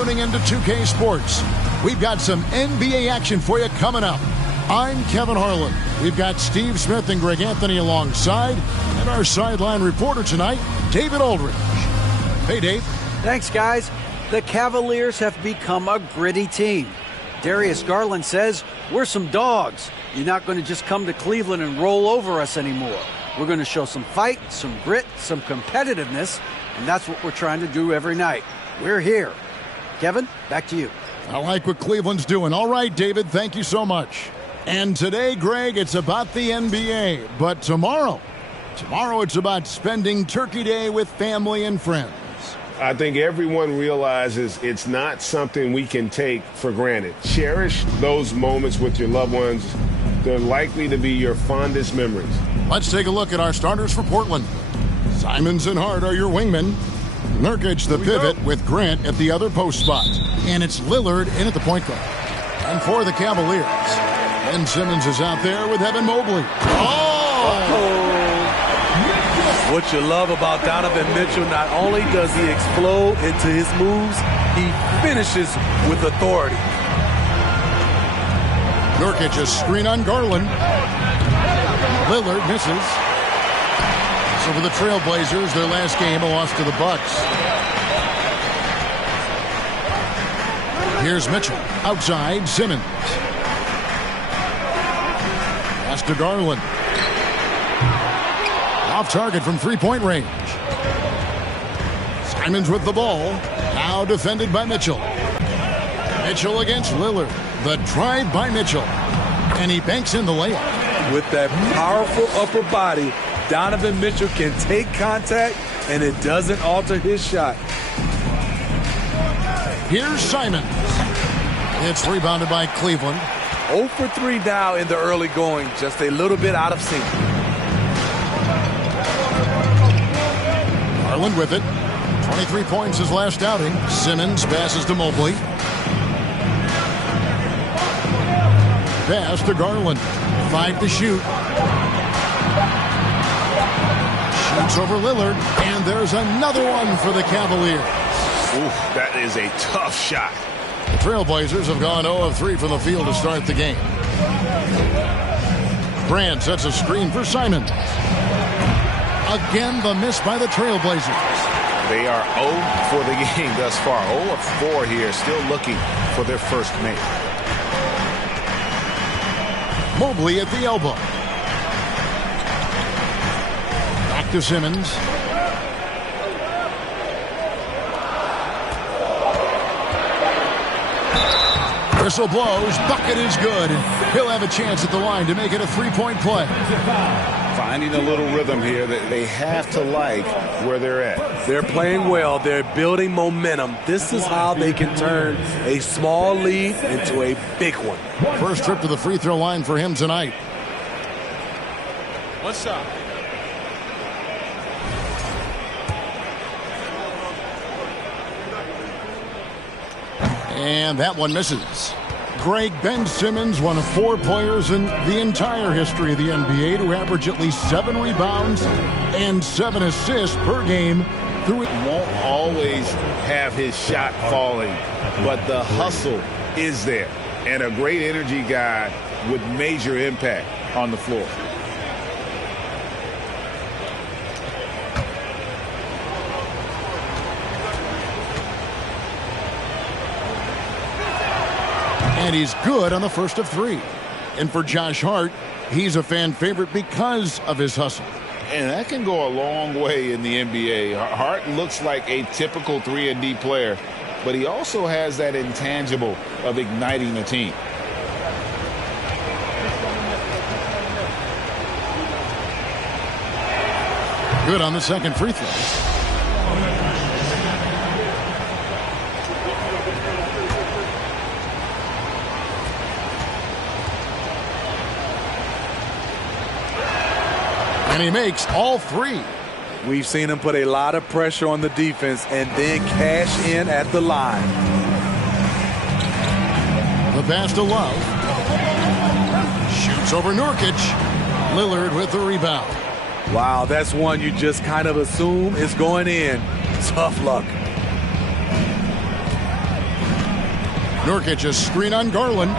Tuning into 2K Sports. We've got some NBA action for you coming up. I'm Kevin Harlan. We've got Steve Smith and Greg Anthony alongside, and our sideline reporter tonight, David Aldridge. Hey, Dave. Thanks, guys. The Cavaliers have become a gritty team. Darius Garland says, we're some dogs. You're not going to just come to Cleveland and roll over us anymore. We're going to show some fight, some grit, some competitiveness, and that's what we're trying to do every night. We're here. Kevin, back to you. I like what Cleveland's doing. All right, David, thank you so much. And today, Greg, it's about the NBA. But tomorrow it's about spending Turkey Day with family and friends. I think everyone realizes it's not something we can take for granted. Cherish those moments with your loved ones. They're likely to be your fondest memories. Let's take a look at our starters for Portland. Simons and Hart are your wingmen. Nurkic the pivot with Grant at the other post spot. And it's Lillard in at the point guard. And for the Cavaliers, Ben Simmons is out there with Evan Mobley. What you love about Donovan Mitchell, not only does he explode into his moves, he finishes with authority. Nurkic a screen on Garland. Lillard misses. So for the Trailblazers, their last game, a loss to the Bucks. Here's Mitchell. Outside, Simmons. Pass to Garland. Off target from three-point range. Simons with the ball. Now defended by Mitchell. Mitchell against Lillard. The drive by Mitchell. And he banks in the layup. With that powerful upper body, Donovan Mitchell can take contact, and it doesn't alter his shot. Here's Simons. It's rebounded by Cleveland. 0 for 3 now in the early going, just a little bit out of sync. Garland with it. 23 points his last outing. Simmons passes to Mobley. Pass to Garland. 5 to shoot. Shoots over Lillard. And there's another one for the Cavaliers. Ooh, that is a tough shot. The Trailblazers have gone 0 of 3 from the field to start the game. Grant sets a screen for Simons. Again, the miss by the Trailblazers. They are 0 for the game thus far. 0 of 4 here, still looking for their first make. Mobley at the elbow. Back to Simmons. Whistle blows. Bucket is good. He'll have a chance at the line to make it a three-point play. Finding a little rhythm here that they have to like where they're at. They're playing well. They're building momentum. This is how they can turn a small lead into a big one. First trip to the free throw line for him tonight. What's up? And that one misses. Greg, Ben Simmons, one of 4 players in the entire history of the NBA to average at least 7 rebounds and 7 assists per game. Won't always have his shot falling, but the hustle is there. And a great energy guy with major impact on the floor. And he's good on the first of 3. And for Josh Hart, he's a fan favorite because of his hustle. And that can go a long way in the NBA. Hart looks like a typical 3-and-D player, but he also has that intangible of igniting the team. Good on the second free throw. And he makes all 3. We've seen him put a lot of pressure on the defense and then cash in at the line. The pass to Love. Shoots over Nurkic. Lillard with the rebound. Wow, that's one you just kind of assume is going in. Tough luck. Nurkic a screen on Garland.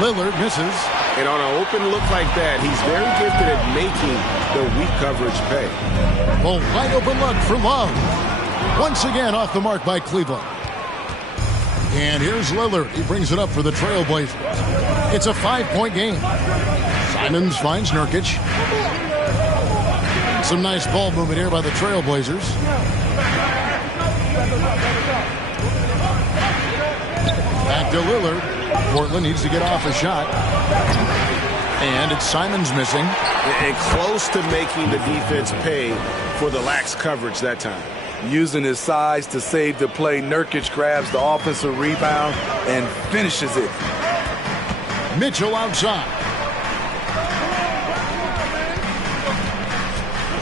Lillard misses. And on an open look like that, he's very gifted at making the weak coverage pay. A wide open look for Love. Once again off the mark by Cleveland. And here's Lillard. He brings it up for the Trailblazers. It's a 5-point game. Simons finds Nurkic. Some nice ball movement here by the Trailblazers. Back to Lillard. Portland needs to get off a shot. And it's Simons missing. And close to making the defense pay for the lax coverage that time. Using his size to save the play, Nurkic grabs the offensive rebound and finishes it. Mitchell outside.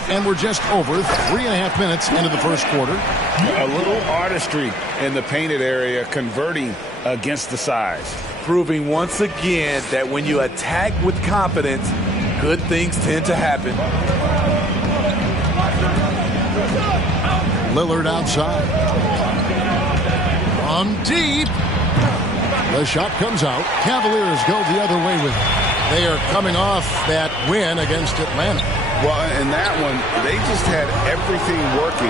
And we're just over 3.5 minutes into the first quarter. A little artistry in the painted area, converting against the size. Proving once again that when you attack with confidence, good things tend to happen. Lillard outside. From deep. The shot comes out. Cavaliers go the other way with it. They are coming off that win against Atlanta. Well, in that one, they just had everything working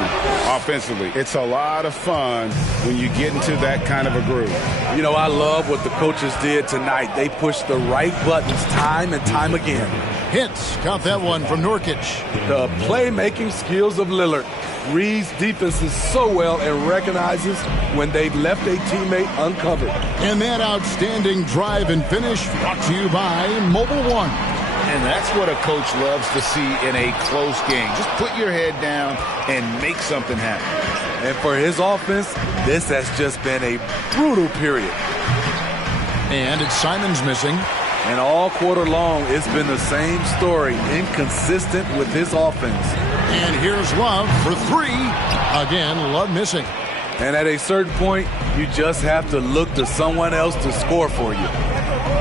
offensively. It's a lot of fun when you get into that kind of a groove. You know, I love what the coaches did tonight. They pushed the right buttons time and time again. Hits. Count that one from Nurkic. The playmaking skills of Lillard. Reads defenses so well and recognizes when they've left a teammate uncovered. And that outstanding drive and finish brought to you by Mobile One. And that's what a coach loves to see in a close game. Just put your head down and make something happen. And for his offense, this has just been a brutal period. And it's Simons missing. And all quarter long, it's been the same story, inconsistent with his offense. And here's Love for three. Again, Love missing. And at a certain point, you just have to look to someone else to score for you.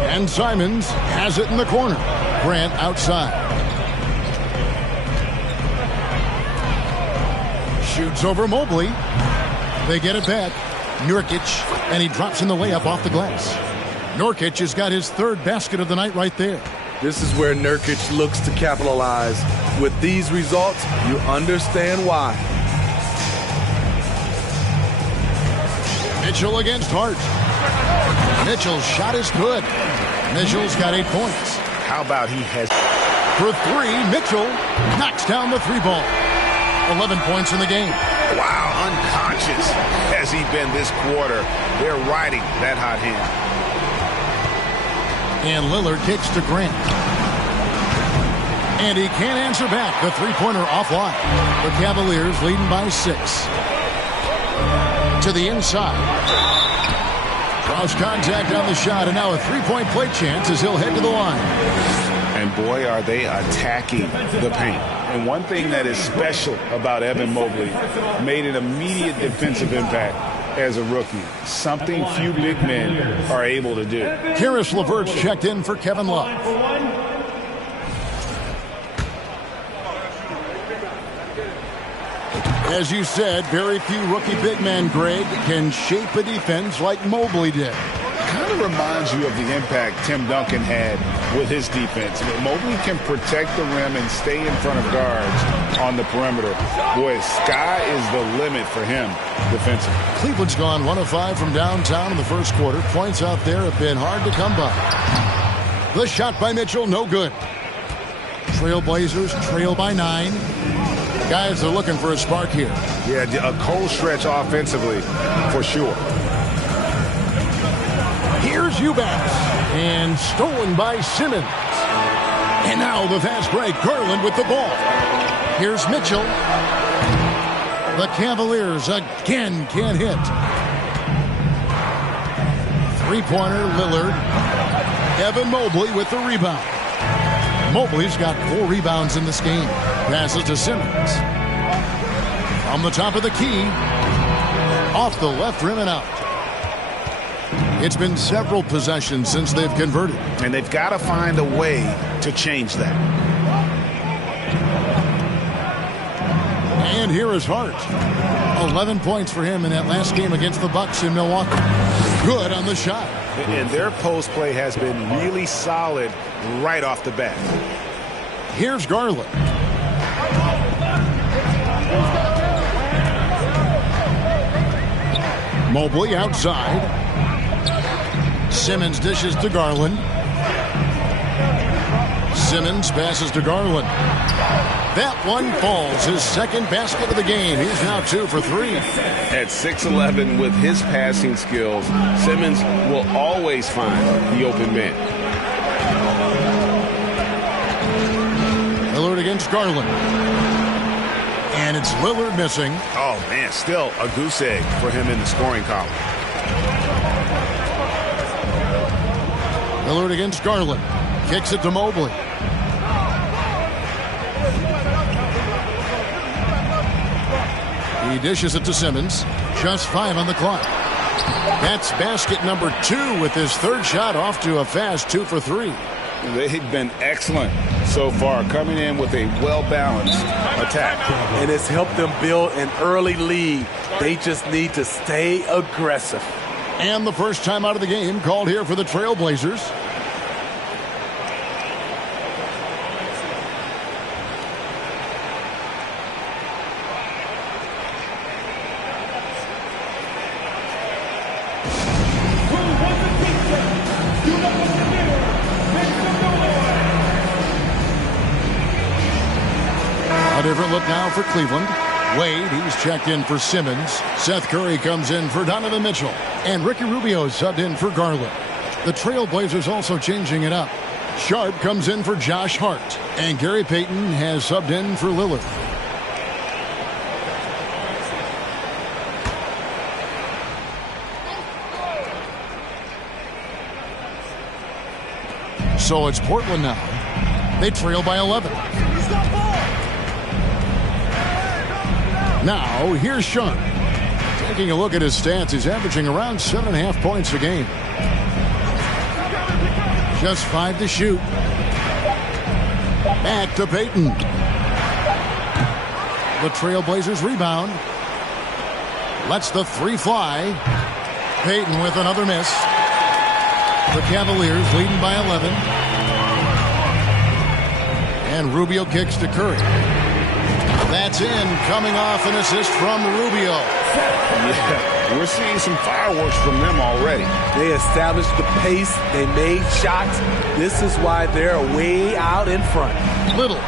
And Simons has it in the corner. Grant outside. Shoots over Mobley. They get it back. Nurkic, and he drops in the layup off the glass. Nurkic has got his third basket of the night right there. This is where Nurkic looks to capitalize. With these results, you understand why. Mitchell against Hart. Mitchell's shot is good. Mitchell's got 8 points. How about he has... For three, Mitchell knocks down the three ball. 11 points in the game. Wow, unconscious has he been this quarter. They're riding that hot hand. And Lillard kicks to Grant. And he can't answer back. The three-pointer offline. The Cavaliers leading by 6. To the inside. Cross contact on the shot, and now a three-point play chance as he'll head to the line. And boy, are they attacking the paint. And one thing that is special about Evan Mobley, made an immediate defensive impact as a rookie. Something few big men are able to do. Karis LeVert's checked in for Kevin Love. As you said, very few rookie big men, Greg, can shape a defense like Mobley did. Kind of reminds you of the impact Tim Duncan had with his defense. Mobley can protect the rim and stay in front of guards on the perimeter. Boy, sky is the limit for him defensively. Cleveland's gone 1 of 5 from downtown in the first quarter. Points out there have been hard to come by. The shot by Mitchell, no good. Trailblazers trail by 9. Guys are looking for a spark here. Yeah, a cold stretch offensively for sure. Here's Eubanks, and stolen by Simmons. And now the fast break, Garland with the ball. Here's Mitchell. The Cavaliers again can't hit. Three-pointer, Lillard. Evan Mobley with the rebound. Mobley's got 4 rebounds in this game. Passes to Simmons. From the top of the key. Off the left rim and out. It's been several possessions since they've converted. And they've got to find a way to change that. And here is Hart. 11 points for him in that last game against the Bucks in Milwaukee. Good on the shot. And their post play has been really solid right off the bat. Here's Garland. Mobley outside. Simmons dishes to Garland. Simmons passes to Garland. That one falls. His second basket of the game. He's now 2 for 3. At 6'11", with his passing skills, Simmons will always find the open man. Lillard against Garland. And it's Lillard missing. Oh, man, still a goose egg for him in the scoring column. Lillard against Garland. Kicks it to Mobley. He dishes it to Simmons. Just 5 on the clock. That's basket number 2 with his third shot off to a fast 2 for 3. They've been excellent so far, coming in with a well-balanced attack. And it's helped them build an early lead. They just need to stay aggressive. And the first time out of the game called here for the Trailblazers. Different look now for Cleveland. Wade, he's checked in for Simmons. Seth Curry comes in for Donovan Mitchell. And Ricky Rubio subbed in for Garland. The Trailblazers also changing it up. Sharp comes in for Josh Hart. And Gary Payton has subbed in for Lillard. So it's Portland now. They trail by 11. Now, here's Sharp. Taking a look at his stats, he's averaging around 7.5 points a game. Just 5 to shoot. Back to Payton. The Trailblazers rebound. Lets the 3 fly. Payton with another miss. The Cavaliers leading by 11. And Rubio kicks to Curry. That's in, coming off an assist from Rubio. Yeah, we're seeing some fireworks from them already. They established the pace. They made shots. This is why they're way out in front. Little.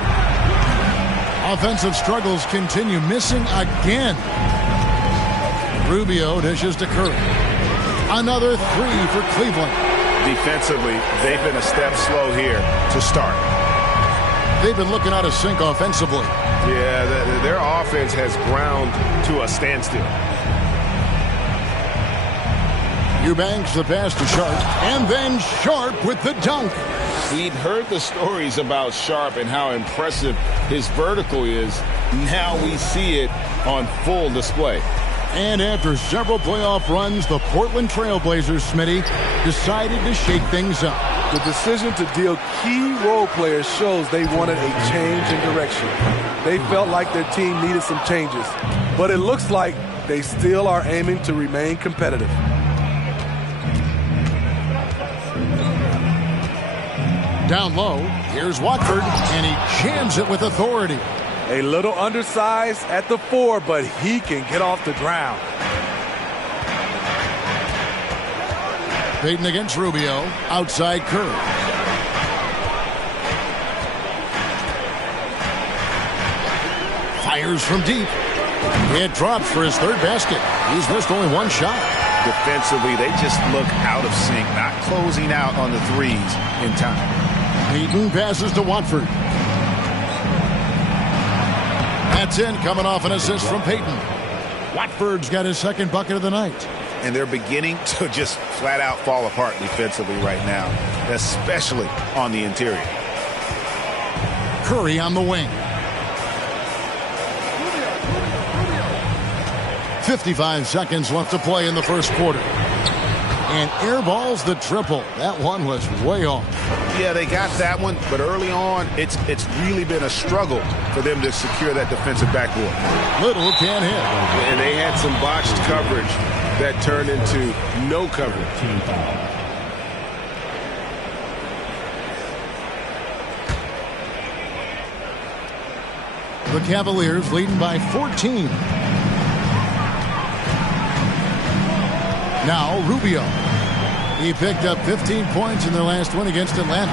Offensive struggles continue, missing again. Rubio dishes to Curry. Another 3 for Cleveland. Defensively, they've been a step slow here to start. They've been looking out of sync offensively. Yeah, their offense has ground to a standstill. Eubanks the pass to Sharp, and then Sharp with the dunk. We'd heard the stories about Sharp and how impressive his vertical is. Now we see it on full display. And after several playoff runs, the Portland Trailblazers, Smitty, decided to shake things up. The decision to deal key role players shows they wanted a change in direction. They felt like their team needed some changes, but it looks like they still are aiming to remain competitive. Down low, here's Watford, and he jams it with authority. A little undersized at the 4, but he can get off the ground. Payton against Rubio, outside Curry. Fires from deep. It drops for his third basket. He's missed only 1 shot. Defensively, they just look out of sync, not closing out on the threes in time. Payton passes to Watford. That's in, coming off an assist from Payton. Watford's got his second bucket of the night. And they're beginning to just flat out fall apart defensively right now, especially on the interior. Curry on the wing. 55 seconds left to play in the first quarter. and airballs the triple. That one was way off. Yeah, they got that one, but early on, it's really been a struggle for them to secure that defensive backboard. Little can't hit. And they had some botched coverage that turned into no coverage. The Cavaliers leading by 14. Now Rubio. He picked up 15 points in their last win against Atlanta.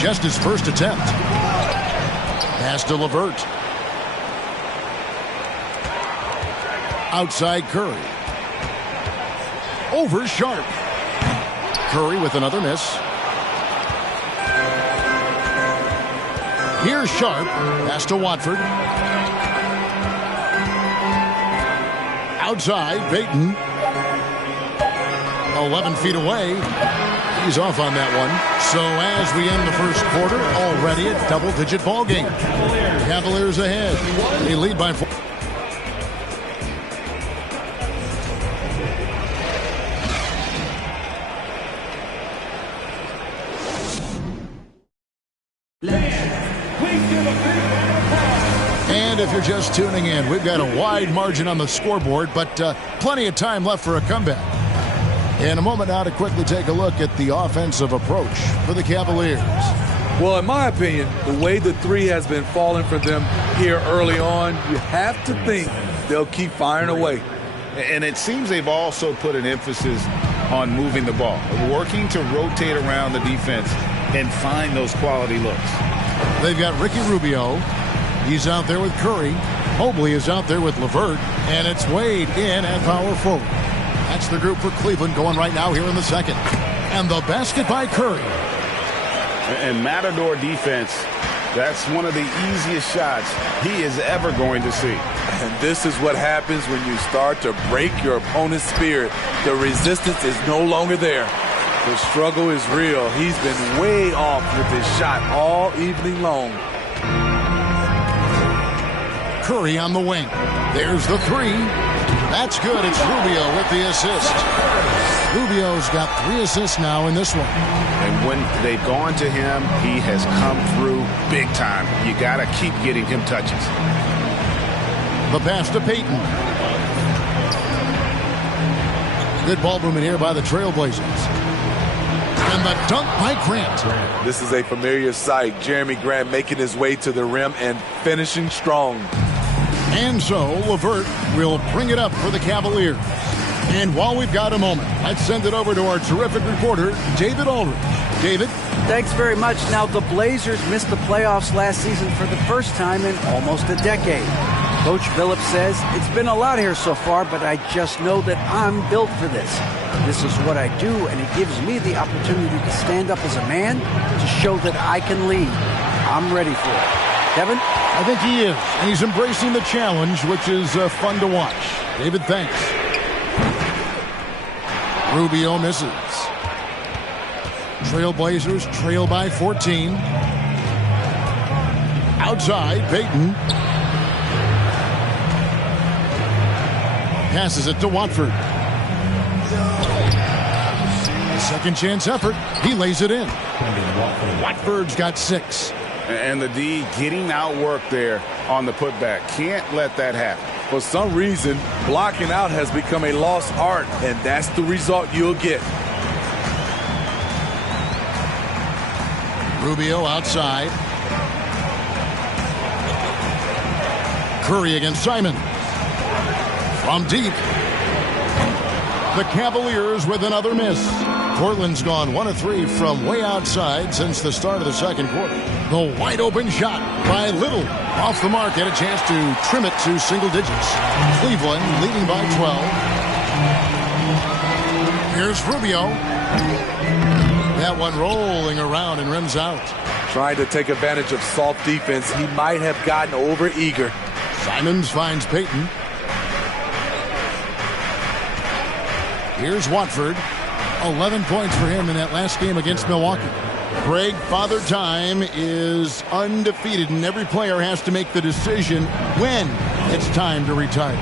Just his first attempt. Pass to LeVert. Outside Curry. Over Sharp. Curry with another miss. Here's Sharp. Pass to Watford. Outside, Payton. 11 feet away. He's off on that one. So as we end the first quarter, already a double-digit ball game. Cavaliers ahead. They lead by 4. And if you're just tuning in, we've got a wide margin on the scoreboard, but plenty of time left for a comeback. In a moment now to quickly take a look at the offensive approach for the Cavaliers. Well, in my opinion, the way the three has been falling for them here early on, you have to think they'll keep firing away. And it seems they've also put an emphasis on moving the ball, working to rotate around the defense and find those quality looks. They've got Ricky Rubio. He's out there with Curry. Mobley is out there with LeVert. And it's Wade in at power forward. That's the group for Cleveland going right now here in the second. And the basket by Curry. And Matador defense, that's one of the easiest shots he is ever going to see. And this is what happens when you start to break your opponent's spirit. The resistance is no longer there. The struggle is real. He's been way off with his shot all evening long. Curry on the wing. There's the three. That's good. It's Rubio with the assist. Rubio's got 3 assists now in this one. And when they've gone to him, he has come through big time. You got to keep getting him touches. The pass to Payton. Good ball movement here by the Trailblazers. And the dunk by Grant. This is a familiar sight. Jeremy Grant making his way to the rim and finishing strong. And so LeVert will bring it up for the Cavaliers. And while we've got a moment, let's send it over to our terrific reporter, David Aldridge. David? Thanks very much. Now, the Blazers missed the playoffs last season for the first time in almost a decade. Coach Phillips says, it's been a lot here so far, but I just know that I'm built for this. This is what I do, and it gives me the opportunity to stand up as a man to show that I can lead. I'm ready for it. Kevin? I think he is, and he's embracing the challenge, which is fun to watch. David, thanks. Rubio misses. Trailblazers trail by 14. Outside, Payton. Passes it to Watford. Second chance effort. He lays it in. Watford's got 6. And the D getting outworked there on the putback. Can't let that happen. For some reason, blocking out has become a lost art, and that's the result you'll get. Rubio outside. Curry against Simon. From deep. The Cavaliers with another miss. Portland's gone 1 of 3 from way outside since the start of the second quarter. The wide open shot by Little. Off the mark, had a chance to trim it to single digits. Cleveland leading by 12. Here's Rubio. That one rolling around and rims out. Trying to take advantage of soft defense. He might have gotten over eager. Simons finds Payton. Here's Watford. 11 points for him in that last game against Milwaukee. Greg, Father Time is undefeated, and every player has to make the decision when it's time to retire.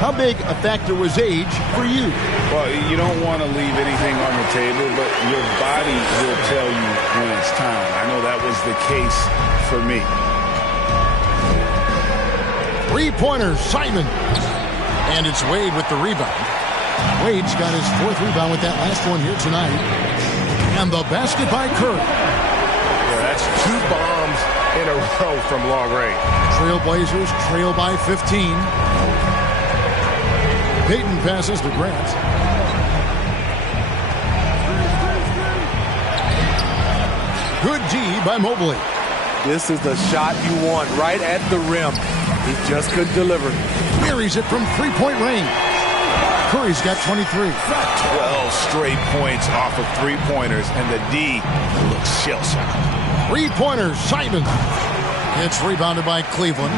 How big a factor was age for you? Well, you don't want to leave anything on the table, but your body will tell you when it's time. I know that was the case for me. Three-pointer, Simon. And it's Wade with the rebound. Wade's got his 4th rebound with that last one here tonight. And the basket by Curry. Yeah, that's 2 bombs in a row from long range. Trailblazers trail by 15. Peyton passes to Grant. Good D by Mobley. This is the shot you want right at the rim. He just couldn't deliver. Buries it from 3-point range. Curry's got 23. 12 straight points off of 3-pointers, and the D looks shell-shocked. 3-pointer, Simon. It's rebounded by Cleveland.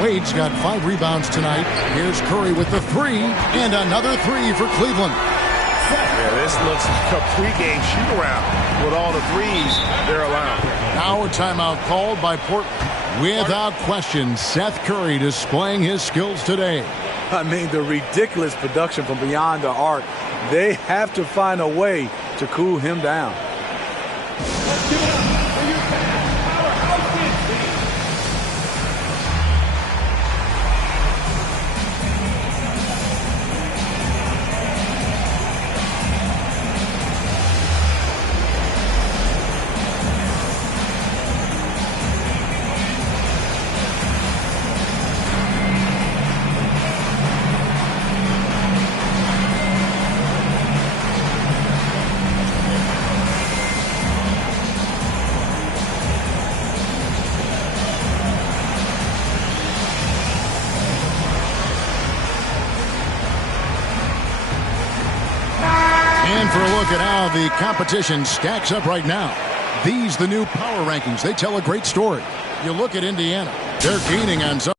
Wade's got 5 rebounds tonight. Here's Curry with the 3, and another 3 for Cleveland. Yeah, this looks like a pregame shoot-around with all the threes they're allowing. Now a timeout called by Portland. Without question, Seth Curry displaying his skills today. I mean, the ridiculous production from beyond the arc. They have to find a way to cool him down. For a look at how the competition stacks up right now. These, the new power rankings, they tell a great story. You look at Indiana, they're gaining on some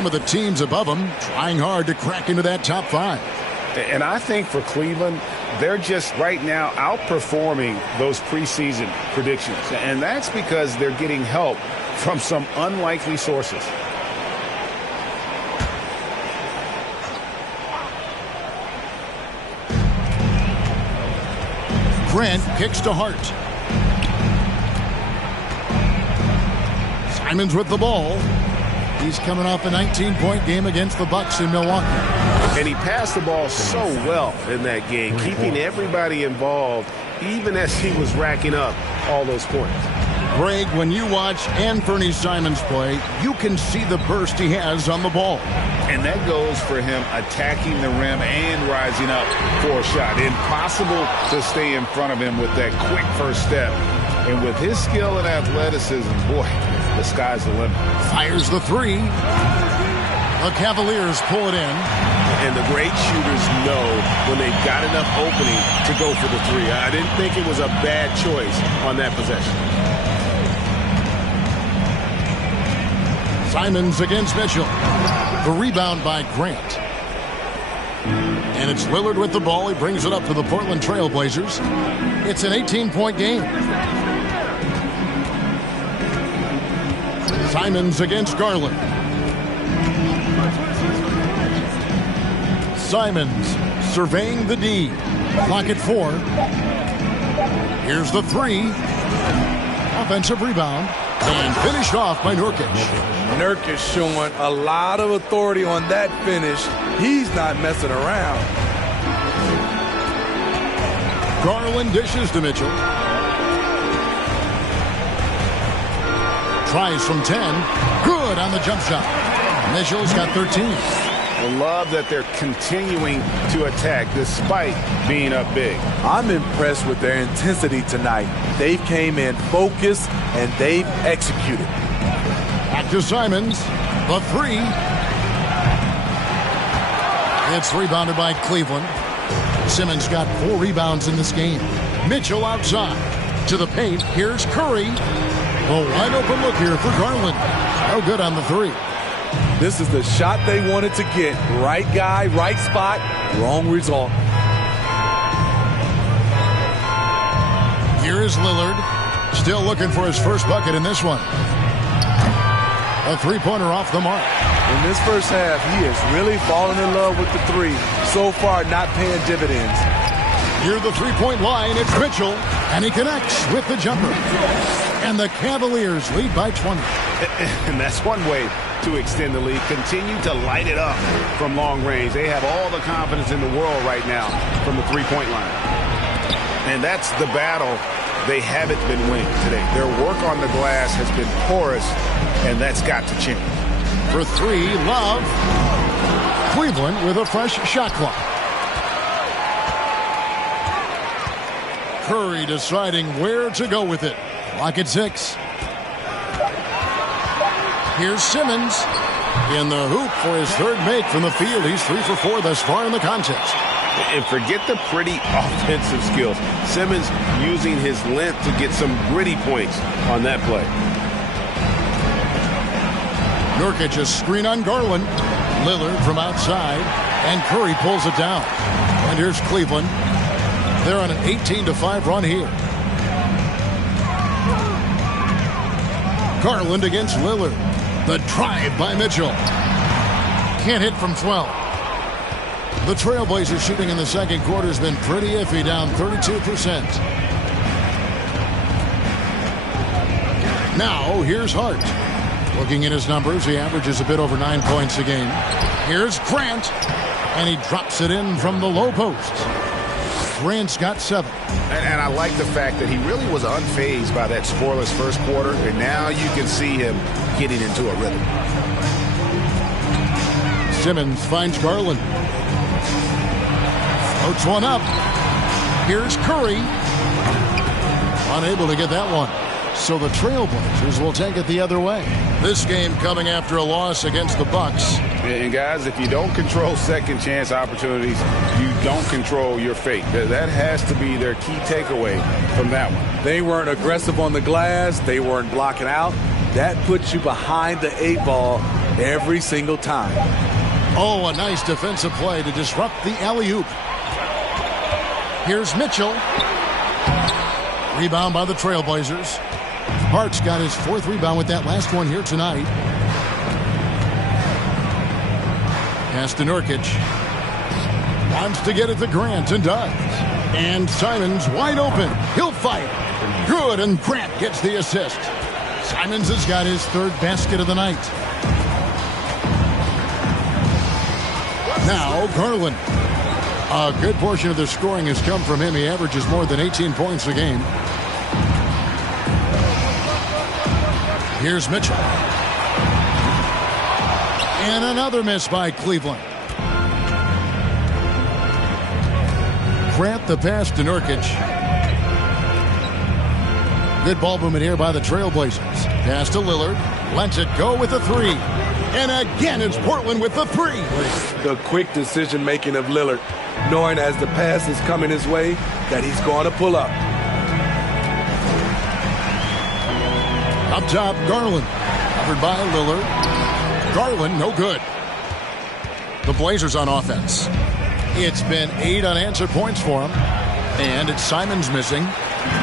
of the teams above them, trying hard to crack into that top 5. And I think for Cleveland, they're just right now outperforming those preseason predictions. And that's because they're getting help from some unlikely sources. Grant kicks to Hart. Simons with the ball. He's coming off a 19-point game against the Bucks in Milwaukee. And he passed the ball so well in that game, keeping everybody involved, even as he was racking up all those points. Greg, when you watch Anthony Simons play, you can see the burst he has on the ball. And that goes for him attacking the rim and rising up for a shot. Impossible to stay in front of him with that quick first step. And with his skill and athleticism, boy, the sky's the limit. Fires the 3. The Cavaliers pull it in. And the great shooters know when they've got enough opening to go for the 3. I didn't think it was a bad choice on that possession. Simons against Mitchell. The rebound by Grant. And it's Lillard with the ball. He brings it up to the Portland Trailblazers. It's an 18-point game. Simons against Garland. Simons surveying the D. Clock at 4. Here's the 3. Offensive rebound. And finished off by Nurkic. Nurkic showing a lot of authority on that finish. He's not messing around. Garland dishes to Mitchell. Tries from 10. Good on the jump shot. Mitchell's got 13. I love that they're continuing to attack despite being up big. I'm impressed with their intensity tonight. They came in focused and they've executed. Back to Simons. The 3. It's rebounded by Cleveland. Simmons got 4 rebounds in this game. Mitchell outside. To the paint. Here's Curry. A wide open look here for Garland. No good on the 3. This is the shot they wanted to get. Right guy, right spot, wrong result. Here is Lillard. Still looking for his first bucket in this one. A three-pointer off the mark. In this first half, he has really fallen in love with the three. So far, not paying dividends. Near the three-point line, it's Mitchell, and he connects with the jumper. And the Cavaliers lead by 20. And that's one way to extend the lead. Continue to light it up from long range. They have all the confidence in the world right now from the three-point line. And that's the battle they haven't been winning today. Their work on the glass has been porous, and that's got to change. For three, Love. Cleveland with a fresh shot clock. Curry deciding where to go with it. Clock at 6. Here's Simmons in the hoop for his third make from the field. He's 3 for 4 thus far in the contest. And forget the pretty offensive skills. Simmons using his length to get some gritty points on that play. Nurkic, a screen on Garland. Lillard from outside, and Curry pulls it down. And here's Cleveland. They're on an 18-5 run here. Garland against Lillard. The drive by Mitchell. Can't hit from 12. The Trailblazers shooting in the second quarter has been pretty iffy, down 32%. Now, here's Hart. Looking at his numbers, he averages a bit over 9 points a game. Here's Grant, and he drops it in from the low post. Grant's got 7. And I like the fact that he really was unfazed by that scoreless first quarter, and now you can see him getting into a rhythm. Simmons finds Garland. Floats one up. Here's Curry. Unable to get that one. So the Trailblazers will take it the other way. This game coming after a loss against the Bucks. And guys, if you don't control second chance opportunities, you don't control your fate. That has to be their key takeaway from that one. They weren't aggressive on the glass. They weren't blocking out. That puts you behind the 8 ball every single time. Oh, a nice defensive play to disrupt the alley-oop. Here's Mitchell. Rebound by the Trailblazers. Hart's got his 4th rebound with that last one here tonight. Pass to Nurkic. Wants to get it to Grant and does. And Simons wide open. He'll fire. Good, and Grant gets the assist. Simons has got his 3rd basket of the night. Now Garland. A good portion of the scoring has come from him. He averages more than 18 points a game. Here's Mitchell. And another miss by Cleveland. Grant the pass to Nurkic. Good ball movement here by the Trailblazers. Pass to Lillard. Lets it go with a 3. And again, it's Portland with the 3. The quick decision-making of Lillard, knowing as the pass is coming his way that he's going to pull up. Up top, Garland. Covered by Lillard. Garland, no good. The Blazers on offense. It's been 8 unanswered points for him. And it's Simons missing.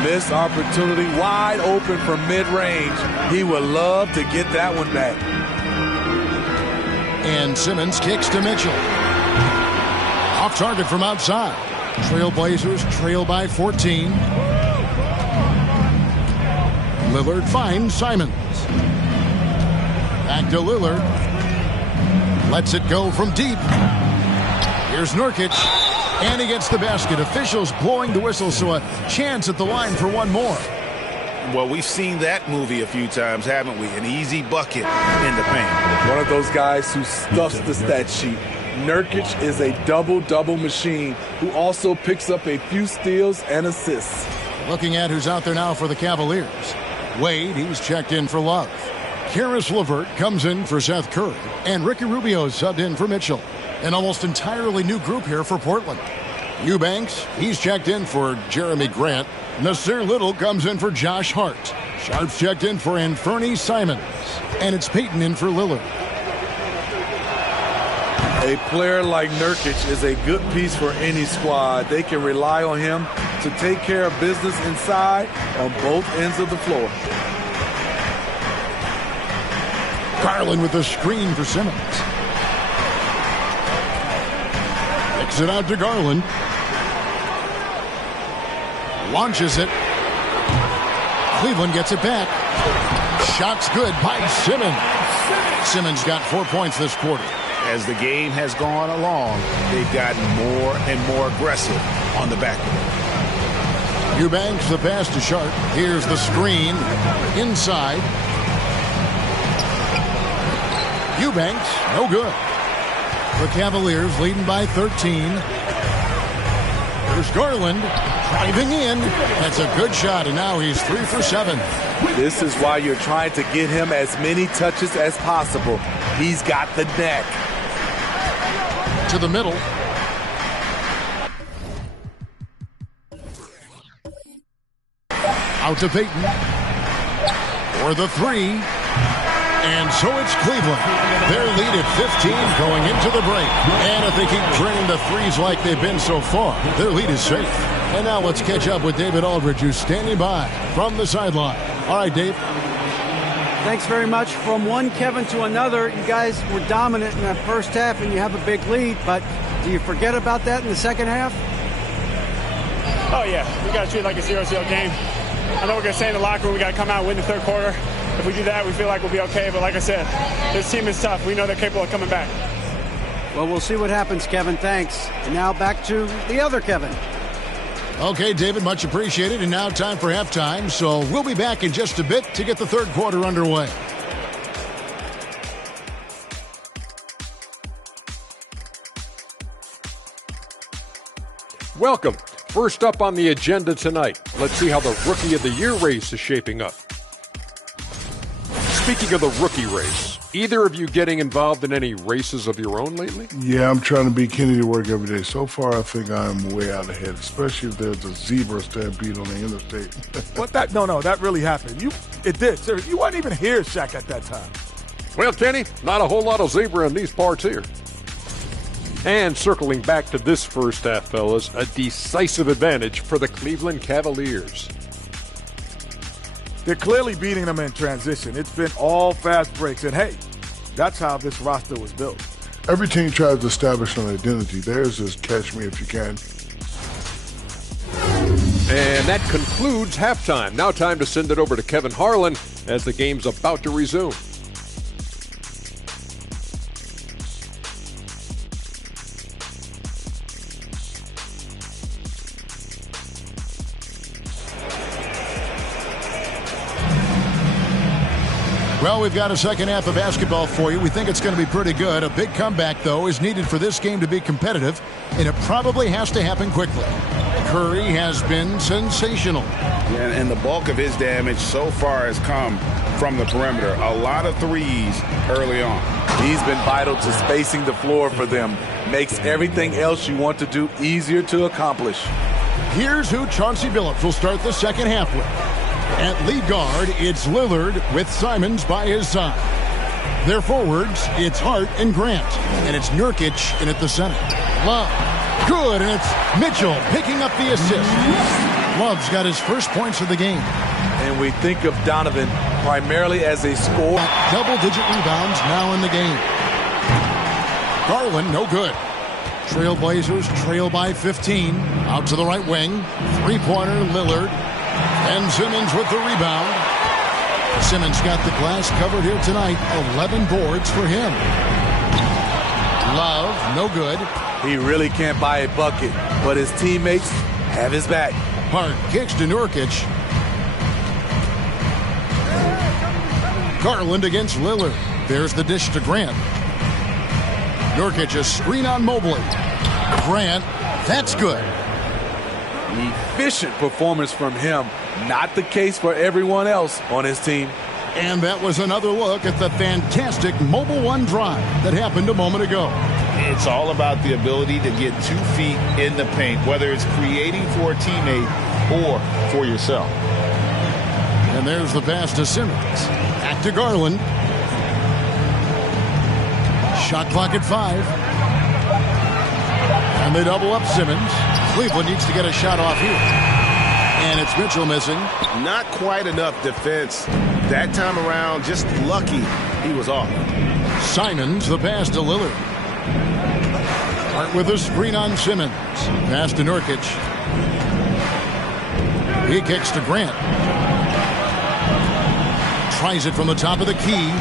Missed opportunity, wide open from mid-range. He would love to get that one back. And Simmons kicks to Mitchell. Off target from outside. Trailblazers trail by 14. Lillard finds Simons. Back to Lillard. Lets it go from deep. Here's Nurkic. And he gets the basket. Officials blowing the whistle, so a chance at the line for one more. Well, we've seen that movie a few times, haven't we? An easy bucket in the paint. One of those guys who stuffs the stat sheet. Nurkic is a double-double machine who also picks up a few steals and assists. Looking at who's out there now for the Cavaliers. Wade, he's checked in for Love. Karis LeVert comes in for Seth Curry. And Ricky Rubio subbed in for Mitchell. An almost entirely new group here for Portland. Eubanks, he's checked in for Jeremy Grant. Nasir Little comes in for Josh Hart. Sharp's checked in for Anthony Simons. And it's Peyton in for Lillard. A player like Nurkic is a good piece for any squad. They can rely on him to take care of business inside on both ends of the floor. Garland with the screen for Simmons. Kicks it out to Garland. Launches it. Cleveland gets it back. Shot's good by Simmons. Simmons got 4 points this quarter. As the game has gone along, they've gotten more and more aggressive on the back end. Eubanks the pass to Sharp. Here's the screen. Inside. Eubanks, no good. The Cavaliers leading by 13. There's Garland driving in. That's a good shot, and now he's 3 for 7. This is why you're trying to get him as many touches as possible. He's got the neck. To the middle. Out to Payton. For the three. And so it's Cleveland. Their lead at 15 going into the break. And if they keep draining the threes like they've been so far, their lead is safe. And now let's catch up with David Aldridge, who's standing by from the sideline. All right, Dave. Thanks very much. From one Kevin to another, you guys were dominant in that first half and you have a big lead, but do you forget about that in the second half? Oh, yeah. We got to treat it like a 0-0 game. I know we're going to say in the locker room we got to come out and win the third quarter. If we do that, we feel like we'll be okay. But like I said, this team is tough. We know they're capable of coming back. Well, we'll see what happens, Kevin. Thanks. And now back to the other Kevin. Okay, David, much appreciated. And now time for halftime. So we'll be back in just a bit to get the third quarter underway. Welcome. First up on the agenda tonight, let's see how the Rookie of the Year race is shaping up. Speaking of the rookie race, either of you getting involved in any races of your own lately? Yeah, I'm trying to beat Kenny to work every day. So far, I think I'm way out ahead, especially if there's a zebra stampede on the interstate. What that? No, that really happened. It did. Seriously, you weren't even here, Shaq, at that time. Well, Kenny, not a whole lot of zebra in these parts here. And circling back to this first half, fellas, a decisive advantage for the Cleveland Cavaliers. They're clearly beating them in transition. It's been all fast breaks. And, hey, that's how this roster was built. Every team tries to establish an identity. Theirs is catch me if you can. And that concludes halftime. Now time to send it over to Kevin Harlan as the game's about to resume. Well, we've got a second half of basketball for you. We think it's going to be pretty good. A big comeback, though, is needed for this game to be competitive, and it probably has to happen quickly. Curry has been sensational. And the bulk of his damage so far has come from the perimeter. A lot of threes early on. He's been vital to spacing the floor for them. Makes everything else you want to do easier to accomplish. Here's who Chauncey Billups will start the second half with. At lead guard, it's Lillard with Simons by his side. Their forwards, it's Hart and Grant. And it's Nurkic in at the center. Love. Good, and it's Mitchell picking up the assist. Love's got his first points of the game. And we think of Donovan primarily as a scorer. Double-digit rebounds now in the game. Garland, no good. Trailblazers trail by 15. Out to the right wing. Three-pointer, Lillard. And Simmons with the rebound. Simmons got the glass covered here tonight. 11 boards for him. Love, no good. He really can't buy a bucket, but his teammates have his back. Hart kicks to Nurkic. Garland against Lillard. There's the dish to Grant. Nurkic a screen on Mobley. Grant, that's good. Efficient performance from him. Not the case for everyone else on his team. And that was another look at the fantastic Mobile One drive that happened a moment ago. It's all about the ability to get 2 feet in the paint, whether it's creating for a teammate or for yourself. And there's the pass to Simmons. Back to Garland. Shot clock at 5. And they double up Simmons. Cleveland needs to get a shot off here. And it's Mitchell missing. Not quite enough defense that time around. Just lucky he was off. Simons, the pass to Lillard. Hart with a screen on Simmons. Pass to Nurkic. He kicks to Grant. Tries it from the top of the key.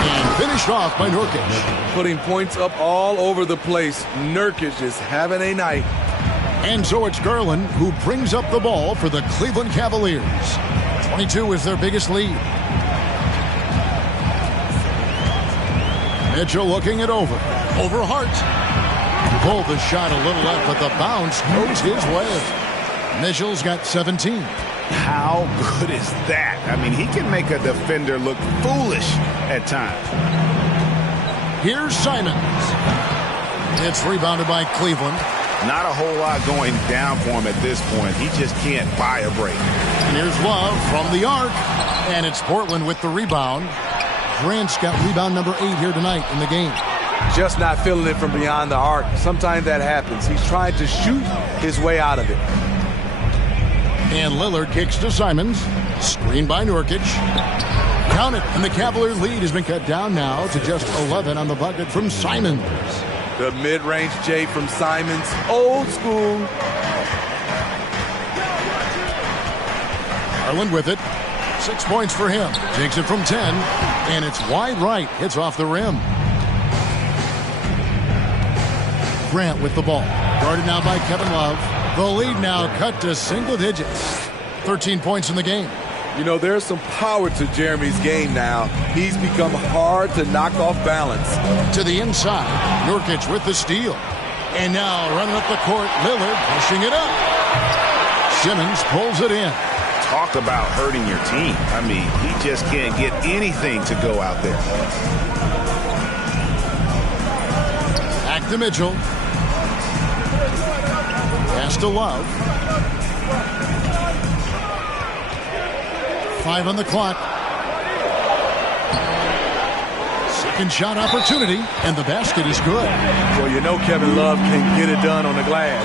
And finished off by Nurkic. Putting points up all over the place. Nurkic is having a night. And so it's Garland who brings up the ball for the Cleveland Cavaliers. 22 is their biggest lead. Mitchell looking it over. Over Hart. Pulled the shot a little left, but the bounce goes his way. Mitchell's got 17. How good is that? I mean, he can make a defender look foolish at times. Here's Simons. It's rebounded by Cleveland. Not a whole lot going down for him at this point. He just can't buy a break. And here's Love from the arc. And it's Portland with the rebound. Grant's got rebound number 8 here tonight in the game. Just not feeling it from beyond the arc. Sometimes that happens. He's trying to shoot his way out of it. And Lillard kicks to Simons. Screened by Nurkic. Count it. And the Cavalier lead has been cut down now to just 11 on the bucket from Simons. The mid-range J from Simons. Old school. Garland with it. 6 points for him. Takes it from 10. And it's wide right. Hits off the rim. Grant with the ball. Guarded now by Kevin Love. The lead now cut to single digits. 13 points in the game. You know, there's some power to Jeremy's game now. He's become hard to knock off balance. To the inside. Nurkic with the steal. And now running up the court, Lillard pushing it up. Simmons pulls it in. Talk about hurting your team. I mean, he just can't get anything to go out there. Back to Mitchell. Pass to Love. 5 on the clock. Second shot opportunity, and the basket is good. Well, you know Kevin Love can get it done on the glass.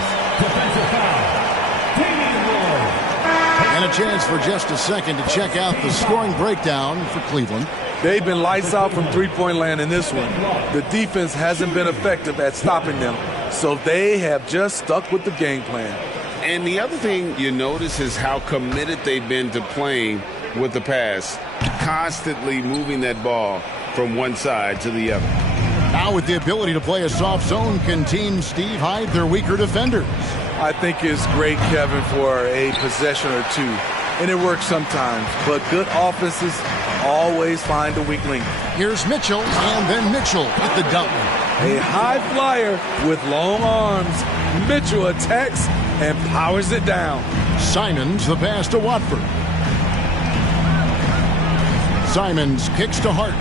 And a chance for just a second to check out the scoring breakdown for Cleveland. They've been lights out from three-point land in this one. The defense hasn't been effective at stopping them, so they have just stuck with the game plan. And the other thing you notice is how committed they've been to playing with the pass, constantly moving that ball from one side to the other. Now with the ability to play a soft zone, can Team Steve hide their weaker defenders? I think it's great, Kevin, for a possession or two. And it works sometimes, but good offenses always find a weak link. Here's Mitchell, and then Mitchell with the dunk. A high flyer with long arms. Mitchell attacks and powers it down. Simons the pass to Watford. Simons kicks to Hart.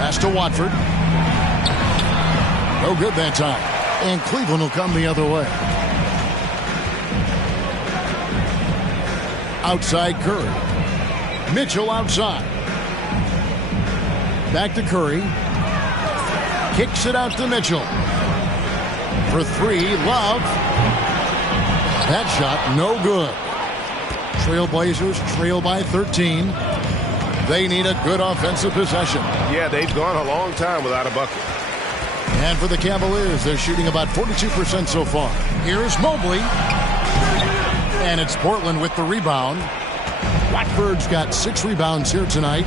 Pass to Watford. No good that time. And Cleveland will come the other way. Outside Curry. Mitchell outside. Back to Curry. Kicks it out to Mitchell. For 3, Love. That shot no good. Trailblazers trail by 13. They need a good offensive possession. Yeah, they've gone a long time without a bucket. And for the Cavaliers, they're shooting about 42% so far. Here's Mobley. And it's Portland with the rebound. Watford's got 6 rebounds here tonight.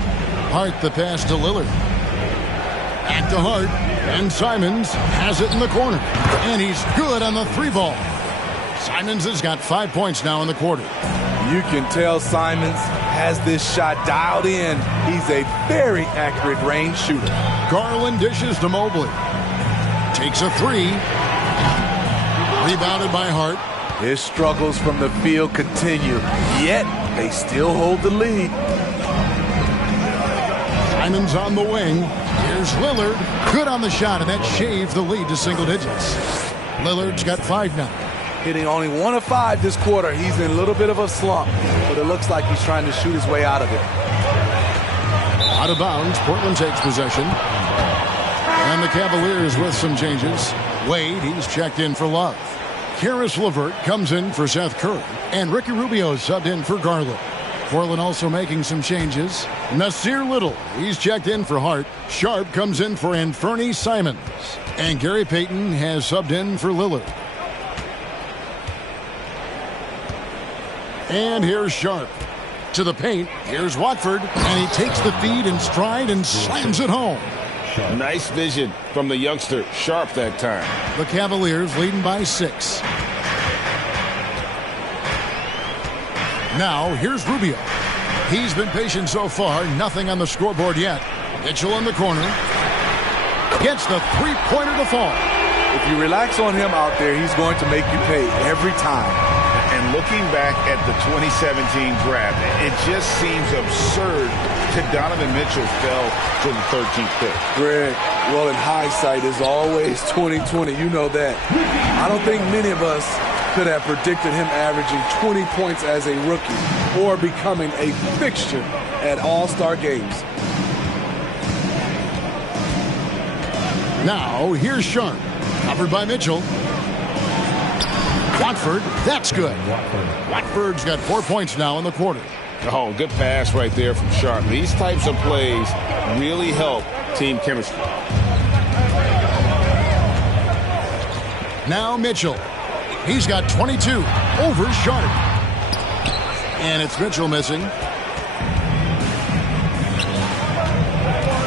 Hart the pass to Lillard. Back to Hart. And Simons has it in the corner. And he's good on the 3 ball. Simons has got 5 points now in the quarter. You can tell Simons has this shot dialed in. He's a very accurate range shooter. Garland dishes to Mobley. Takes a 3. Rebounded by Hart. His struggles from the field continue, yet they still hold the lead. Simons on the wing. Here's Lillard. Good on the shot, and that shaves the lead to single digits. Lillard's got 5 now. Hitting only 1 of 5 this quarter. He's in a little bit of a slump, but it looks like he's trying to shoot his way out of it. Out of bounds. Portland takes possession. And the Cavaliers with some changes. Wade, he's checked in for Love. Karis LeVert comes in for Seth Curry. And Ricky Rubio subbed in for Garland. Portland also making some changes. Nasir Little, he's checked in for Hart. Sharp comes in for Anthony Simons. And Gary Payton has subbed in for Lillard. And here's Sharp. To the paint, here's Watford. And he takes the feed in stride and slams it home. Nice vision from the youngster, Sharp, that time. The Cavaliers leading by 6. Now, here's Rubio. He's been patient so far, nothing on the scoreboard yet. Mitchell in the corner. Gets the three-pointer to fall. If you relax on him out there, he's going to make you pay every time. And looking back at the 2017 draft, it just seems absurd that Donovan Mitchell fell to the 13th pick. Greg, well, in hindsight is always 20/20. You know that. I don't think many of us could have predicted him averaging 20 points as a rookie or becoming a fixture at All-Star games. Now, here's Sharp. Covered by Mitchell. Watford, that's good. Watford's got 4 points now in the quarter. Oh, good pass right there from Sharp. These types of plays really help team chemistry. Now Mitchell. He's got 22 over Sharp. And it's Mitchell missing.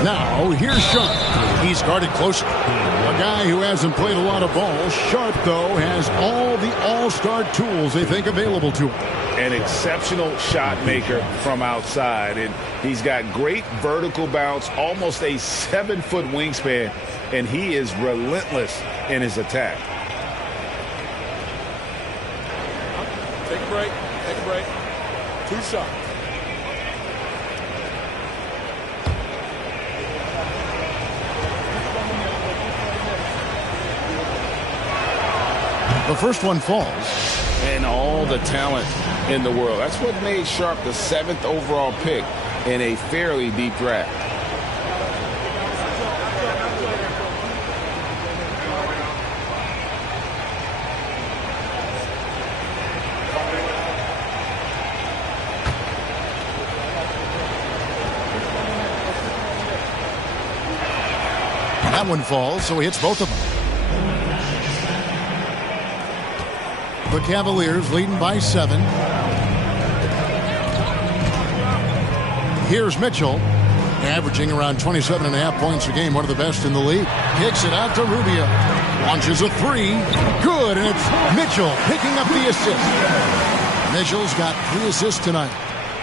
Now, here's Sharp. He's guarded closer. A guy who hasn't played a lot of ball. Sharp, though, has all the all-star tools they think available to him. An exceptional shot maker from outside. And he's got great vertical bounce, almost a 7-foot wingspan. And he is relentless in his attack. Take a break. Take a break. 2 shots. The first one falls. And all the talent in the world. That's what made Sharp the 7th overall pick in a fairly deep draft. That one falls, so he hits both of them. The Cavaliers leading by 7. Here's Mitchell, averaging around 27.5 points a game, one of the best in the league. Kicks it out to Rubio. Launches a 3. Good, and it's Mitchell picking up the assist. Mitchell's got 3 assists tonight.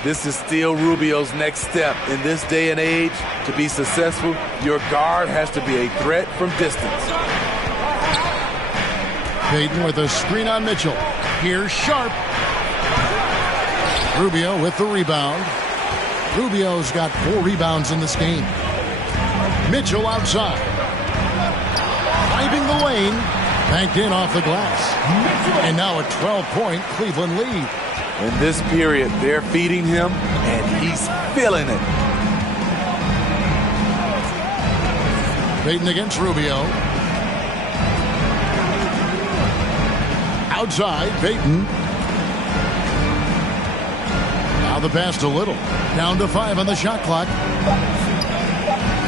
This is still Rubio's next step. In this day and age, to be successful, your guard has to be a threat from distance. Payton with a screen on Mitchell. Here's Sharp. Rubio with the rebound. Rubio's got 4 rebounds in this game. Mitchell outside. Driving the lane. Banked in off the glass. And now a 12-point Cleveland lead. In this period, they're feeding him, and he's feeling it. Payton against Rubio. Outside, Payton. Now the pass to Little. Down to 5 on the shot clock.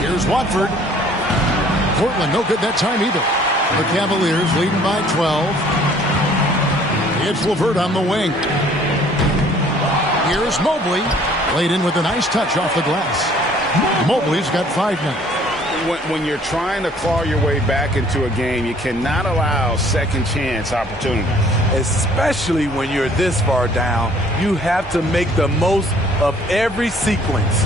Here's Watford. Portland, no good that time either. The Cavaliers leading by 12. It's LeVert on the wing. Here's Mobley. Laid in with a nice touch off the glass. Mobley's got 5 now. When you're trying to claw your way back into a game, you cannot allow second chance opportunity. Especially when you're this far down, you have to make the most of every sequence.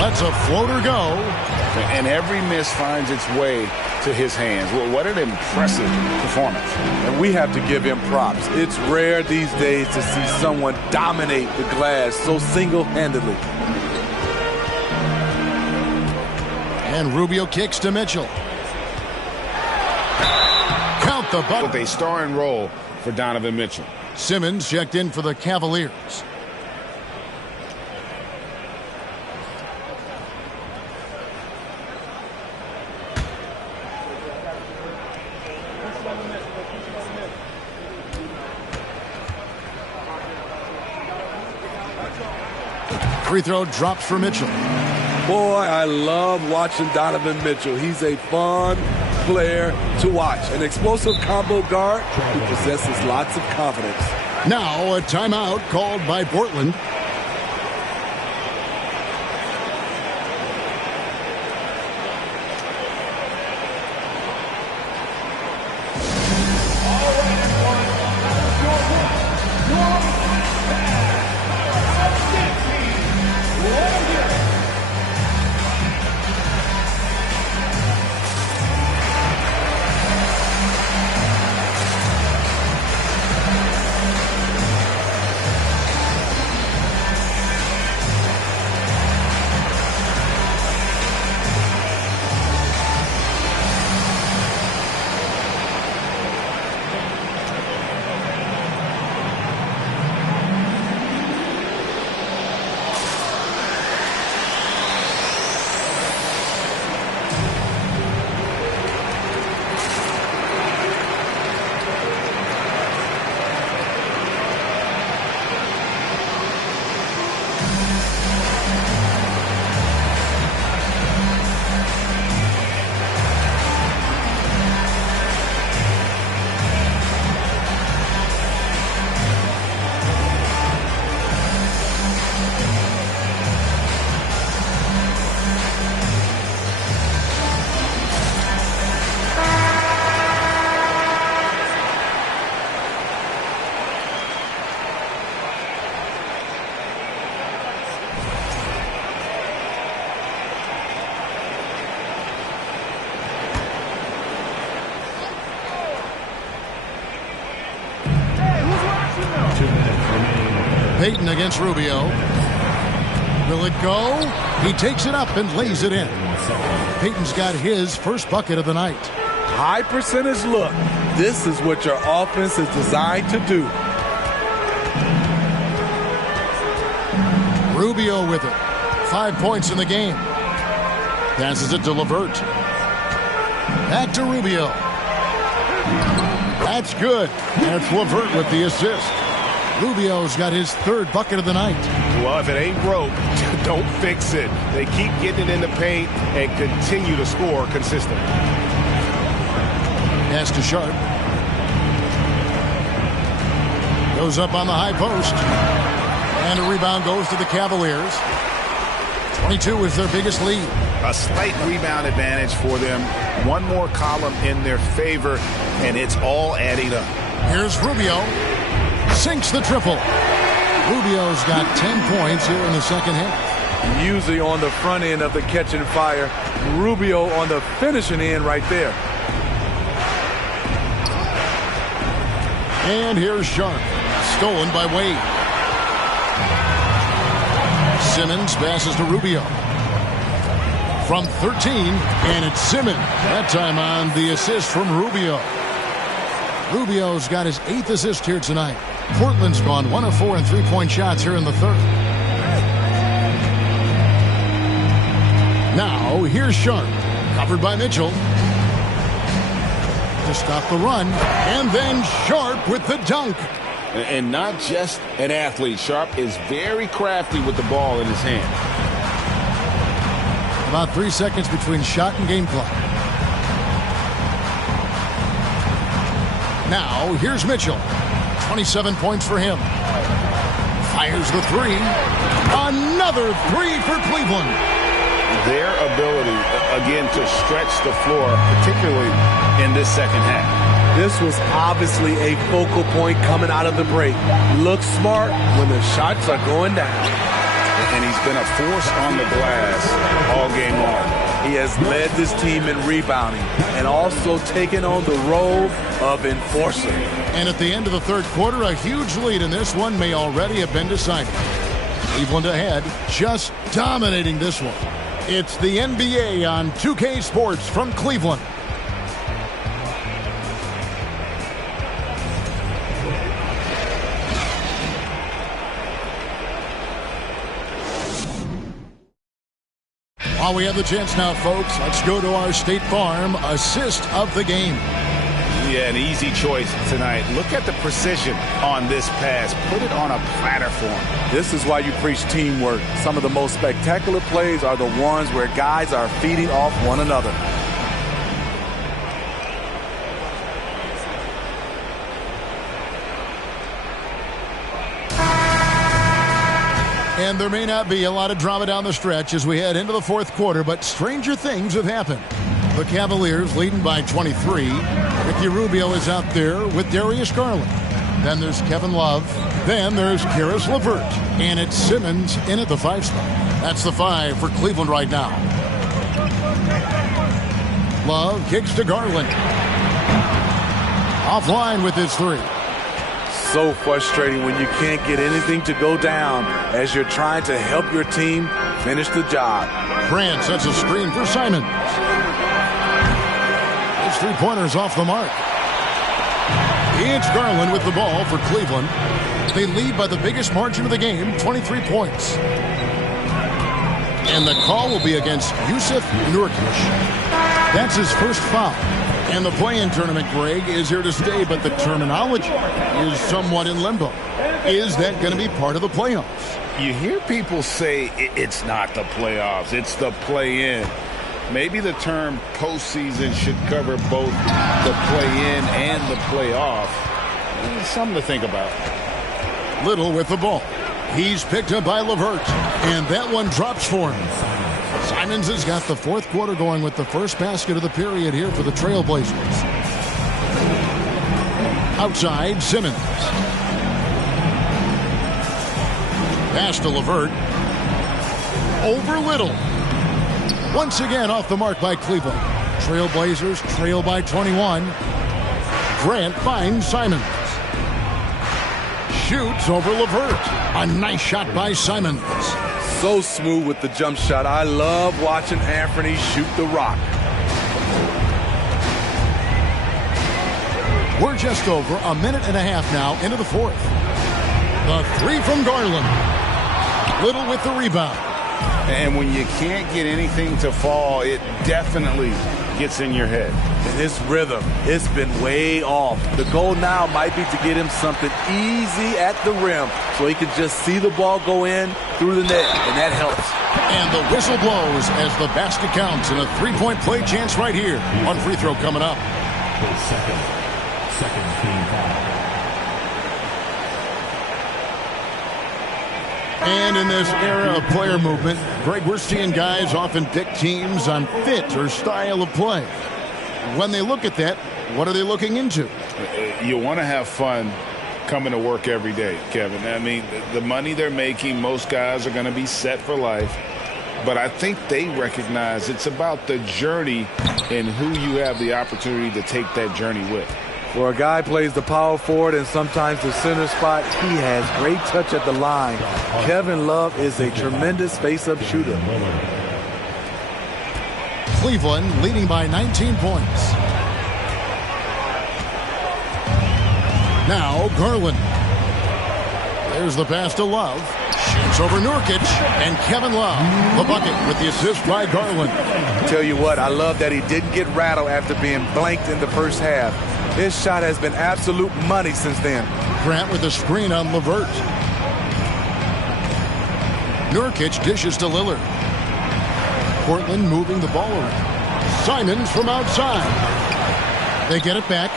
Lets a floater go. And every miss finds its way to his hands. Well, what an impressive performance. And we have to give him props. It's rare these days to see someone dominate the glass so single-handedly. And Rubio kicks to Mitchell. Count the bucket. With a starring role for Donovan Mitchell. Simmons checked in for the Cavaliers. Free throw drops for Mitchell. Boy, I love watching Donovan Mitchell. He's a fun player to watch. An explosive combo guard who possesses lots of confidence. Now a timeout called by Portland. Payton against Rubio. Will it go? He takes it up and lays it in. Payton's got his first bucket of the night. High percentage look. This is what your offense is designed to do. Rubio with it. 5 points in the game. Passes it to LeVert. Back to Rubio. That's good. That's LeVert with the assist. Rubio's got his third bucket of the night. Well, if it ain't broke, don't fix it. They keep getting it in the paint and continue to score consistently. Pass to Sharp. Goes up on the high post. And a rebound goes to the Cavaliers. 22 is their biggest lead. A slight rebound advantage for them. One more column in their favor, and it's all adding up. Here's Rubio. Sinks the triple. Rubio's got 10 points here in the second half. Usually on the front end of the catch and fire. Rubio on the finishing end right there. And here's Sharp. Stolen by Wade. Simmons passes to Rubio. From 13, and it's Simmons. That time on the assist from Rubio. Rubio's got his 8th assist here tonight. Portland's gone 1 of 4 in three-point shots here in the third. Now, here's Sharp. Covered by Mitchell. To stop the run. And then Sharp with the dunk. And not just an athlete. Sharp is very crafty with the ball in his hand. About 3 seconds between shot and game clock. Now, here's Mitchell. 27 points for him. Fires the three. Another three for Cleveland. Their ability, again, to stretch the floor, particularly in this second half. This was obviously a focal point coming out of the break. Looks smart when the shots are going down. And he's been a force on the glass all game long. He has led this team in rebounding and also taken on the role of enforcer. And at the end of the third quarter, a huge lead in this one may already have been decided. Cleveland ahead, just dominating this one. It's the NBA on 2K Sports from Cleveland. While we have the chance now, folks, let's go to our State Farm assist of the game. Yeah, an easy choice tonight. Look at the precision on this pass. Put it on a platter for him. This is why you preach teamwork. Some of the most spectacular plays are the ones where guys are feeding off one another. And there may not be a lot of drama down the stretch as we head into the fourth quarter, but stranger things have happened. The Cavaliers leading by 23. Ricky Rubio is out there with Darius Garland. Then there's Kevin Love. Then there's Karis LeVert. And it's Simmons in at the 5 spot. That's the 5 for Cleveland right now. Love kicks to Garland. Offline with his 3. So frustrating when you can't get anything to go down as you're trying to help your team finish the job. Grant sets a screen for Simons. His 3-pointers off the mark. It's Garland with the ball for Cleveland. They lead by the biggest margin of the game, 23 points. And the call will be against Jusuf Nurkic. That's his first foul. And the play-in tournament, Greg, is here to stay, but the terminology is somewhat in limbo. Is that going to be part of the playoffs? You hear people say it's not the playoffs, it's the play-in. Maybe the term postseason should cover both the play-in and the playoff. It's something to think about. Little with the ball. He's picked up by LeVert, and that one drops for him. Simons has got the fourth quarter going with the first basket of the period here for the Trailblazers. Outside, Simmons. Pass to LeVert. Over Little. Once again off the mark by Cleveland. Trailblazers trail by 21. Grant finds Simons. Shoots over LeVert. A nice shot by Simons. So smooth with the jump shot. I love watching Anthony shoot the rock. We're just over a minute and a half now into the fourth. The 3 from Garland. Little with the rebound. And when you can't get anything to fall, it definitely gets in your head. And his rhythm, it's been way off. The goal now might be to get him something easy at the rim so he can just see the ball go in through the net, and that helps. And the whistle blows as the basket counts, and a 3-point play chance right here. One free throw coming up. Second team foul. And in this era of player movement, Greg, we're seeing guys often pick teams on fit or style of play. When they look at that, what are they looking into? You want to have fun coming to work every day, Kevin. I mean, the money they're making, most guys are going to be set for life. But I think they recognize it's about the journey and who you have the opportunity to take that journey with. Where a guy plays the power forward and sometimes the center spot, he has great touch at the line. Kevin Love is a tremendous face-up shooter. Cleveland leading by 19 points. Now Garland. There's the pass to Love. Shoots over Nurkic, and Kevin Love, the bucket with the assist by Garland. Tell you what, I love that he didn't get rattled after being blanked in the first half. His shot has been absolute money since then. Grant with a screen on LeVert. Nurkic dishes to Lillard. Portland moving the ball around. Simons from outside. They get it back.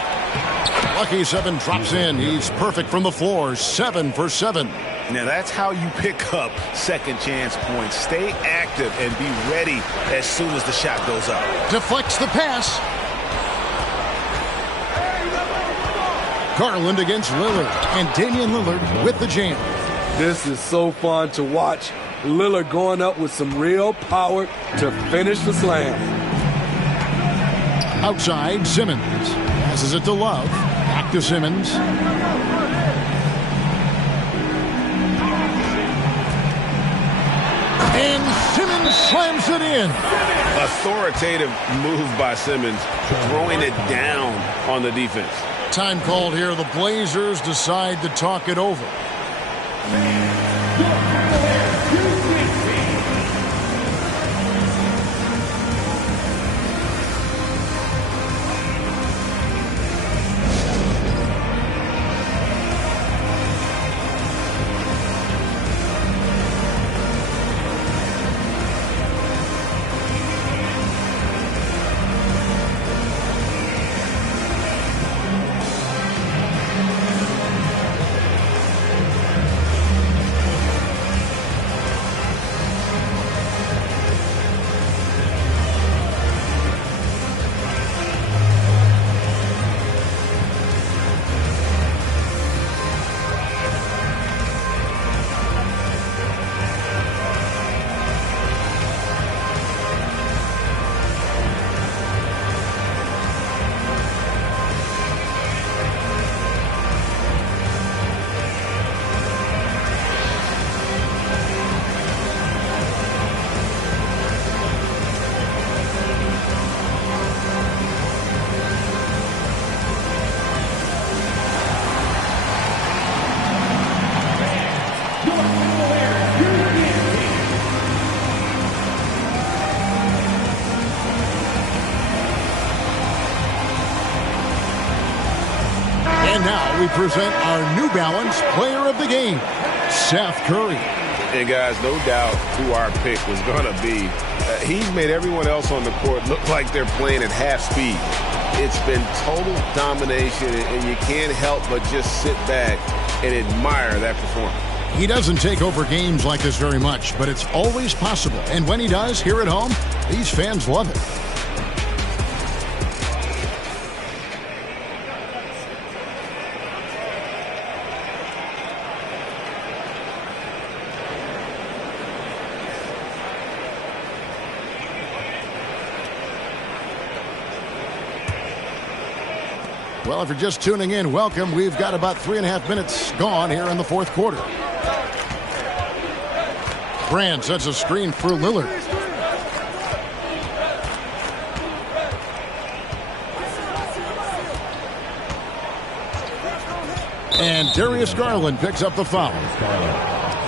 Lucky 7 drops in. He's perfect from the floor. 7 for 7. Now that's how you pick up second chance points. Stay active and be ready as soon as the shot goes up. Deflects the pass. Garland against Lillard, and Damian Lillard with the jam. This is so fun to watch. Lillard going up with some real power to finish the slam. Outside, Simmons passes it to Love. Back to Simmons. And Simmons slams it in. Authoritative move by Simmons, throwing it down on the defense. Time called here. The Blazers decide to talk it over. And now we present our New Balance Player of the Game, Seth Curry. And guys, no doubt who our pick was going to be. He's made everyone else on the court look like they're playing at half speed. It's been total domination, and you can't help but just sit back and admire that performance. He doesn't take over games like this very much, but it's always possible. And when he does, here at home, these fans love it. Well, if you're just tuning in, welcome. We've got about 3.5 minutes gone here in the fourth quarter. Grant sets a screen for Lillard. And Darius Garland picks up the foul.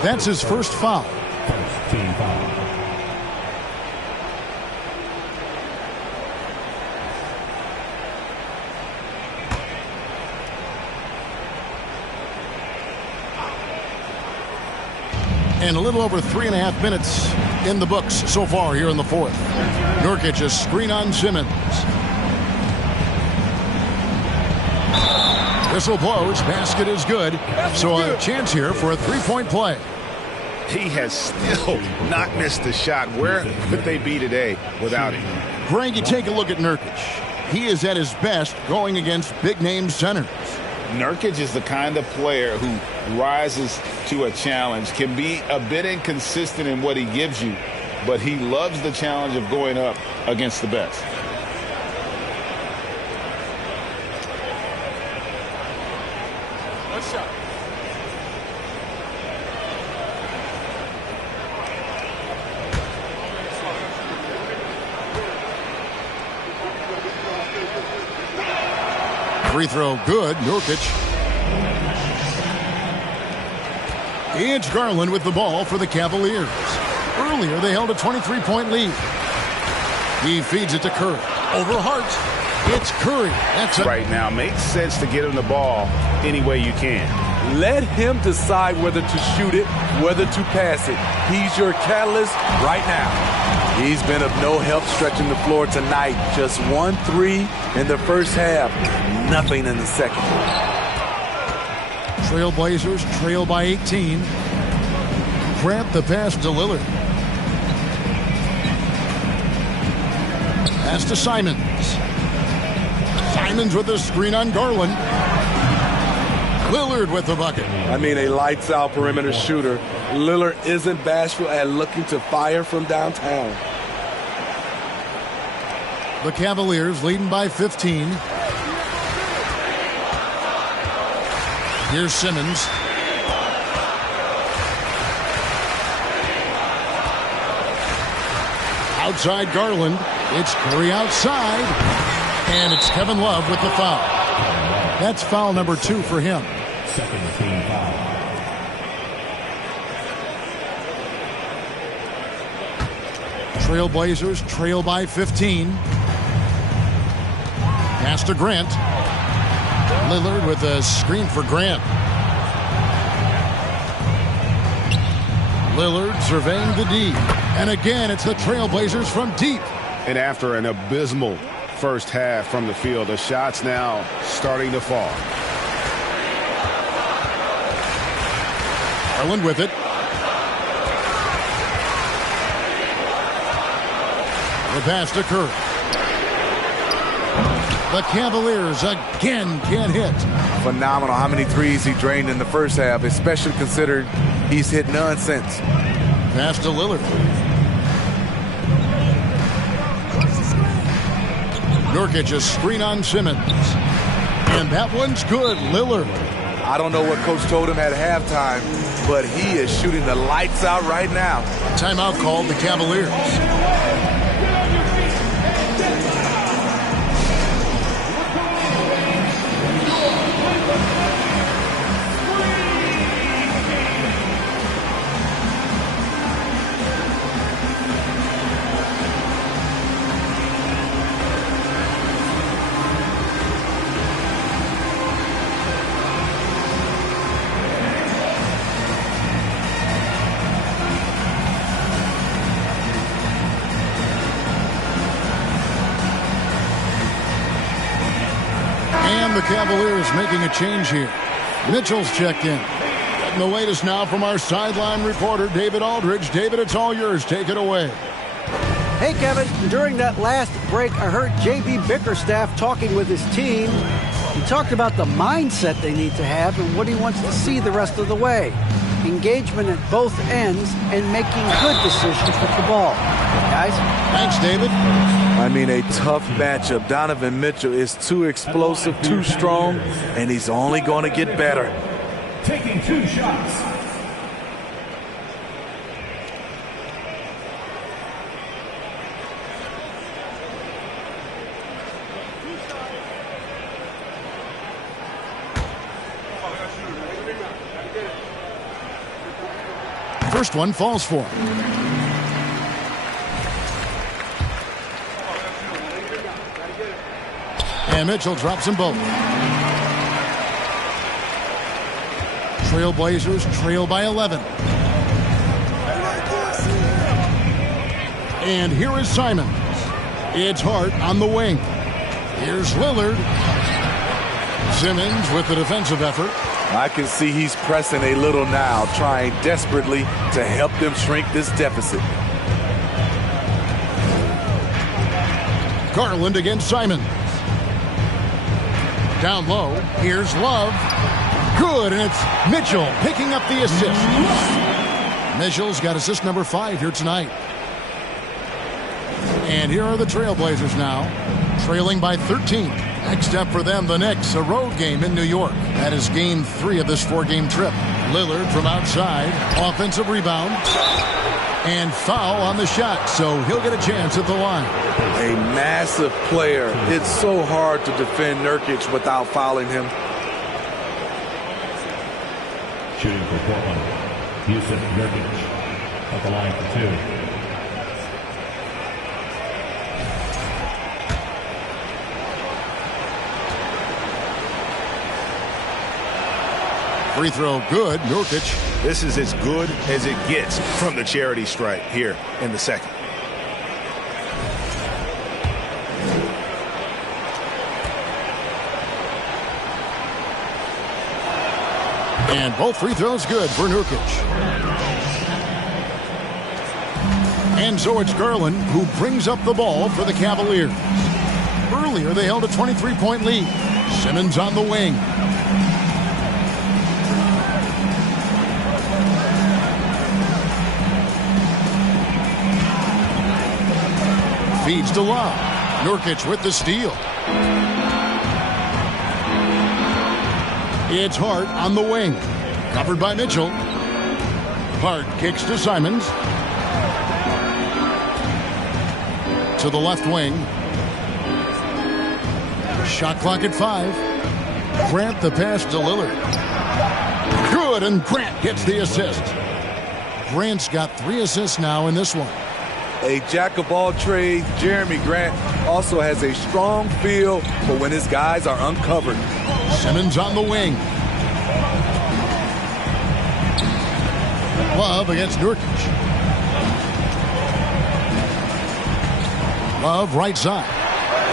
That's his first foul. Team foul. And a little over 3.5 minutes in the books so far here in the fourth. Nurkic, a screen on Simmons. Whistle blows, basket is good. So a chance here for a three-point play. He has still not missed a shot. Where could they be today without him? Greg, you take a look at Nurkic. He is at his best going against big-name centers. Nurkic is the kind of player who rises to a challenge, can be a bit inconsistent in what he gives you, but he loves the challenge of going up against the best. Good shot. Free throw good, Nurkic. It's Garland with the ball for the Cavaliers. Earlier, they held a 23-point lead. He feeds it to Curry. Over Hart. It's Curry. That's it. Right now, makes sense to get him the ball any way you can. Let him decide whether to shoot it, whether to pass it. He's your catalyst right now. He's been of no help stretching the floor tonight. Just 1 3 in the first half. Nothing in the second. Trailblazers trail by 18. Grant the pass to Lillard. Pass to Simons. Simons with the screen on Garland. Lillard with the bucket. I mean, a lights-out perimeter shooter. Lillard isn't bashful at looking to fire from downtown. The Cavaliers leading by 15. Here's Simmons. Outside Garland. It's Curry outside. And it's Kevin Love with the foul. That's foul number 2 for him. Second team foul. Trailblazers trail by 15. Pass to Grant. Lillard with a screen for Grant. Lillard surveying the D. And again, it's the Trailblazers from deep. And after an abysmal first half from the field, the shots now starting to fall. Garland with it. The pass to Curry. The Cavaliers again can't hit. Phenomenal how many threes he drained in the first half, especially considered he's hit none since. Pass to Lillard. Nurkic, a screen on Simmons. And that one's good. Lillard. I don't know what coach told him at halftime, but he is shooting the lights out right now. Timeout called the Cavaliers. And the Cavaliers making a change here. Mitchell's checked in. Getting the latest now from our sideline reporter, David Aldridge. David, it's all yours. Take it away. Hey, Kevin. During that last break, I heard J.B. Bickerstaff talking with his team. He talked about the mindset they need to have and what he wants to see the rest of the way. Engagement at both ends and making good decisions with the ball. Guys? Thanks, David. I mean, a tough matchup. Donovan Mitchell is too explosive, too strong, and he's only going to get better. Taking 2 shots. First one falls for him. And Mitchell drops them both. Trailblazers trail by 11. And here is Simons. It's Hart on the wing. Here's Lillard. Simmons with the defensive effort. I can see he's pressing a little now, trying desperately to help them shrink this deficit. Garland against Simons. Down low, here's Love. Good, and it's Mitchell picking up the assist. Mitchell's got assist number 5 here tonight. And here are the Trailblazers now, trailing by 13. Next up for them, the Knicks, a road game in New York. That is game 3 of this 4-game trip. Lillard from outside, offensive rebound, and foul on the shot, so he'll get a chance at the line. A massive player. It's so hard to defend Nurkic without fouling him. Shooting for Portland, Yusuf Nurkic at the line for 2. Free throw good, Nurkic. This is as good as it gets from the charity stripe here in the second. And both free throws good for Nurkic. And so it's Garland who brings up the ball for the Cavaliers. Earlier they held a 23-point lead. Simmons on the wing. Feeds to Love. Nurkic with the steal. It's Hart on the wing. Covered by Mitchell. Hart kicks to Simons. To the left wing. Shot clock at 5. Grant the pass to Lillard. Good, and Grant gets the assist. Grant's got 3 assists now in this one. A jack of all trades, Jeremy Grant also has a strong feel for when his guys are uncovered. Simmons on the wing. Love against Nurkic. Love right side.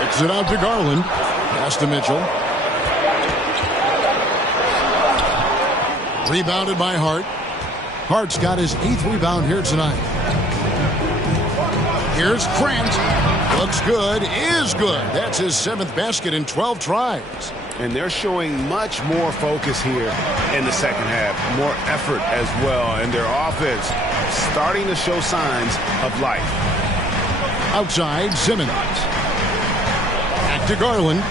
Kicks it out to Garland. Pass to Mitchell. Rebounded by Hart. Hart's got his 8th rebound here tonight. Here's Grant. Looks good, is good. That's his 7th basket in 12 tries. And they're showing much more focus here in the second half. More effort as well. And their offense starting to show signs of life. Outside, Simmons. Back to Garland.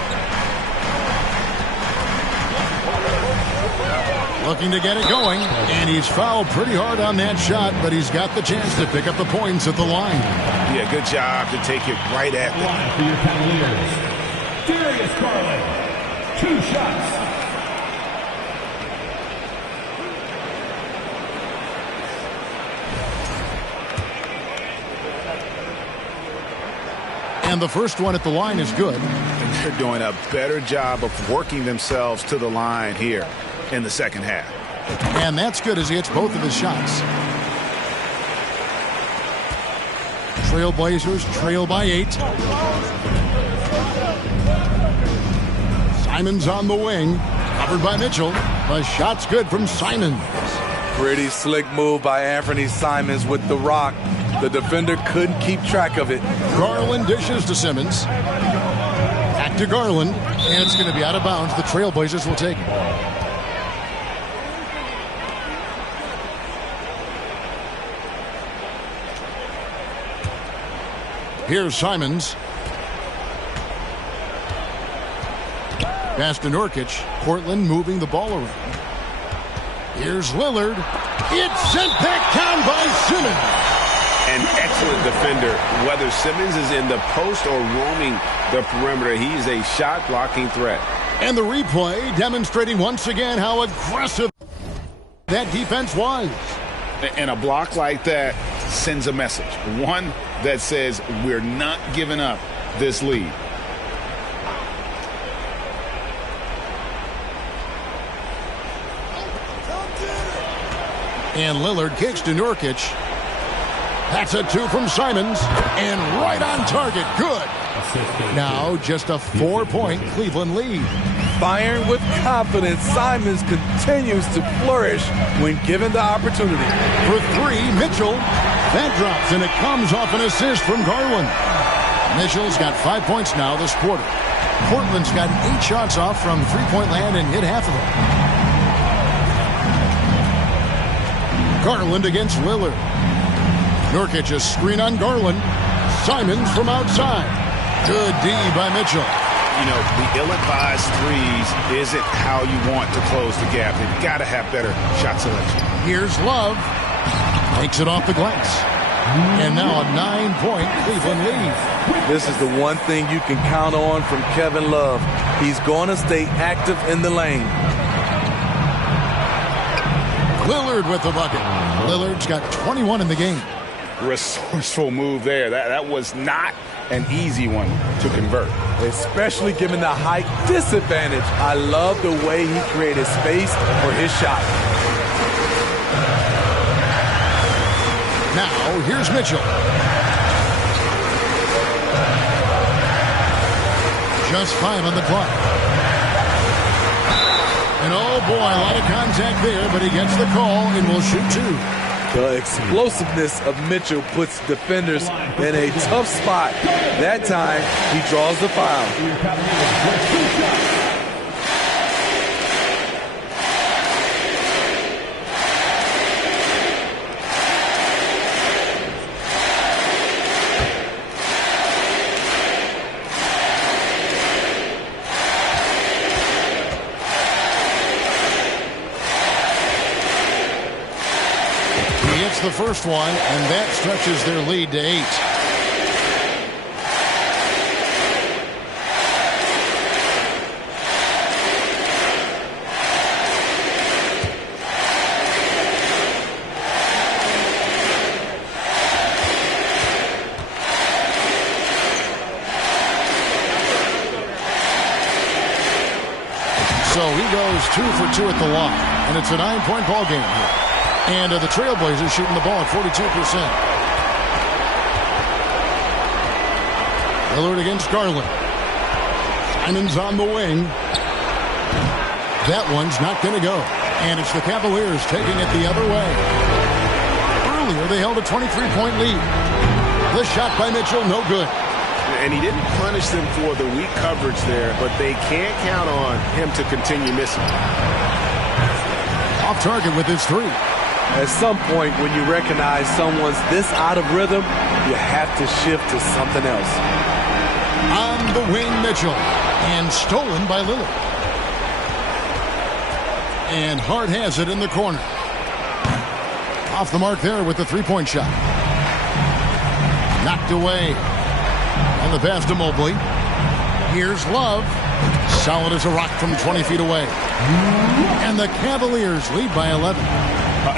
Looking to get it going. And he's fouled pretty hard on that shot, but he's got the chance to pick up the points at the line. Yeah, good job to take it right at them. Line for your Cavaliers, Darius Garland. 2 shots. And the first one at the line is good. And they're doing a better job of working themselves to the line here in the second half. And that's good as he hits both of his shots. Trailblazers trail by 8. Simons on the wing, covered by Mitchell. The shot's good from Simons. Pretty slick move by Anthony Simons with the rock. The defender couldn't keep track of it. Garland dishes to Simmons. Back to Garland, and it's going to be out of bounds. The Trailblazers will take it. Here's Simons. Pass to Nurkic. Portland moving the ball around. Here's Lillard. It's sent back down by Simmons. An excellent defender. Whether Simmons is in the post or roaming the perimeter, he's a shot-blocking threat. And the replay demonstrating once again how aggressive that defense was. And a block like that sends a message. One that says we're not giving up this lead. And Lillard kicks to Nurkic. That's a two from Simons. And right on target. Good. Now just a 4-point Cleveland lead. Firing with confidence, Simons continues to flourish when given the opportunity. For three, Mitchell. That drops, and it comes off an assist from Garland. Mitchell's got 5 points now this quarter. Portland's got 8 shots off from three-point land and hit half of them. Garland against Lillard. Nurkic a screen on Garland. Simons from outside. Good D by Mitchell. You know, the ill-advised threes isn't how you want to close the gap. You've got to have better shot selection. Here's Love. Takes it off the glass. And now a 9-point Cleveland lead. This is the one thing you can count on from Kevin Love. He's going to stay active in the lane. Lillard with the bucket. Lillard's got 21 in the game. Resourceful move there. That was not an easy one to convert. Especially given the height disadvantage. I love the way he created space for his shot. Now, here's Mitchell. Just 5 on the clock. And oh boy, a lot of contact there, but he gets the call and will shoot 2. The explosiveness of Mitchell puts defenders in a tough spot. That time, he draws the foul. The first one, and that stretches their lead to 8. So he goes 2 for 2 at the line, and it's a 9-point ball game here. And the Trailblazers shooting the ball at 42%. Lillard against Garland. Simons on the wing. That one's not going to go. And it's the Cavaliers taking it the other way. Earlier, they held a 23-point lead. The shot by Mitchell, no good. And he didn't punish them for the weak coverage there, but they can't count on him to continue missing. Off target with his 3. At some point, when you recognize someone's this out of rhythm, you have to shift to something else. On the wing, Mitchell. And stolen by Lillard. And Hart has it in the corner. Off the mark there with the 3-point shot. Knocked away. And the pass to Mobley. Here's Love. Solid as a rock from 20 feet away. And the Cavaliers lead by 11.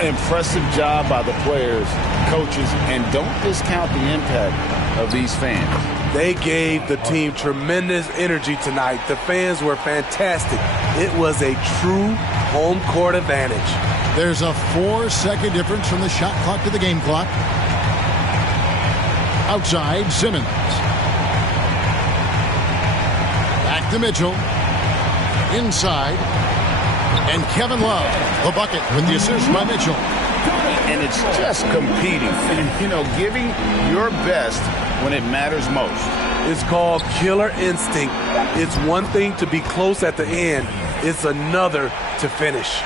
Impressive job by the players, coaches, and don't discount the impact of these fans. They gave the team tremendous energy tonight. The fans were fantastic. It was a true home court advantage. There's a 4-second difference from the shot clock to the game clock. Outside, Simmons. Back to Mitchell. inside. And Kevin Love, the bucket with the assist by Mitchell. And it's just competing and, giving your best when it matters most. It's called killer instinct. It's one thing to be close at the end. It's another to finish.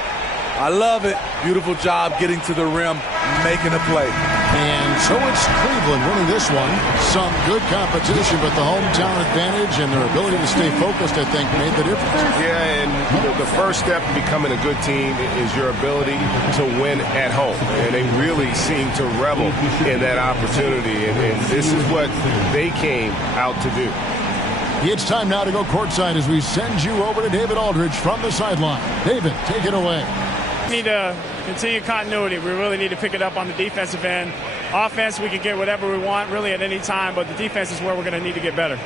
I love it. Beautiful job getting to the rim, making a play. And so it's Cleveland winning this one. Some good competition, but the hometown advantage and their ability to stay focused, I think, made the difference. Yeah, and the first step to becoming a good team is your ability to win at home. And they really seem to revel in that opportunity. And this is what they came out to do. It's time now to go courtside as we send you over to David Aldridge from the sideline. David, take it away. We need to continue continuity. We really need to pick it up on the defensive end. Offense, we can get whatever we want really at any time, but the defense is where we're going to need to get better.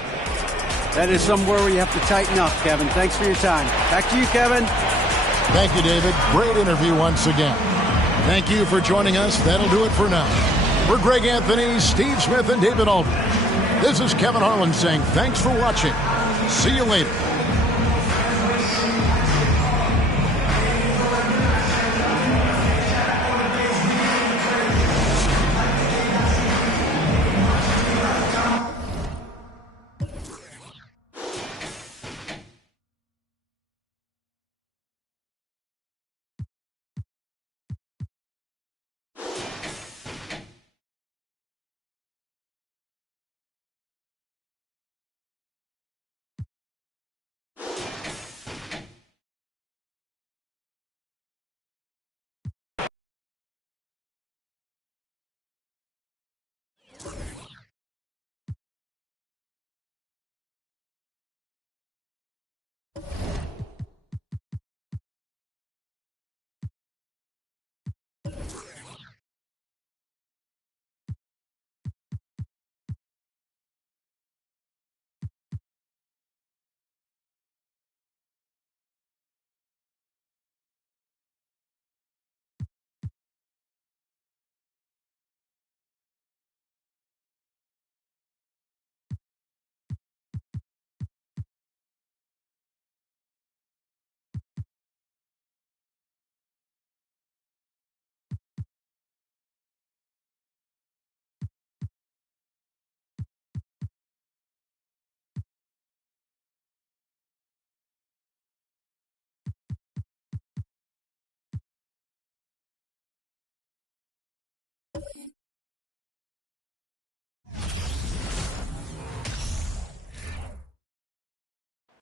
That is somewhere where you have to tighten up, Kevin. Thanks for your time. Back to you, Kevin. Thank you, David. Great interview once again. Thank you for joining us. That'll do it for now. For Greg Anthony, Steve Smith, and David Aldridge, this is Kevin Harlan saying thanks for watching. See you later.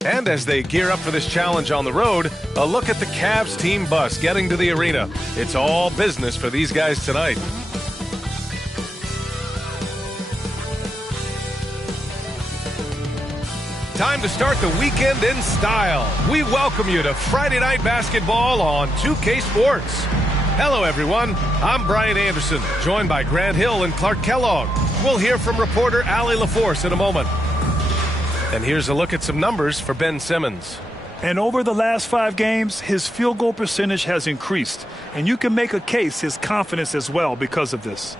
And as they gear up for this challenge on the road, a look at the Cavs team bus getting to the arena. It's all business for these guys tonight. Time to start the weekend in style. We welcome you to Friday Night Basketball on 2K Sports. Hello, everyone. I'm Brian Anderson, joined by Grant Hill and Clark Kellogg. We'll hear from reporter Allie LaForce in a moment. And here's a look at some numbers for Ben Simmons. And over the last 5 games, his field goal percentage has increased. And you can make a case his confidence as well because of this.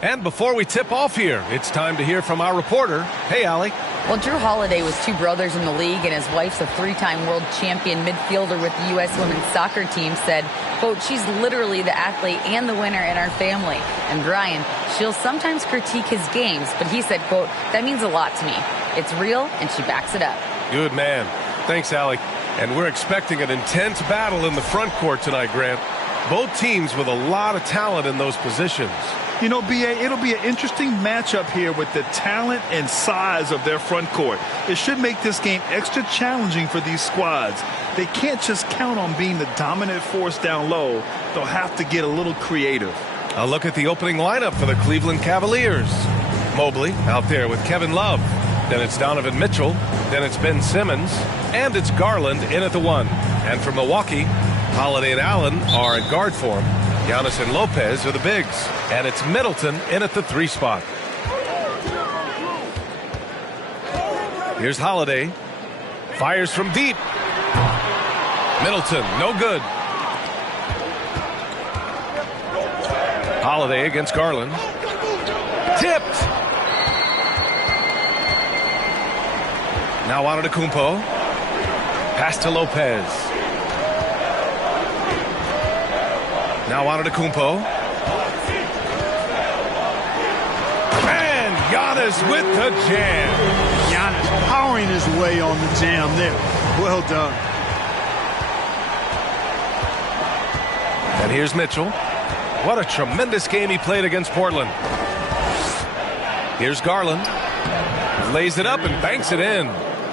And before we tip off here, it's time to hear from our reporter. Hey, Allie. Well, Drew Holiday was 2 brothers in the league, and his wife's a 3-time world champion midfielder with the U.S. women's soccer team, said, quote, she's literally the athlete and the winner in our family. And Brian, she'll sometimes critique his games, but he said, quote, that means a lot to me. It's real, and she backs it up. Good man. Thanks, Allie. And we're expecting an intense battle in the front court tonight, Grant. Both teams with a lot of talent in those positions. You know, B.A., it'll be an interesting matchup here with the talent and size of their front court. It should make this game extra challenging for these squads. They can't just count on being the dominant force down low. They'll have to get a little creative. A look at the opening lineup for the Cleveland Cavaliers. Mobley out there with Kevin Love. Then it's Donovan Mitchell. Then it's Ben Simmons. And it's Garland in at the 1. And for Milwaukee, Holiday and Allen are at guard form. Giannis and Lopez are the bigs. And it's Middleton in at the 3 spot. Here's Holiday. Fires from deep. Middleton, no good. Holiday against Garland. Tipped. Now Antetokounmpo. Pass to Lopez. Now Antetokounmpo. And Giannis with the jam. Giannis powering his way on the jam there. Well done. And here's Mitchell. What a tremendous game he played against Portland. Here's Garland. Lays it up and banks it in.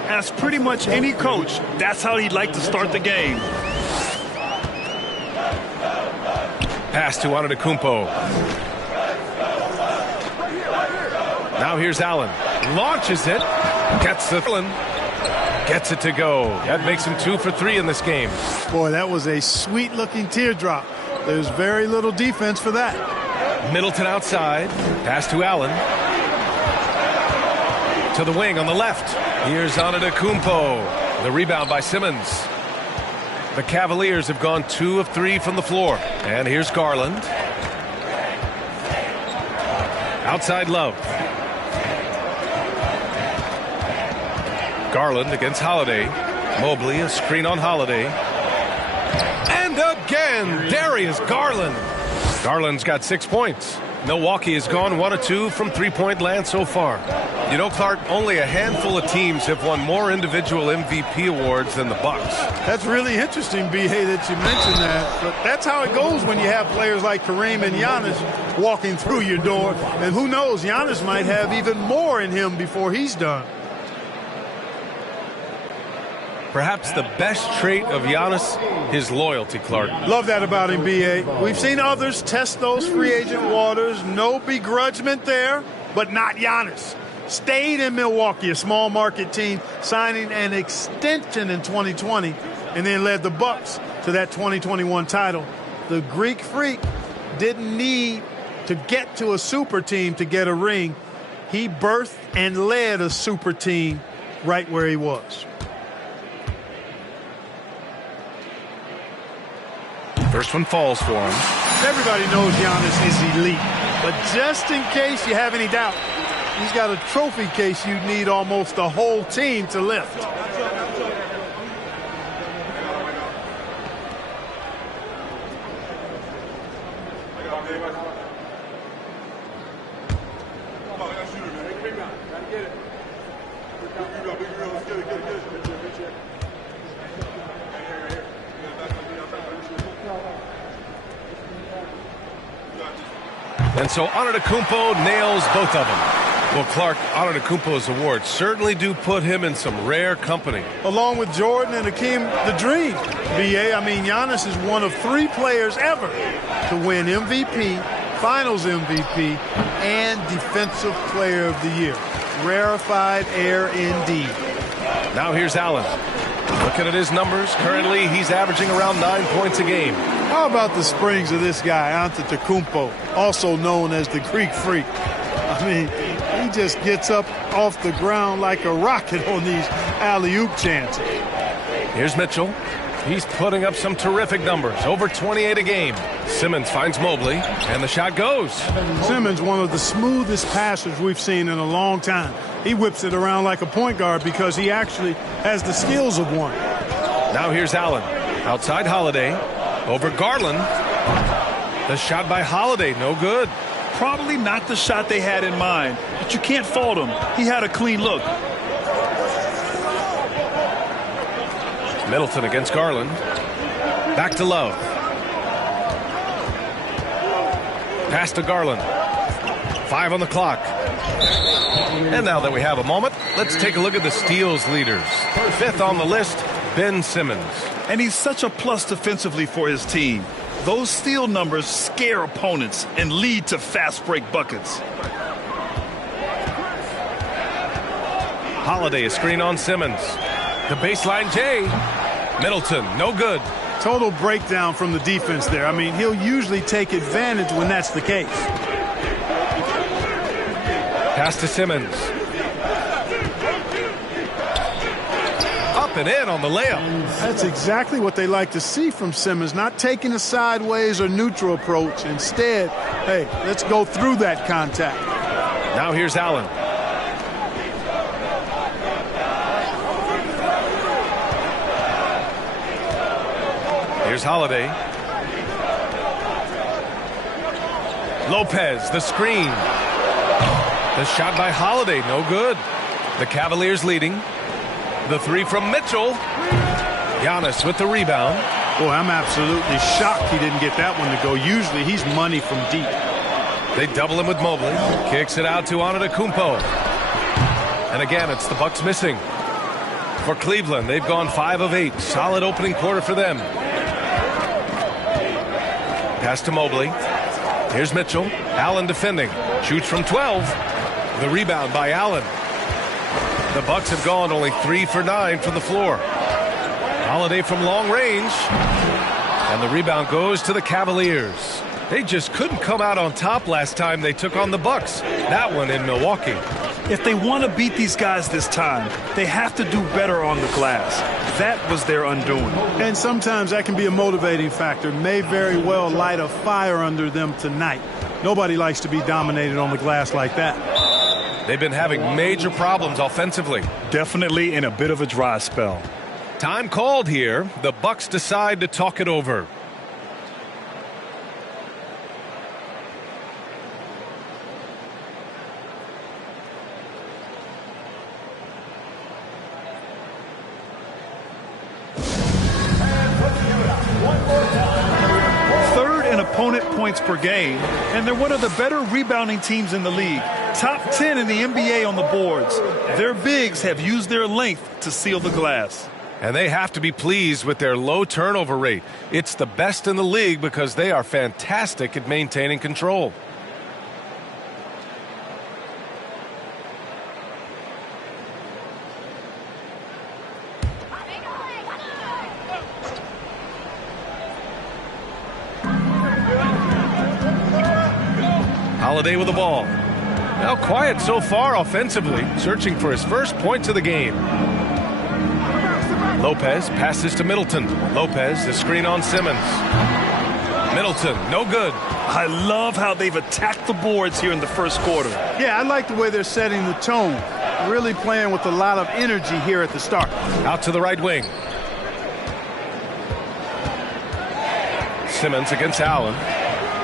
Ask pretty much any coach. That's how he'd like to start the game. Pass to Antetokounmpo. Now here's Allen. Launches it. Gets the gets it to go. That makes him 2 for 3 in this game. Boy, that was a sweet-looking teardrop. There's very little defense for that. Middleton outside. Pass to Allen. To the wing on the left. Here's Antetokounmpo. The rebound by Simmons. The Cavaliers have gone 2 of 3 from the floor. And here's Garland. Outside Love. Garland against Holiday. Mobley, a screen on Holiday. And again, Darius Garland. Garland's got 6 points. Milwaukee has gone 1 of 2 from three-point land so far. You know, Clark, only a handful of teams have won more individual MVP awards than the Bucks. That's really interesting, B.A., that you mentioned that. But that's how it goes when you have players like Kareem and Giannis walking through your door. And who knows, Giannis might have even more in him before he's done. Perhaps the best trait of Giannis, his loyalty, Clark. Love that about him, B.A. We've seen others test those free agent waters. No begrudgment there, but not Giannis. Stayed in Milwaukee, a small market team, signing an extension in 2020, and then led the Bucks to that 2021 title. The Greek Freak didn't need to get to a super team to get a ring. He birthed and led a super team right where he was. First one falls for him. Everybody knows Giannis is elite, but just in case you have any doubt, he's got a trophy case you need almost the whole team to lift. And so Antetokounmpo nails both of them. Well, Clark, Antetokounmpo's awards certainly do put him in some rare company. Along with Jordan and Hakeem the Dream, B.A. I mean, Giannis is one of 3 players ever to win MVP, Finals MVP, and Defensive Player of the Year. Rarefied air indeed. Now here's Allen. Looking at his numbers, currently he's averaging around 9 points a game. How about the springs of this guy, Antetokounmpo, also known as the Greek Freak? I mean, he just gets up off the ground like a rocket on these alley-oop chances. Here's Mitchell. He's putting up some terrific numbers, over 28 a game. Simmons finds Mobley, and the shot goes. Simmons, one of the smoothest passers we've seen in a long time. He whips it around like a point guard because he actually has the skills of one. Now here's Allen. Outside Holiday. Over Garland. The shot by Holiday, no good. Probably not the shot they had in mind, but you can't fault him. He had a clean look. Middleton against Garland. Back to Love. Pass to Garland. 5 on the clock. And now that we have a moment, let's take a look at the steals leaders. 5th on the list, Ben Simmons. And he's such a plus defensively for his team. Those steal numbers scare opponents and lead to fast break buckets. Holiday, a screen on Simmons. The baseline J. Middleton, no good. Total breakdown from the defense there. I mean, he'll usually take advantage when that's the case. Pass to Simmons. Up and in on the layup. That's exactly what they like to see from Simmons, not taking a sideways or neutral approach. Instead, hey, let's go through that contact. Now here's Allen. Here's Holiday. Lopez, the screen. The shot by Holiday, no good. The Cavaliers leading. The three from Mitchell. Giannis with the rebound. Boy, I'm absolutely shocked he didn't get that one to go. Usually he's money from deep. They double him with Mobley. Kicks it out to Antetokounmpo. And again, it's the Bucks missing. For Cleveland, they've gone 5 of 8. Solid opening quarter for them. Pass to Mobley. Here's Mitchell. Allen defending. Shoots from 12. The rebound by Allen. The Bucks have gone only 3 for 9 from the floor. Holiday from long range. And the rebound goes to the Cavaliers. They just couldn't come out on top last time they took on the Bucks. That one in Milwaukee. If they want to beat these guys this time, they have to do better on the glass. That was their undoing. And sometimes that can be a motivating factor. May very well light a fire under them tonight. Nobody likes to be dominated on the glass like that. They've been having major problems offensively. Definitely in a bit of a dry spell. Time called here. The Bucks decide to talk it over. Opponent points per game, and they're one of the better rebounding teams in the league. Top 10 in the NBA on the boards. Their bigs have used their length to seal the glass. And they have to be pleased with their low turnover rate. It's the best in the league because they are fantastic at maintaining control. Holiday with the ball. Now quiet so far offensively, searching for his first points of the game. Lopez passes to Middleton. Lopez, the screen on Simmons. Middleton, no good. I love how they've attacked the boards here in the first quarter. Yeah, I like the way they're setting the tone. Really playing with a lot of energy here at the start. Out to the right wing. Simmons against Allen.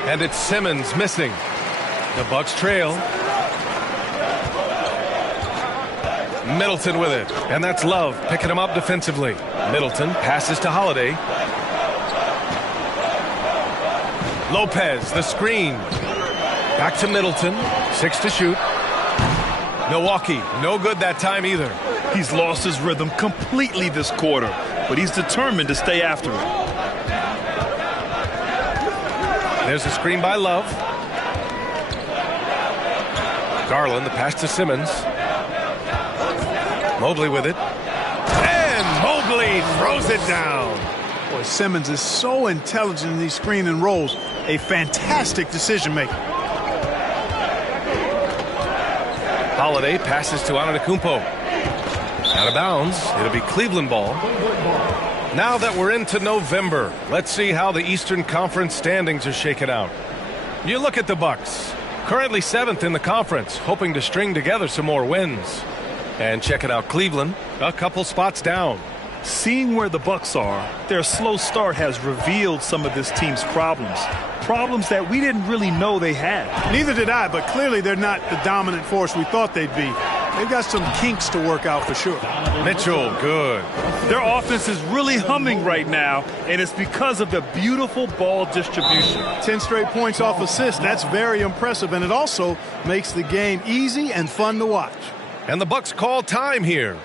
And it's Simmons missing. The Bucks trail. Middleton with it. And that's Love picking him up defensively. Middleton passes to Holiday. Lopez, the screen. Back to Middleton. 6 to shoot. Milwaukee, no good that time either. He's lost his rhythm completely this quarter, but he's determined to stay after it. There's a screen by Love. Garland, the pass to Simmons. Mobley with it. And Mobley throws it down. Boy, Simmons is so intelligent in these screen and rolls. A fantastic decision maker. Holiday passes to Antetokounmpo. Out of bounds. It'll be Cleveland ball. Now that we're into November, let's see how the Eastern Conference standings are shaken out. You look at the Bucks. Currently 7th in the conference, hoping to string together some more wins. And check it out, Cleveland, a couple spots down. Seeing where the Bucks are, their slow start has revealed some of this team's problems. Problems that we didn't really know they had. Neither did I, but clearly they're not the dominant force we thought they'd be. They've got some kinks to work out for sure. Mitchell, good. Their offense is really humming right now, and it's because of the beautiful ball distribution. 10 straight points off assists. That's very impressive, and it also makes the game easy and fun to watch. And the Bucks call time here.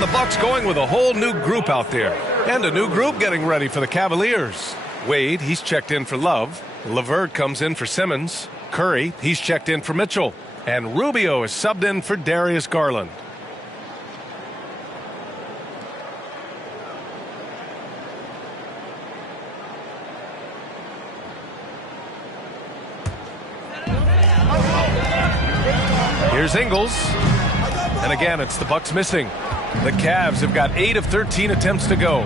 The Bucks going with a whole new group out there. And a new group getting ready for the Cavaliers. Wade, he's checked in for Love. LeVert comes in for Simmons. Curry, he's checked in for Mitchell. And Rubio is subbed in for Darius Garland. Here's Ingles. And again, it's the Bucks missing. The Cavs have got 8 of 13 attempts to go.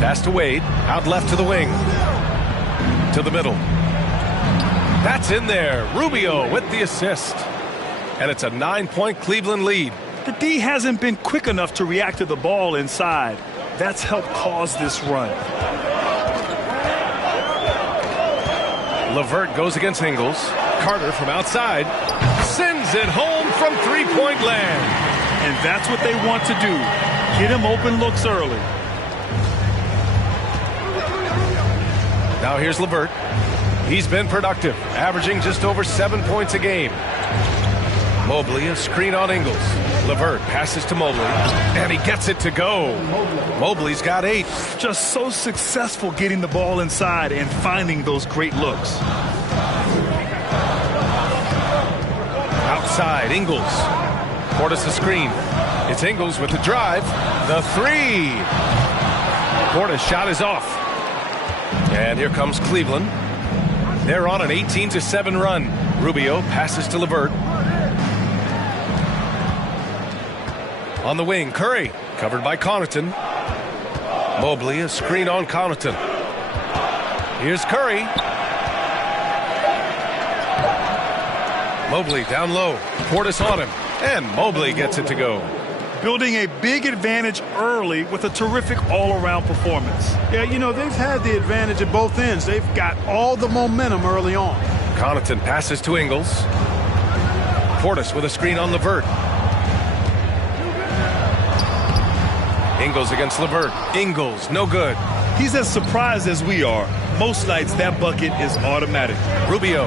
Pass to Wade. Out left to the wing. To the middle. That's in there. Rubio with the assist. And it's a 9-point Cleveland lead. The D hasn't been quick enough to react to the ball inside. That's helped cause this run. LeVert goes against Ingles. Carter from outside sends it home from three-point land. And that's what they want to do. Get him open looks early. Now here's LeVert. He's been productive, averaging just over 7 points a game. Mobley, a screen on Ingles. LeVert passes to Mobley, and he gets it to go. Mobley's got 8. Just so successful getting the ball inside and finding those great looks. Outside, Ingles. Portis a screen. It's Ingles with the drive. The 3. Portis' shot is off. And here comes Cleveland. They're on an 18-7 run. Rubio passes to LeVert. On the wing, Curry, covered by Connaughton. Mobley, a screen on Connaughton. Here's Curry. Mobley down low. Portis on him. And Mobley gets it to go. Building a big advantage early with a terrific all-around performance. Yeah, you know, they've had the advantage at both ends. They've got all the momentum early on. Connaughton passes to Ingles. Portis with a screen on LeVert. Ingles against LeVert. Ingles, no good. He's as surprised as we are. Most nights that bucket is automatic. Rubio.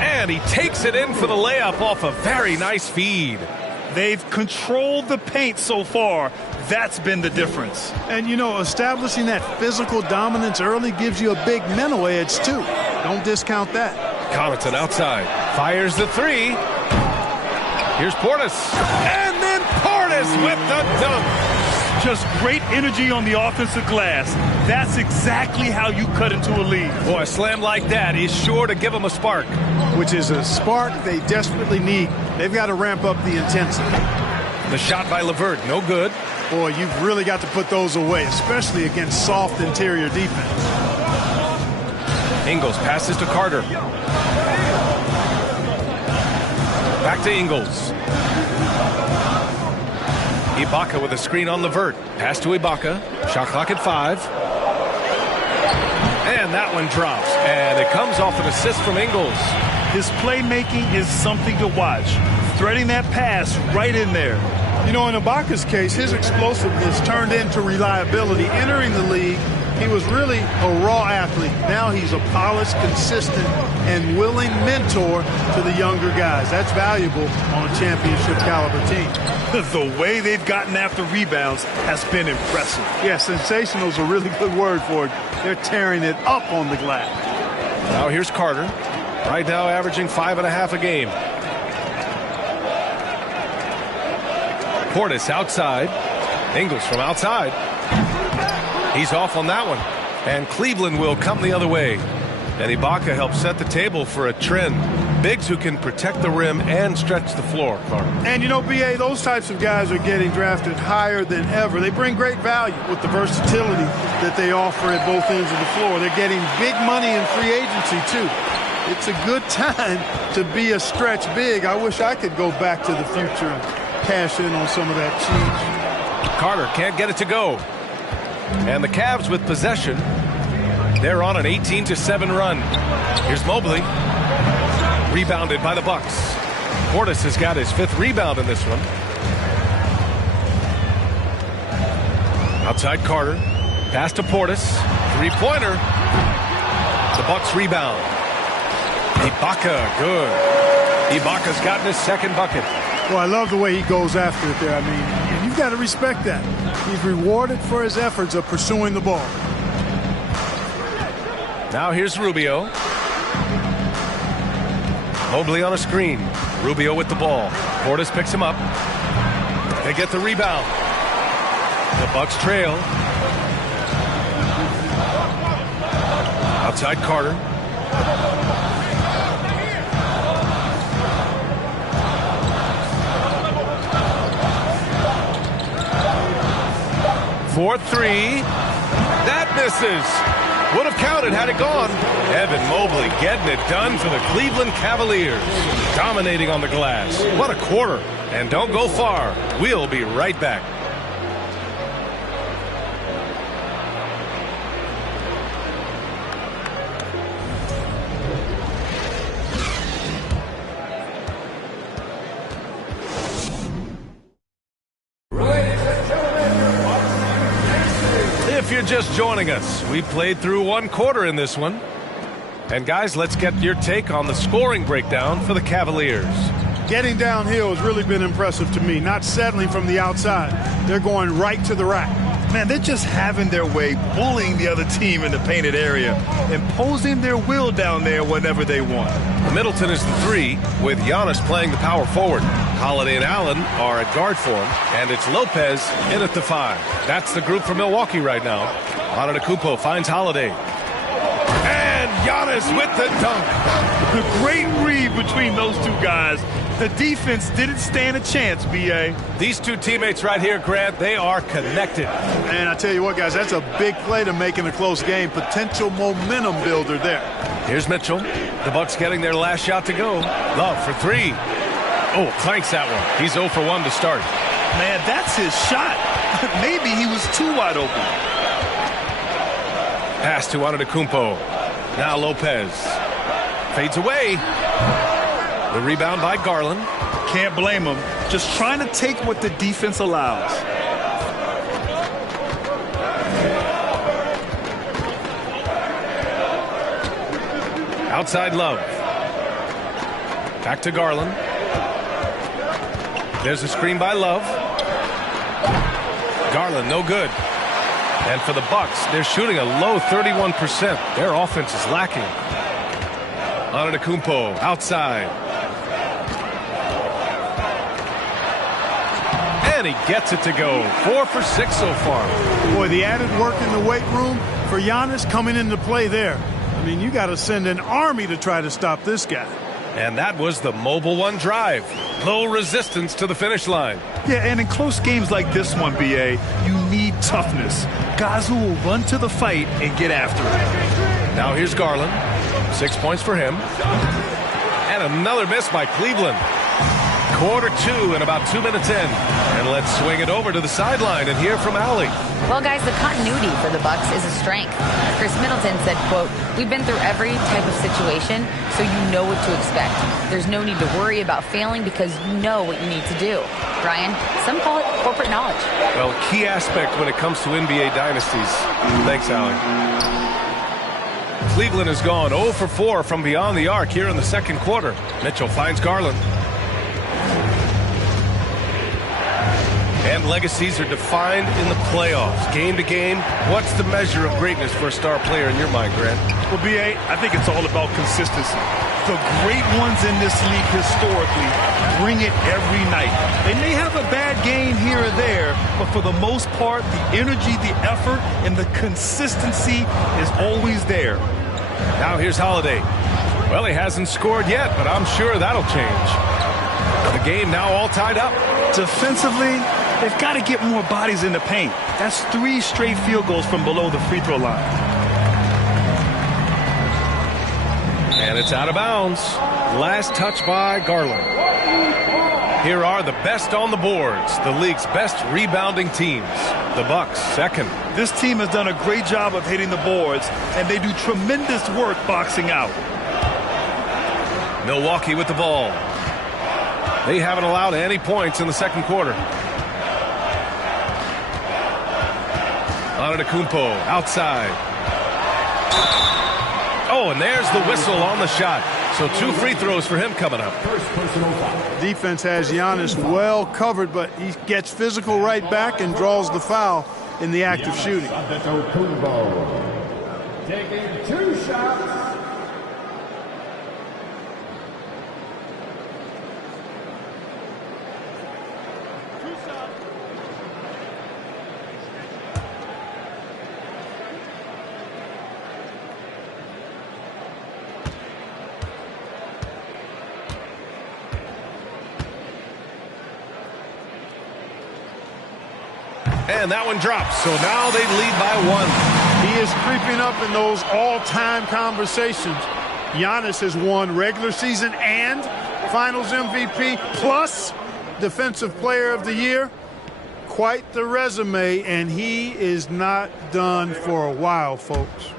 And he takes it in for the layup off a very nice feed. They've controlled the paint so far. That's been the difference. And, you know, establishing that physical dominance early gives you a big mental edge, too. Don't discount that. Connaughton outside. Fires the 3. Here's Portis. And then Portis with the dunk. Just great energy on the offensive glass. That's exactly how you cut into a lead. Boy, a slam like that is sure to give them a spark. Which is a spark they desperately need. They've got to ramp up the intensity. The shot by LeVert, no good. Boy, you've really got to put those away, especially against soft interior defense. Ingles passes to Carter. Back to Ingles. Ibaka with a screen on LeVert. Pass to Ibaka. Shot clock at 5. And that one drops. And it comes off an assist from Ingles. His playmaking is something to watch. Threading that pass right in there. You know, in Ibaka's case, his explosiveness turned into reliability. Entering the league, he was really a raw athlete. Now he's a polished, consistent, and willing mentor to the younger guys. That's valuable on a championship caliber team. The way they've gotten after rebounds has been impressive. Yeah, sensational is a really good word for it. They're tearing it up on the glass. Now here's Carter. Right now averaging 5.5 a game. Portis outside. Ingles from outside. He's off on that one. And Cleveland will come the other way. And Ibaka helps set the table for a trend. Bigs who can protect the rim and stretch the floor, Carter. And, you know, B.A., those types of guys are getting drafted higher than ever. They bring great value with the versatility that they offer at both ends of the floor. They're getting big money in free agency, too. It's a good time to be a stretch big. I wish I could go back to the future and cash in on some of that cheese. Carter can't get it to go. And the Cavs with possession. They're on an 18-7 run. Here's Mobley. Rebounded by the Bucks. Portis has got his 5th rebound in this one. Outside Carter. Pass to Portis. 3-pointer. The Bucks rebound. Ibaka, good. Ibaka's gotten his 2nd bucket. Well, I love the way he goes after it there. I mean, you've got to respect that. He's rewarded for his efforts of pursuing the ball. Now here's Rubio. Mobley on a screen. Rubio with the ball. Portis picks him up. They get the rebound. The Bucks trail. Outside Carter. for three. That misses. Would have counted had it gone. Evan Mobley getting it done for the Cleveland Cavaliers. Dominating on the glass. What a quarter. And don't go far. We'll be right back. If you're just joining us, we played through one quarter in this one. And guys, let's get your take on the scoring breakdown for the Cavaliers. Getting downhill has really been impressive to me, not settling from the outside. They're going right to the rack. Man, they're just having their way, bullying the other team in the painted area, imposing their will down there whenever they want. Middleton is the 3, with Giannis playing the power forward. Holiday and Allen are at guard for him, and it's Lopez in at the 5. That's the group for Milwaukee right now. Antetokounmpo finds Holiday. And Giannis with the dunk. A great read between those two guys. The defense didn't stand a chance, B.A. These two teammates right here, Grant, they are connected. And I tell you what, guys, that's a big play to make in a close game. Potential momentum builder there. Here's Mitchell. The Bucks getting their last shot to go. Love for 3. Oh, clanks that one. He's 0 for 1 to start. Man, that's his shot. Maybe he was too wide open. Pass to Antetokounmpo. Now Lopez. Fades away. The rebound by Garland. Can't blame him. Just trying to take what the defense allows. Outside Love. Back to Garland. There's a screen by Love. Garland, no good. And for the Bucks, they're shooting a low 31%. Their offense is lacking. Antetokounmpo outside. And he gets it to go. 4 for 6 so far. Boy, the added work in the weight room for Giannis coming into play there. I mean, you got to send an army to try to stop this guy. And that was the Mobile One drive. Low resistance to the finish line. Yeah, and in close games like this one, B.A., you need toughness. Guys who will run to the fight and get after it. Now here's Garland. 6 points for him. And another miss by Cleveland. Quarter 2 and about 2 minutes in. And let's swing it over to the sideline and hear from Allie. Well, guys, the continuity for the Bucks is a strength. Chris Middleton said, quote, "We've been through every type of situation, so you know what to expect. There's no need to worry about failing because you know what you need to do." Brian, some call it corporate knowledge. Well, key aspect when it comes to NBA dynasties. Thanks, Allie. Cleveland has gone 0 for 4 from beyond the arc here in the second quarter. Mitchell finds Garland. And legacies are defined in the playoffs. Game to game, what's the measure of greatness for a star player in your mind, Grant? Well, B.A., I think it's all about consistency. The great ones in this league historically bring it every night. They may have a bad game here or there, but for the most part, the energy, the effort, and the consistency is always there. Now here's Holiday. Well, he hasn't scored yet, but I'm sure that'll change. The game now all tied up. Defensively, they've got to get more bodies in the paint. That's 3 straight field goals from below the free throw line. And it's out of bounds. Last touch by Garland. Here are the best on the boards, the league's best rebounding teams. The Bucks, second. This team has done a great job of hitting the boards, and they do tremendous work boxing out. Milwaukee with the ball. They haven't allowed any points in the second quarter. Antetokounmpo outside. Oh, and there's the whistle on the shot. So 2 free throws for him coming up. Defense has Giannis well covered, but he gets physical right back and draws the foul in the act of shooting. Taking 2 shots. And that one drops. So now they lead by 1. He is creeping up in those all-time conversations. Giannis has won regular season and Finals MVP plus Defensive Player of the Year. Quite the resume, and he is not done for a while, folks.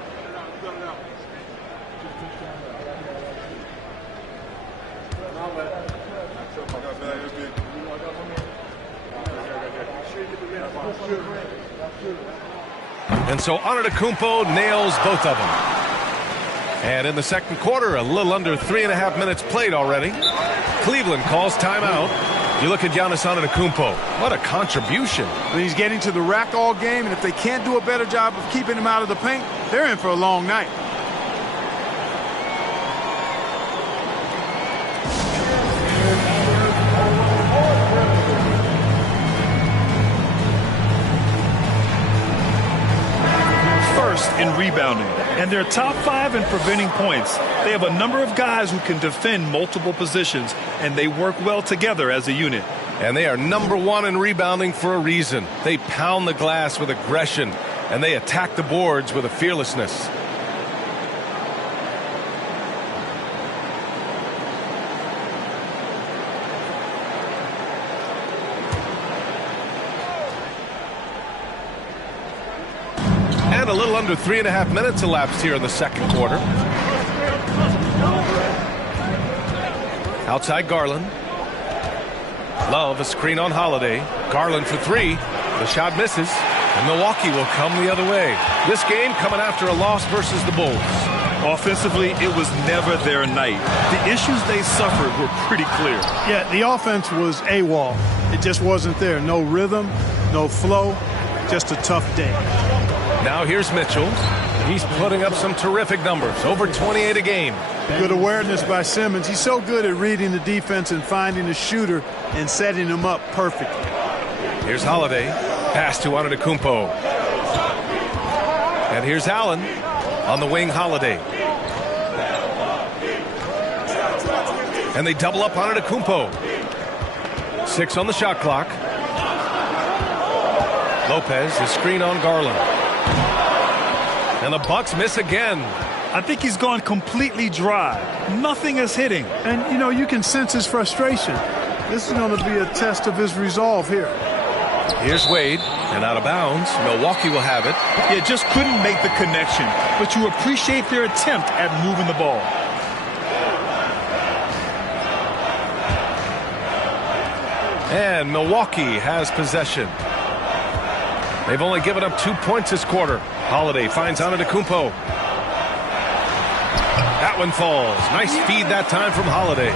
And so Antetokounmpo nails both of them. And in the second quarter, a little under 3.5 minutes played already. Cleveland calls timeout. You look at Giannis Antetokounmpo. What a contribution. I mean, he's getting to the rack all game, and if they can't do a better job of keeping him out of the paint, they're in for a long night. In rebounding, and they're top 5 in preventing points. They have a number of guys who can defend multiple positions, and they work well together as a unit. And they are number 1 in rebounding for a reason. They pound the glass with aggression, and they attack the boards with a fearlessness. And a little under 3.5 minutes elapsed here in the second quarter. Outside Garland. Love, a screen on Holiday. Garland for 3. The shot misses, and Milwaukee will come the other way. This game coming after a loss versus the Bulls. Offensively, it was never their night. The issues they suffered were pretty clear. Yeah, the offense was AWOL. It just wasn't there. No rhythm, no flow, just a tough day. Now here's Mitchell. He's putting up some terrific numbers, over 28 a game. Good awareness by Simmons. He's so good at reading the defense and finding the shooter and setting him up perfectly. Here's Holiday. Pass to Antetokounmpo. And here's Allen on the wing. Holiday. And they double up on Antetokounmpo. 6 on the shot clock. Lopez, the screen on Garland. And the Bucks miss again. I think he's gone completely dry. Nothing is hitting. And, you know, you can sense his frustration. This is going to be a test of his resolve here. Here's Wade, and out of bounds. Milwaukee will have it. Yeah, just couldn't make the connection. But you appreciate their attempt at moving the ball. And Milwaukee has possession. They've only given up 2 points this quarter. Holiday finds Antetokounmpo. That one falls. Nice feed that time from Holiday.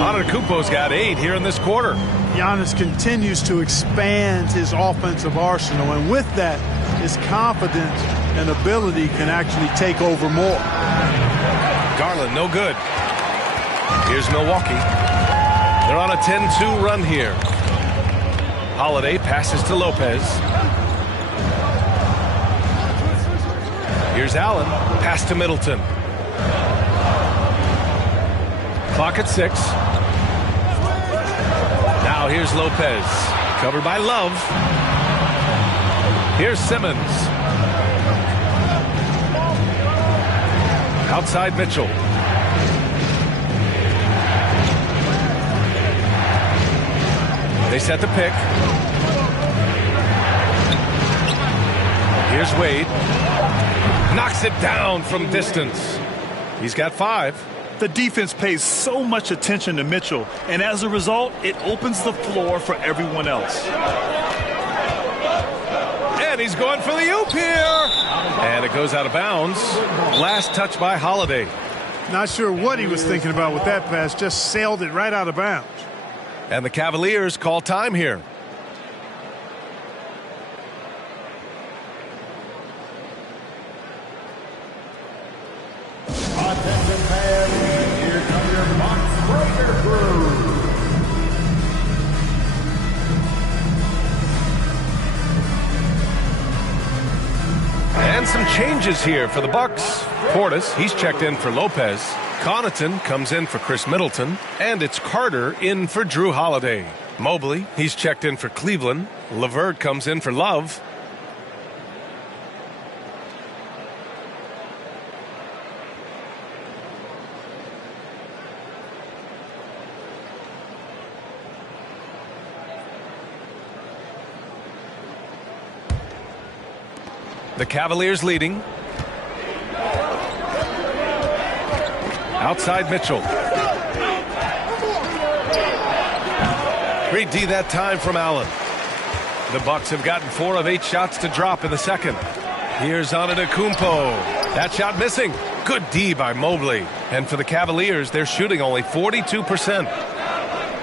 Antetokounmpo's got 8 here in this quarter. Giannis continues to expand his offensive arsenal, and with that, his confidence and ability can actually take over more. Garland, no good. Here's Milwaukee. They're on a 10-2 run here. Holiday passes to Lopez. Here's Allen. Pass to Middleton. Clock at 6. Now here's Lopez. Covered by Love. Here's Simmons. Outside Mitchell. They set the pick. Here's Wade. Knocks it down from distance. He's got 5. The defense pays so much attention to Mitchell, and as a result, it opens the floor for everyone else. And he's going for the oop here. And it goes out of bounds. Last touch by Holiday. Not sure what he was thinking about with that pass. Just sailed it right out of bounds. And the Cavaliers call time here. And some changes here for the Bucks. Portis, he's checked in for Lopez. Connaughton comes in for Chris Middleton, and it's Carter in for Drew Holiday. Mobley, he's checked in for Cleveland. LeVert comes in for Love. The Cavaliers leading. Outside Mitchell. Great D that time from Allen. The Bucks have gotten 4 of 8 shots to drop in the second. Here's Antetokounmpo. That shot missing. Good D by Mobley. And for the Cavaliers, they're shooting only 42%.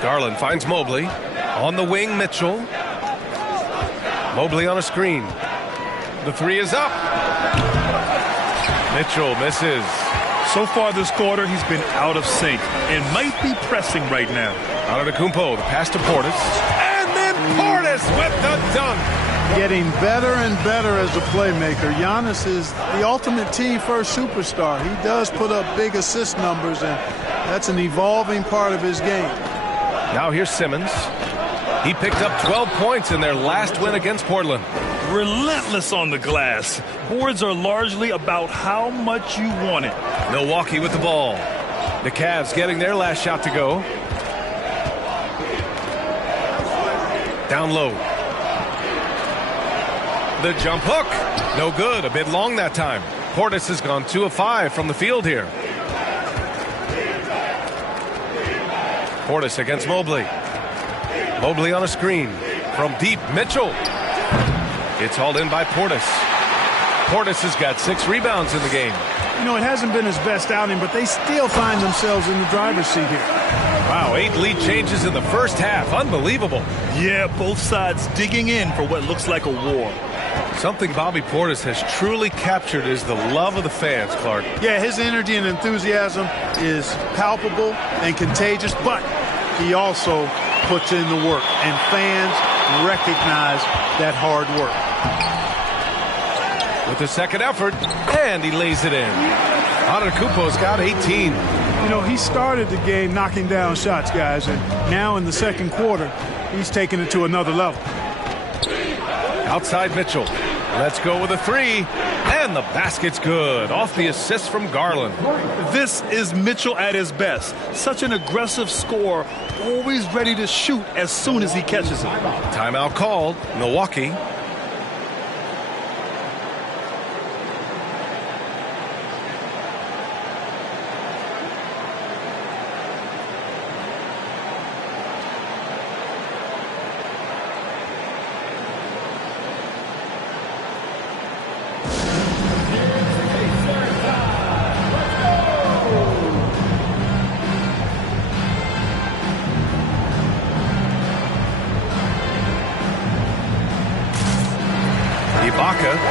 Garland finds Mobley. On the wing, Mitchell. Mobley on a screen. The three is up. Mitchell misses. So far this quarter, he's been out of sync and might be pressing right now. Antetokounmpo, the pass to Portis. And then Portis with the dunk. Getting better and better as a playmaker. Giannis is the ultimate team-first superstar. He does put up big assist numbers, and that's an evolving part of his game. Now here's Simmons. He picked up 12 points in their last win against Portland. Relentless on the glass. Boards are largely about how much you want it. Milwaukee with the ball. The Cavs getting their last shot to go. Down low. The jump hook. No good. A bit long that time. Portis has gone 2 of 5 from the field here. Portis against Mobley. Mobley on a screen. From deep, Mitchell. It's hauled in by Portis. Portis has got 6 rebounds in the game. You know, it hasn't been his best outing, but they still find themselves in the driver's seat here. Wow, 8 lead changes in the first half. Unbelievable. Yeah, both sides digging in for what looks like a war. Something Bobby Portis has truly captured is the love of the fans, Clark. Yeah, his energy and enthusiasm is palpable and contagious, but he also puts in the work, and fans recognize that hard work. With the second effort, and he lays it in. Antetokounmpo's got 18. You know, he started the game knocking down shots, guys, and now in the second quarter, he's taking it to another level. Outside Mitchell. Let's go with a 3. And the basket's good. Off the assist from Garland. This is Mitchell at his best. Such an aggressive scorer, always ready to shoot as soon as he catches it. Timeout called. Milwaukee.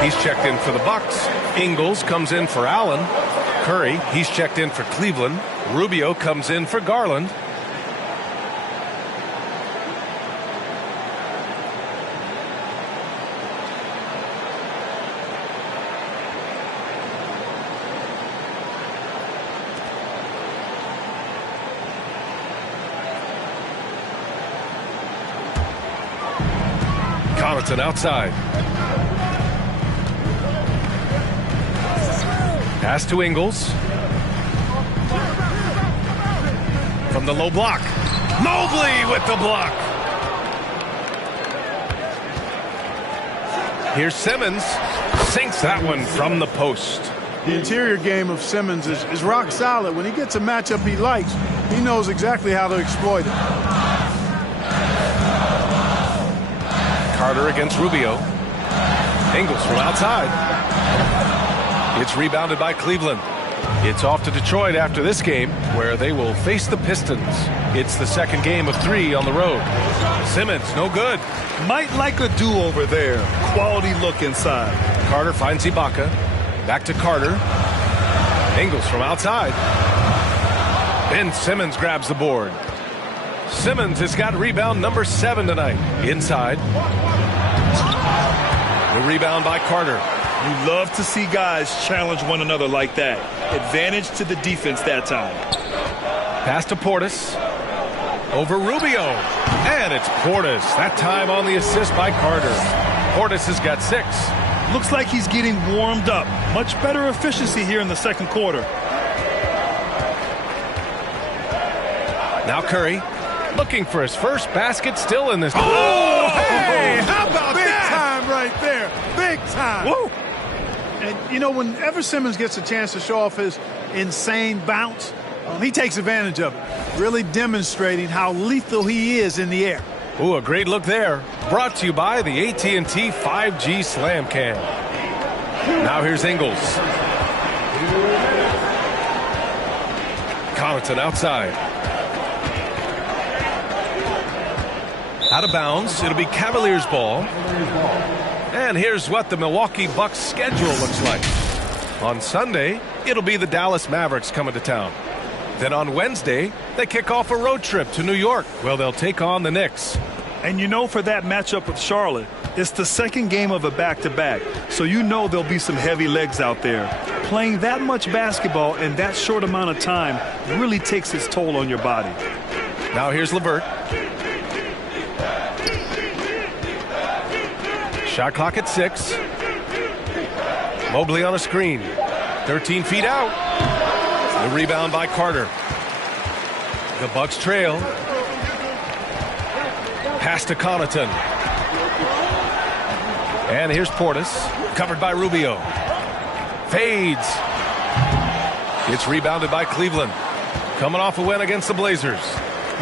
He's checked in for the Bucks. Ingles comes in for Allen. Curry, he's checked in for Cleveland. Rubio comes in for Garland. Connaughton outside. Pass to Ingles. From the low block. Mobley with the block. Here's Simmons. Sinks that one from the post. The interior game of Simmons is rock solid. When he gets a matchup he likes, he knows exactly how to exploit it. Carter against Rubio. Ingles from outside. It's rebounded by Cleveland. It's off to Detroit after this game, where they will face the Pistons. It's the second game of 3 on the road. Simmons, no good. Might like a do-over there. Quality look inside. Carter finds Ibaka. Back to Carter. Ingles from outside. Ben Simmons grabs the board. Simmons has got rebound number 7 tonight. Inside. The rebound by Carter. You love to see guys challenge one another like that. Advantage to the defense that time. Pass to Portis. Over Rubio. And it's Portis. That time on the assist by Carter. Portis has got 6. Looks like he's getting warmed up. Much better efficiency here in the second quarter. Now Curry looking for his first basket, still in this. Oh, hey, how about big that? Big time right there. Big time. Woo. And, you know, whenever Simmons gets a chance to show off his insane bounce, he takes advantage of it, really demonstrating how lethal he is in the air. Ooh, a great look there. Brought to you by the AT&T 5G Slam Cam. Now here's Ingles. Connaughton outside. Out of bounds. It'll be Cavaliers ball. And here's what the Milwaukee Bucks schedule looks like. On Sunday, it'll be the Dallas Mavericks coming to town. Then on Wednesday, they kick off a road trip to New York. Well, they'll take on the Knicks. And you know, for that matchup with Charlotte, it's the second game of a back-to-back. So you know there'll be some heavy legs out there. Playing that much basketball in that short amount of time really takes its toll on your body. Now here's LeVert. Shot clock at 6. Mobley on a screen. 13 feet out. The rebound by Carter. The Bucks trail. Pass to Connaughton. And here's Portis. Covered by Rubio. Fades. It's rebounded by Cleveland. Coming off a win against the Blazers.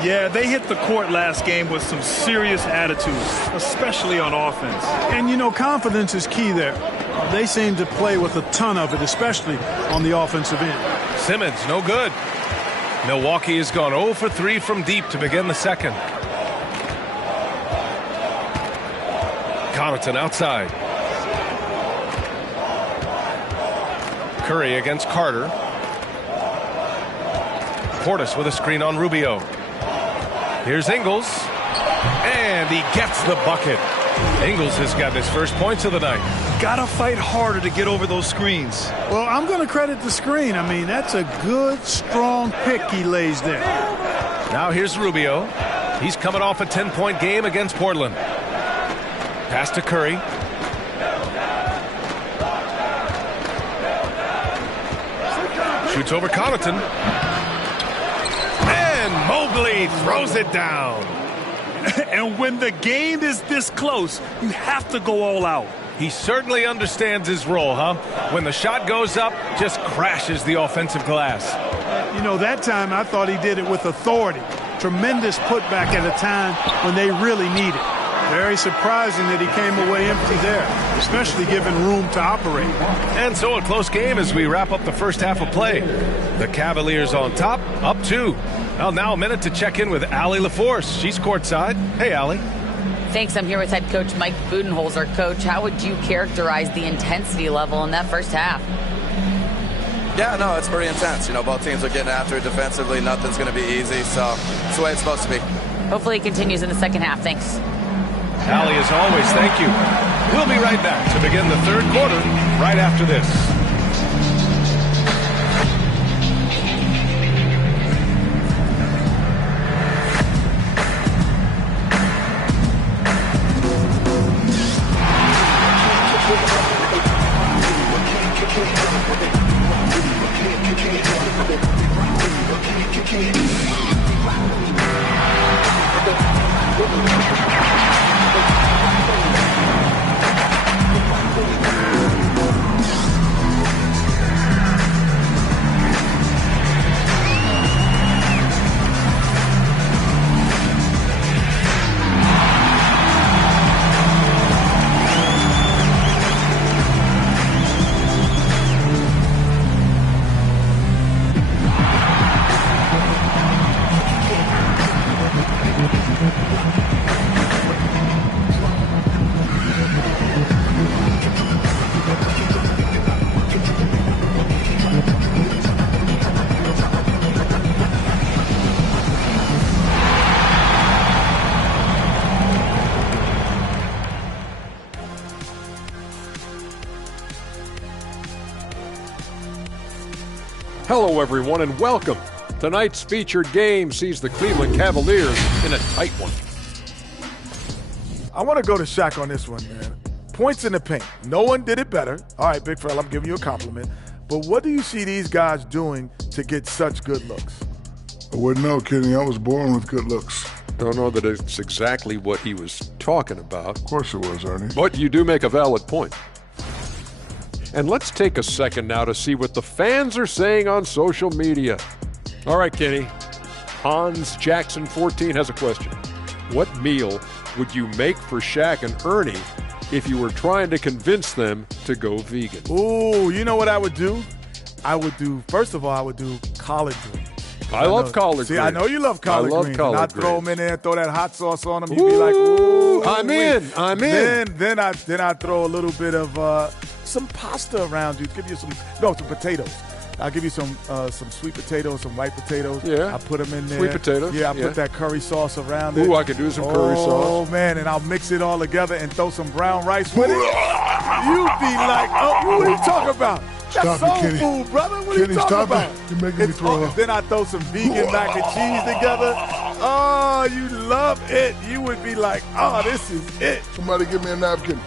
Yeah, they hit the court last game with some serious attitudes, especially on offense. And, you know, confidence is key there. They seem to play with a ton of it, especially on the offensive end. Simmons, no good. Milwaukee has gone 0 for 3 from deep to begin the second. Connaughton outside. Curry against Carter. Portis with a screen on Rubio. Here's Ingles. And he gets the bucket. Ingles has got his first points of the night. Gotta fight harder to get over those screens. Well, I'm going to credit the screen. I mean, that's a good, strong pick he lays there. Now here's Rubio. He's coming off a 10-point game against Portland. Pass to Curry. Shoots over Connaughton. And Mobley throws it down. And when the game is this close, you have to go all out. He certainly understands his role, huh? When the shot goes up, just crashes the offensive glass. You know, that time I thought he did it with authority. Tremendous putback at a time when they really need it. Very surprising that he came away empty there, especially given room to operate. And so a close game as we wrap up the first half of play. The Cavaliers on top, up 2. Well, now a minute to check in with Allie LaForce. She's courtside. Hey, Allie. Thanks. I'm here with head coach Mike Budenholzer. Coach, how would you characterize the intensity level in that first half? Yeah, no, it's pretty intense. You know, both teams are getting after it defensively. Nothing's going to be easy, so it's the way it's supposed to be. Hopefully it continues in the second half. Thanks. Allie, as always, thank you. We'll be right back to begin the third quarter right after this. Hello, everyone, and welcome. Tonight's featured game sees the Cleveland Cavaliers in a tight one. I want to go to Shaq on this one, man. Points in the paint. No one did it better. All right, big fella, I'm giving you a compliment. But what do you see these guys doing to get such good looks? I wouldn't know, Kenny. I was born with good looks. Don't know that it's exactly what he was talking about. Of course it was, Ernie. But you do make a valid point. And let's take a second now to see what the fans are saying on social media. All right, Kenny. Hans Jackson 14 has a question. What meal would you make for Shaq and Ernie if you were trying to convince them to go vegan? Ooh, you know what I would do? First of all, I would do collard greens. I love collard greens. See, I know you love collard greens. Collard greens. I'd throw them in there and throw that hot sauce on them. You'd be like, ooh. I'm in. Then I'd throw a little bit of some pasta around you. Give you some potatoes. I'll give you some sweet potatoes, some white potatoes. Yeah. I put them in there. Sweet potatoes. Yeah, I put that curry sauce around it. Ooh, I could do some curry sauce. Oh, man, and I'll mix it all together and throw some brown rice with it. You'd be like, oh, what are you talking about? That's soul food, brother. What are you talking about? You're making me throw up. Then I throw some vegan mac and cheese together. Oh, you love it. You would be like, oh, this is it. Somebody give me a napkin.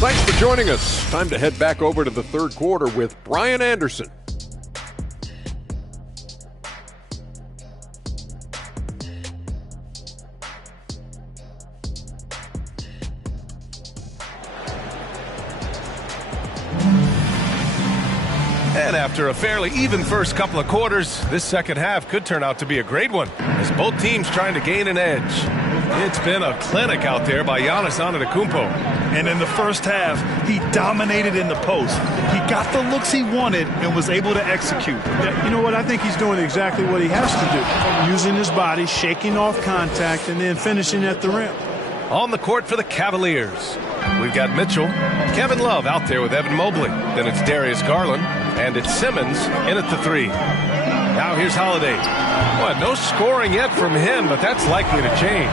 Thanks for joining us. Time to head back over to the third quarter with Brian Anderson. And after a fairly even first couple of quarters, this second half could turn out to be a great one, as both teams trying to gain an edge. It's been a clinic out there by Giannis Antetokounmpo. And in the first half, he dominated in the post. He got the looks he wanted and was able to execute. You know what? I think he's doing exactly what he has to do. Using his body, shaking off contact, and then finishing at the rim. On the court for the Cavaliers, we've got Mitchell, Kevin Love out there with Evan Mobley. Then it's Darius Garland, and it's Simmons in at the three. Now here's Holiday. Well, no scoring yet from him, but that's likely to change.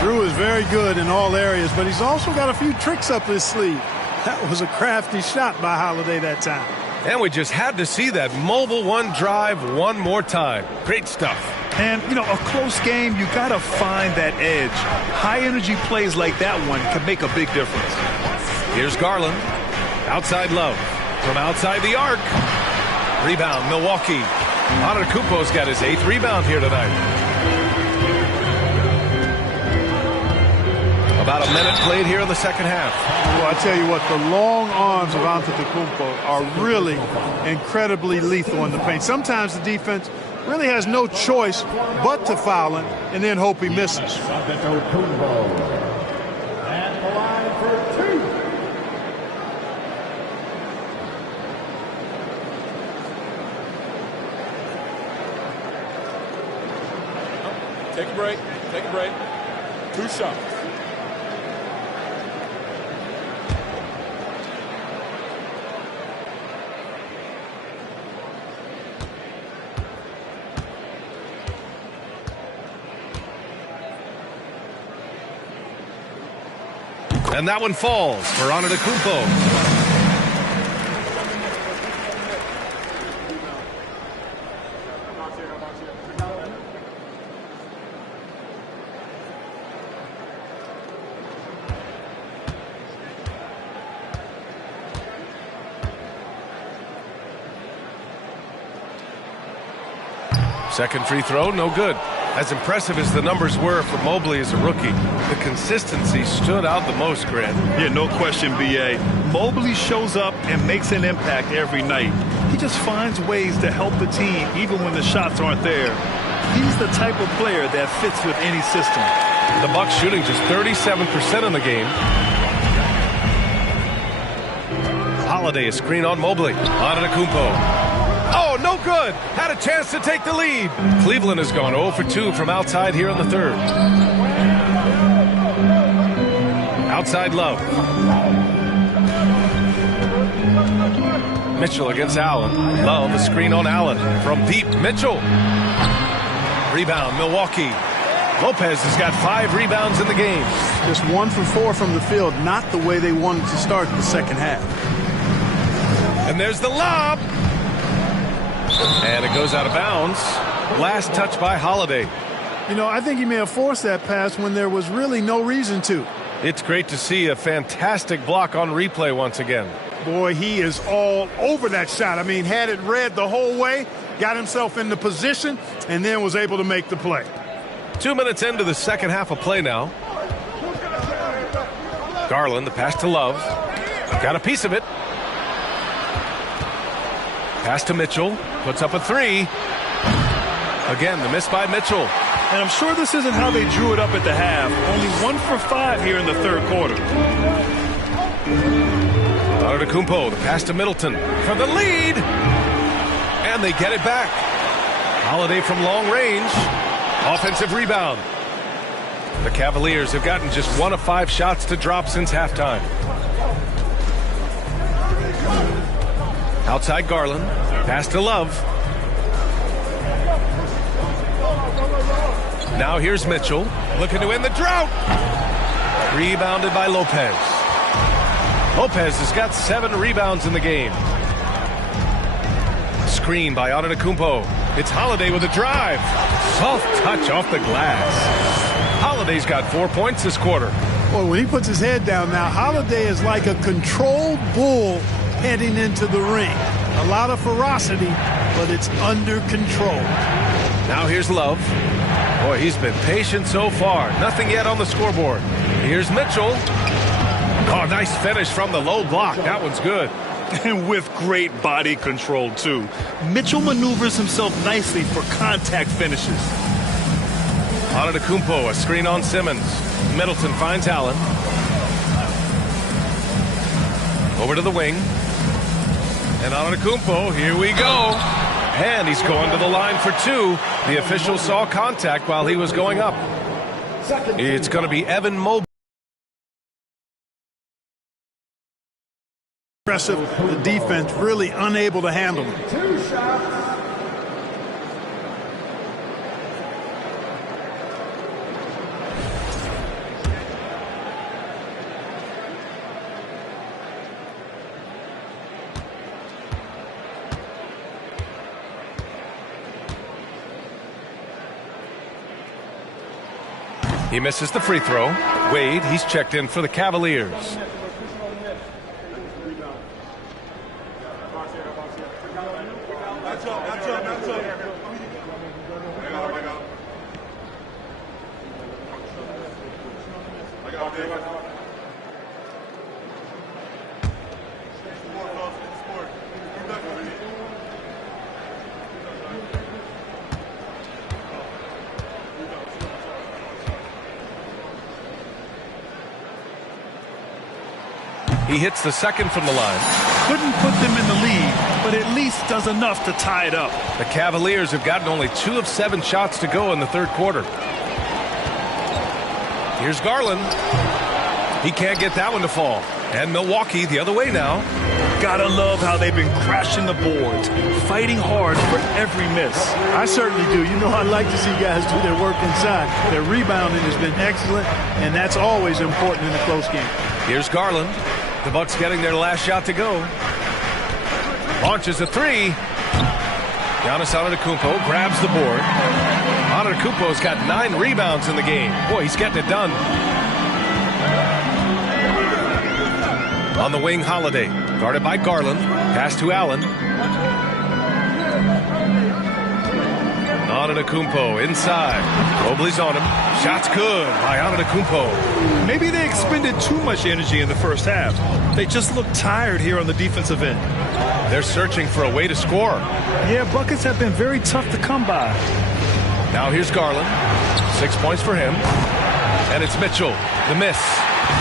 Drew is very good in all areas, but he's also got a few tricks up his sleeve. That was a crafty shot by Holiday that time. And we just had to see that mobile one drive one more time. Great stuff. And, you know, a close game, you got to find that edge. High-energy plays like that one can make a big difference. Here's Garland. Outside Love. From outside the arc. Rebound, Milwaukee. Antetokounmpo's got his 8th rebound here tonight. About a minute played here in the second half. Well, I tell you what, the long arms of Antetokounmpo are really incredibly lethal in the paint. Sometimes the defense really has no choice but to foul him and then hope he misses. Take a break. Take a break. 2 shots. And that one falls for Antetokounmpo. Second free throw, no good. As impressive as the numbers were for Mobley as a rookie, the consistency stood out the most, Grant. Yeah, no question, B.A. Mobley shows up and makes an impact every night. He just finds ways to help the team even when the shots aren't there. He's the type of player that fits with any system. The Bucks shooting just 37% in the game. Holiday, a screen on Mobley. Antetokounmpo. Oh, no good. Had a chance to take the lead. Cleveland has gone 0 for 2 from outside here in the third. Outside Love. Mitchell against Allen. Love, a screen on Allen. From deep, Mitchell. Rebound, Milwaukee. Lopez has got 5 rebounds in the game. Just 1 for 4 from the field, not the way they wanted to start the second half. And there's the lob. And it goes out of bounds. Last touch by Holiday. You know, I think he may have forced that pass when there was really no reason to. It's great to see a fantastic block on replay once again. Boy, he is all over that shot. I mean, had it read the whole way, got himself in the position, and then was able to make the play. 2 minutes into the second half of play now. Garland, the pass to Love. Got a piece of it. Pass to Mitchell. Puts up a three. Again, the miss by Mitchell. And I'm sure this isn't how they drew it up at the half. Only 1 for 5 here in the third quarter. Antetokounmpo, the pass to Middleton for the lead. And they get it back. Holiday from long range. Offensive rebound. The Cavaliers have gotten just 1 of 5 shots to drop since halftime. Outside Garland. Pass to Love. Now here's Mitchell. Looking to end the drought. Rebounded by Lopez. Lopez has got 7 rebounds in the game. Screen by Antetokounmpo. It's Holiday with a drive. Soft touch off the glass. Holiday's got 4 points this quarter. Boy, when he puts his head down now, Holiday is like a controlled bull heading into the ring. A lot of ferocity, but it's under control. Now here's Love. Boy, he's been patient so far. Nothing yet on the scoreboard. Here's Mitchell. Oh, nice finish from the low block. That one's good. And with great body control, too. Mitchell maneuvers himself nicely for contact finishes. Antetokounmpo, a screen on Simmons. Middleton finds Allen. Over to the wing. And Antetokounmpo, here we go. And he's going to the line for 2. The official saw contact while he was going up. It's going to be Evan Mobley. Impressive, the defense really unable to handle him. He misses the free throw. Wade, he's checked in for the Cavaliers. He hits the second from the line. Couldn't put them in the lead, but at least does enough to tie it up. The Cavaliers have gotten only 2 of 7 shots to go in the third quarter. Here's Garland. He can't get that one to fall. And Milwaukee the other way now. Gotta love how they've been crashing the boards, fighting hard for every miss. I certainly do. You know, I like to see guys do their work inside. Their rebounding has been excellent, and that's always important in a close game. Here's Garland. The Bucks getting their last shot to go. Launches a 3. Giannis Antetokounmpo grabs the board. Antetokounmpo's got 9 rebounds in the game. Boy, he's getting it done. On the wing, Holiday. Guarded by Garland. Pass to Allen. Antetokounmpo inside. Mobley's on him. Shot's good by Antetokounmpo. Maybe they expended too much energy in the first half. They just look tired here on the defensive end. They're searching for a way to score. Yeah, buckets have been very tough to come by. Now here's Garland. 6 points for him. And it's Mitchell. The miss.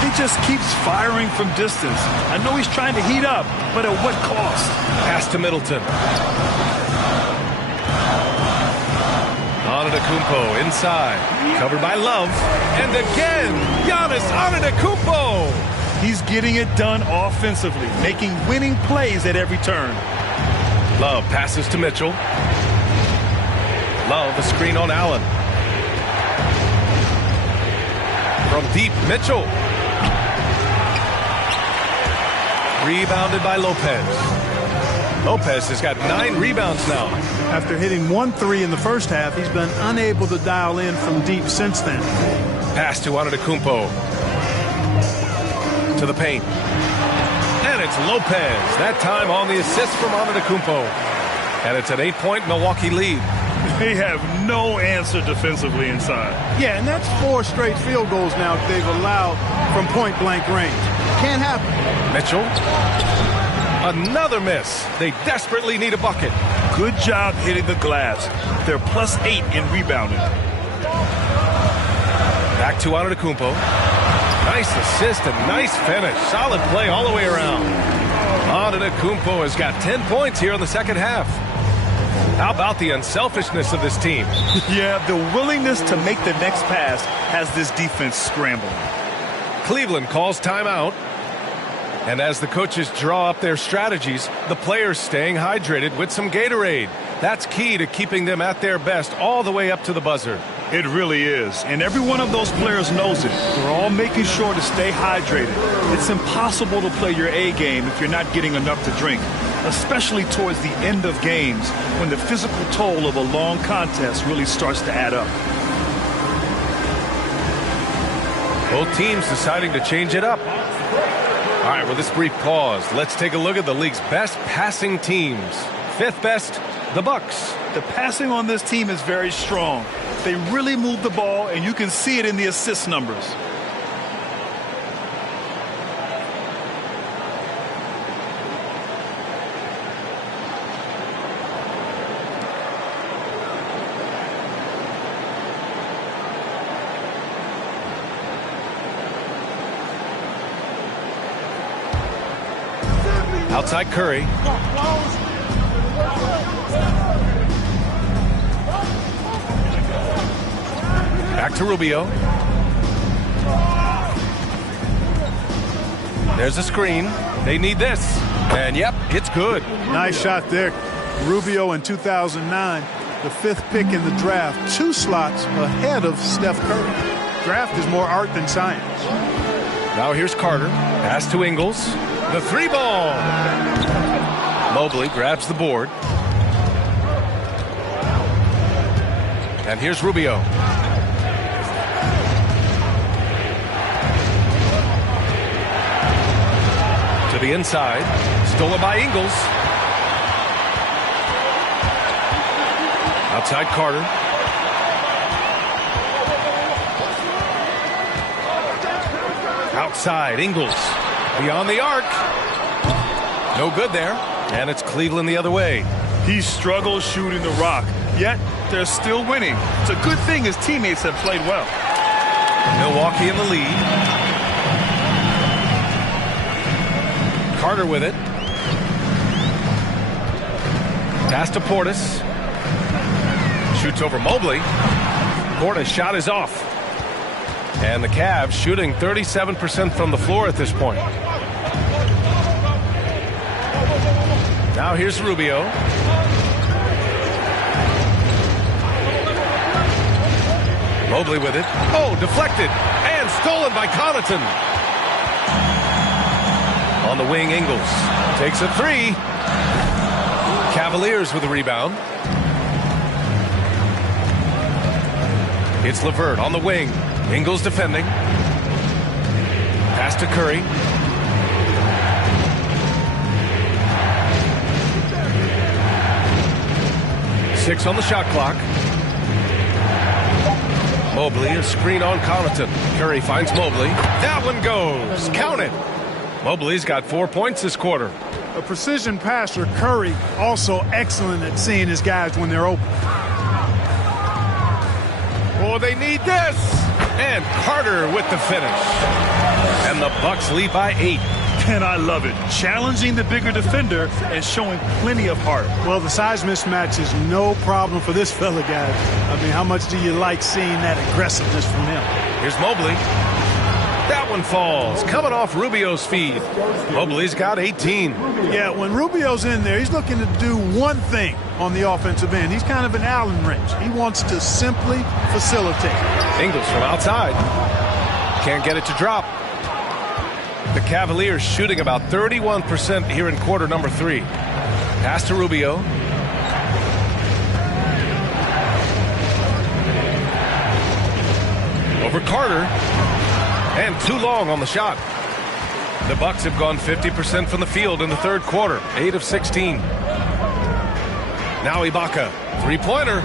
He just keeps firing from distance. I know he's trying to heat up, but at what cost? Pass to Middleton. Antetokounmpo inside. Covered by Love. And again, Giannis Antetokounmpo. He's getting it done offensively, making winning plays at every turn. Love passes to Mitchell. Love, a screen on Allen. From deep, Mitchell. Rebounded by Lopez. Lopez has got 9 rebounds now. After hitting 1 3 in the first half, he's been unable to dial in from deep since then. Pass to Antetokounmpo. To the paint. And it's Lopez. That time on the assist from Antetokounmpo. And it's an 8-point Milwaukee lead. They have no answer defensively inside. Yeah, and that's 4 straight field goals now they've allowed from point-blank range. Can't happen. Mitchell. Another miss. They desperately need a bucket. Good job hitting the glass. They're +8 in rebounding. Back to Antetokounmpo. Nice assist and nice finish. Solid play all the way around. Antetokounmpo has got 10 points here in the second half. How about the unselfishness of this team? Yeah, the willingness to make the next pass has this defense scrambling. Cleveland calls timeout. And as the coaches draw up their strategies, the players staying hydrated with some Gatorade. That's key to keeping them at their best all the way up to the buzzer. It really is. And every one of those players knows it. They're all making sure to stay hydrated. It's impossible to play your A game if you're not getting enough to drink, especially towards the end of games when the physical toll of a long contest really starts to add up. Both teams deciding to change it up. All right, with this brief pause, let's take a look at the league's best passing teams. 5th best, the Bucks. The passing on this team is very strong. They really move the ball, and you can see it in the assist numbers. Outside Curry. Back to Rubio. There's a screen. They need this. And yep, it's good. Nice shot there. Rubio in 2009, the 5th pick in the draft, 2 slots ahead of Steph Curry. Draft is more art than science. Now here's Carter. Pass to Ingles. The 3-ball. Mobley grabs the board. And here's Rubio. To the inside. Stolen by Ingles. Outside Carter. Outside Ingles. Beyond the arc. No good there. And it's Cleveland the other way. He struggles shooting the rock, yet they're still winning. It's a good thing his teammates have played well. Milwaukee in the lead. Carter with it. Pass to Portis. Shoots over Mobley. Portis' shot is off. And the Cavs shooting 37% from the floor at this point. Now here's Rubio. Mobley with it. Oh, deflected. And stolen by Connaughton. On the wing, Ingles. Takes a 3. Cavaliers with a rebound. It's LeVert on the wing. Ingles defending. Pass to Curry. Six on the shot clock. Mobley, a screen on Connaughton. Curry finds Mobley. That one goes. Count it. Mobley's got 4 points this quarter. A precision passer, Curry, also excellent at seeing his guys when they're open. Oh, they need this. And Carter with the finish. And the Bucks lead by 8. And I love it. Challenging the bigger defender and showing plenty of heart. Well, the size mismatch is no problem for this fella, guys. I mean, how much do you like seeing that aggressiveness from him? Here's Mobley. That one falls. Coming off Rubio's feed. Mobley's got 18. Yeah, when Rubio's in there, he's looking to do one thing on the offensive end. He's kind of an Allen wrench. He wants to simply facilitate. Ingles from outside. Can't get it to drop. The Cavaliers shooting about 31% here in quarter number 3. Pass to Rubio. Over Carter. And too long on the shot. The Bucks have gone 50% from the field in the third quarter. 8 of 16. Now Ibaka. Three-pointer.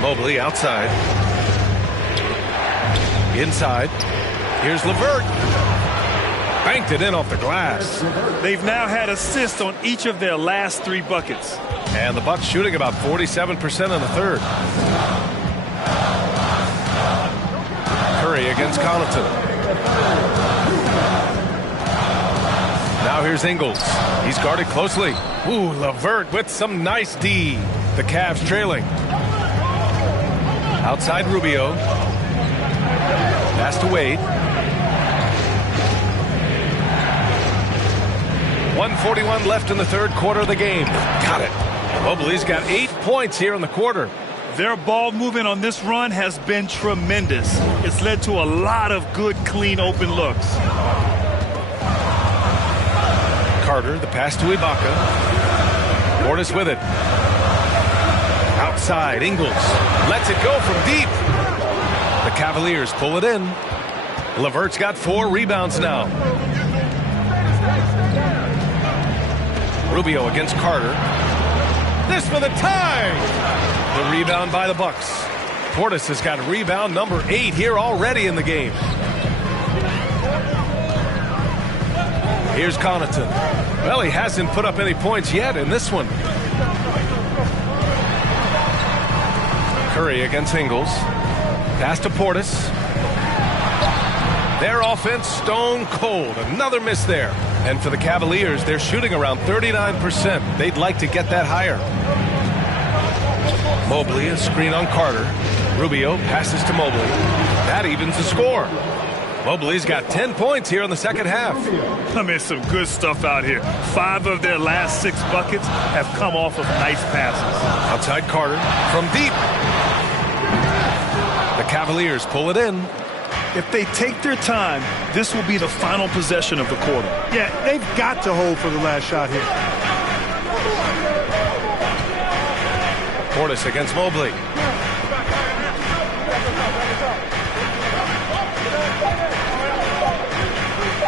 Mobley outside. Inside. Here's LeVert. Banked it in off the glass. They've now had assists on each of their last 3 buckets. And the Bucks shooting about 47% in the third. Curry against Connaughton. Now here's Ingles. He's guarded closely. Ooh, LeVert with some nice D. The Cavs trailing. Outside Rubio. Pass to Wade. 1:41 left in the third quarter of the game. Got it. Mobley's got 8 points here in the quarter. Their ball movement on this run has been tremendous. It's led to a lot of good, clean, open looks. Carter, the pass to Ibaka. Portis with it. Outside, Ingles lets it go from deep. The Cavaliers pull it in. LeVert's got 4 rebounds now. Rubio against Carter. This for the tie. The rebound by the Bucks. Portis has got rebound number 8 here already in the game. Here's Connaughton. Well, he hasn't put up any points yet in this one. Curry against Ingles. Pass to Portis. Their offense stone cold. Another miss there. And for the Cavaliers, they're shooting around 39%. They'd like to get that higher. Mobley, a screen on Carter. Rubio passes to Mobley. That evens the score. Mobley's got 10 points here in the second half. I mean, some good stuff out here. 5 of their last 6 buckets have come off of nice passes. Outside Carter from deep. The Cavaliers pull it in. If they take their time, this will be the final possession of the quarter. Yeah, they've got to hold for the last shot here. Portis against Mobley.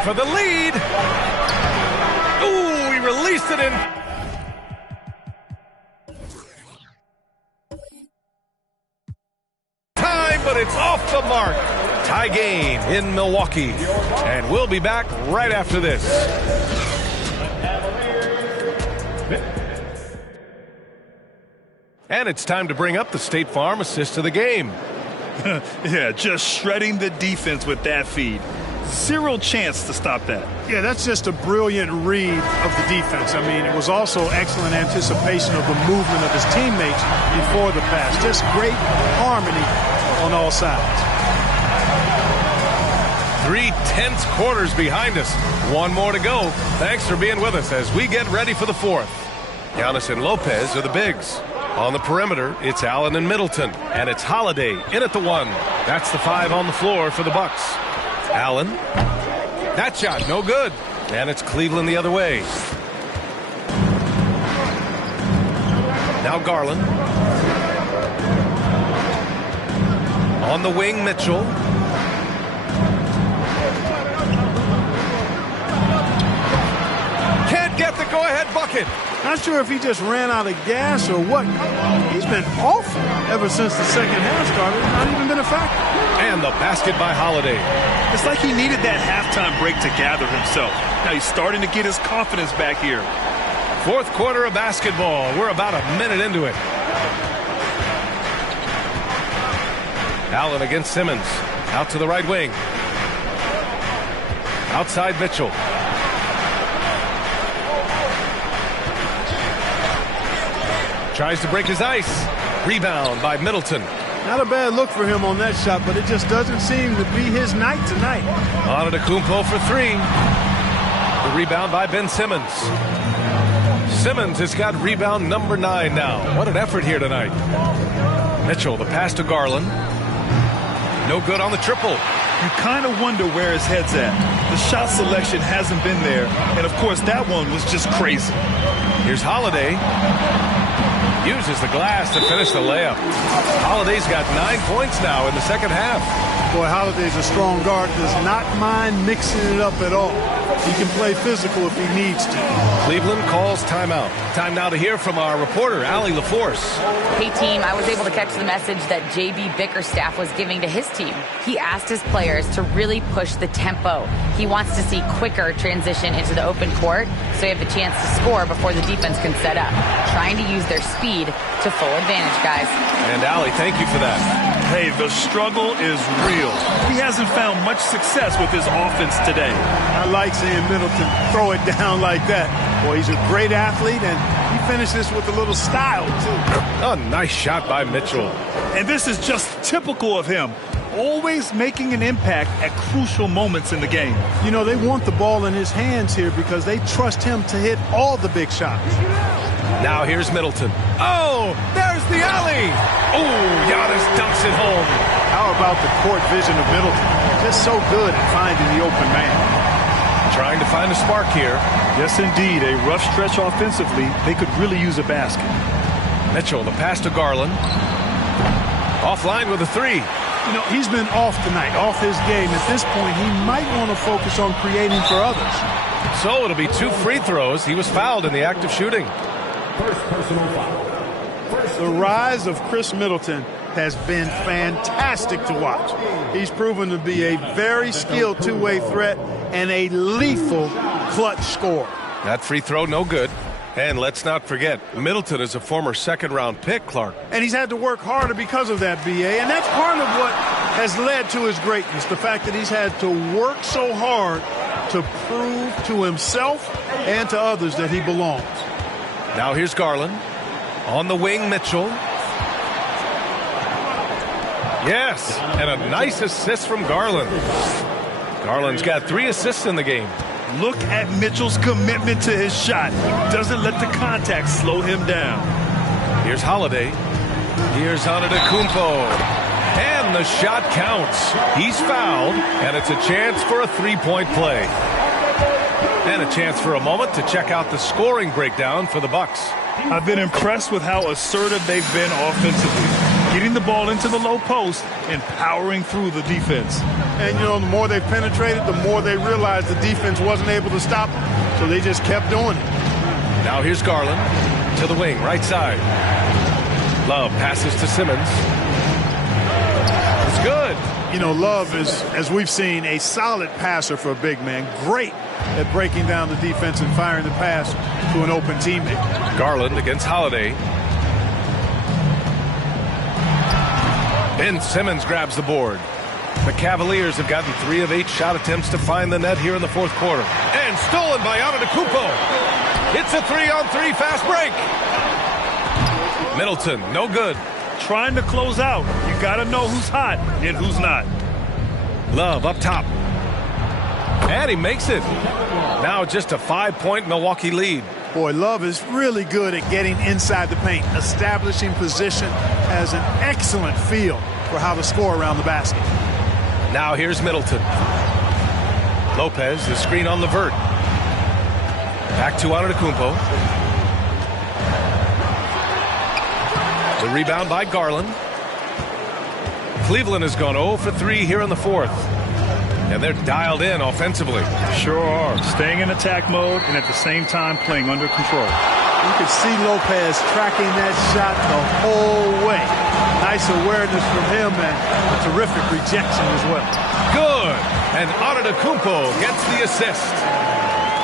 For the lead. Ooh, he released it in. Time, but it's off the mark. Tie game in Milwaukee. And we'll be back right after this. And it's time to bring up the State Farm assist of the game. Yeah, just shredding the defense with that feed. Zero chance to stop that. Yeah, that's just a brilliant read of the defense. I mean, it was also excellent anticipation of the movement of his teammates before the pass. Just great harmony on all sides. 3 tense quarters behind us. One more to go. Thanks for being with us as we get ready for the fourth. Giannis and Lopez are the bigs. On the perimeter, it's Allen and Middleton. And it's Holiday in at the 1. That's the 5 on the floor for the Bucks. Allen. That shot, no good. And it's Cleveland the other way. Now Garland. On the wing, Mitchell. Can't get the go-ahead bucket. Not sure if he just ran out of gas or what. He's been awful ever since the second half started. Not even been a factor. And the basket by Holiday. It's like he needed that halftime break to gather himself. Now he's starting to get his confidence back here. Fourth quarter of basketball. We're about a minute into it. Allen against Simmons. Out to the right wing. Outside Mitchell. Tries to break his ice. Rebound by Middleton. Not a bad look for him on that shot, but it just doesn't seem to be his night tonight. Antetokounmpo for 3. The rebound by Ben Simmons. Simmons has got rebound number 9 now. What an effort here tonight. Mitchell, the pass to Garland. No good on the triple. You kind of wonder where his head's at. The shot selection hasn't been there. And, of course, that one was just crazy. Here's Holiday. Uses the glass to finish the layup. Holiday's got 9 points now in the second half. Boy, Holiday's a strong guard. Does not mind mixing it up at all. He can play physical if he needs to. Cleveland calls timeout. Time now to hear from our reporter, Allie LaForce. Hey, team, I was able to catch the message that J.B. Bickerstaff was giving to his team. He asked his players to really push the tempo. He wants to see quicker transition into the open court so you have the chance to score before the defense can set up. Trying to use their speed to full advantage, guys. And Allie, thank you for that. Hey, the struggle is real. He hasn't found much success with his offense today. I like seeing Middleton throw it down like that. Boy, he's a great athlete, and he finishes with a little style, too. A nice shot by Mitchell. And this is just typical of him. Always making an impact at crucial moments in the game. You know, they want the ball in his hands here because they trust him to hit all the big shots. Now here's Middleton. Oh, there's the alley. Oh, Giannis dunks it home. How about the court vision of Middleton? Just so good at finding the open man. Trying to find a spark here. Yes, indeed. A rough stretch offensively. They could really use a basket. Mitchell, the pass to Garland. Offline with a three. You know, he's been off tonight, off his game. At this point, he might want to focus on creating for others. So it'll be 2 free throws. He was fouled in the act of shooting. First personal foul. The rise of Chris Middleton has been fantastic to watch. He's proven to be a very skilled two-way threat and a lethal clutch scorer. That free throw, no good. And let's not forget, Middleton is a former second-round pick, Clark. And he's had to work harder because of that, B.A., and that's part of what has led to his greatness, the fact that he's had to work so hard to prove to himself and to others that he belongs. Now here's Garland. On the wing, Mitchell. Yes, and a nice assist from Garland. Garland's got 3 assists in the game. Look at Mitchell's commitment to his shot. He doesn't let the contact slow him down. Here's Holiday. Here's Antetokounmpo. And the shot counts. He's fouled, and it's a chance for a three-point play. And a chance for a moment to check out the scoring breakdown for the Bucks. I've been impressed with how assertive they've been offensively. Getting the ball into the low post and powering through the defense. And, you know, the more they penetrated, the more they realized the defense wasn't able to stop them. So they just kept doing it. Now here's Garland to the wing, right side. Love passes to Simmons. It's good. You know, Love is, as we've seen, a solid passer for a big man. Great at breaking down the defense and firing the pass to an open teammate. Garland against Holiday. Ben Simmons grabs the board. The Cavaliers have gotten 3 of 8 shot attempts to find the net here in the fourth quarter. And stolen by Antetokounmpo. It's a 3-on-3 fast break. Middleton, no good. Trying to close out. You got to know who's hot and who's not. Love up top. And he makes it. Now just a 5-point Milwaukee lead. Boy, Love is really good at getting inside the paint, establishing position, has an excellent feel for how to score around the basket. Now here's Middleton. Lopez, the screen on Levert. Back to Antetokounmpo. The rebound by Garland. Cleveland has gone 0 for 3 here in the fourth. And they're dialed in offensively. Sure are. Staying in attack mode and at the same time playing under control. You can see Lopez tracking that shot the whole way. Nice awareness from him and a terrific rejection as well. Good. And Antetokounmpo gets the assist.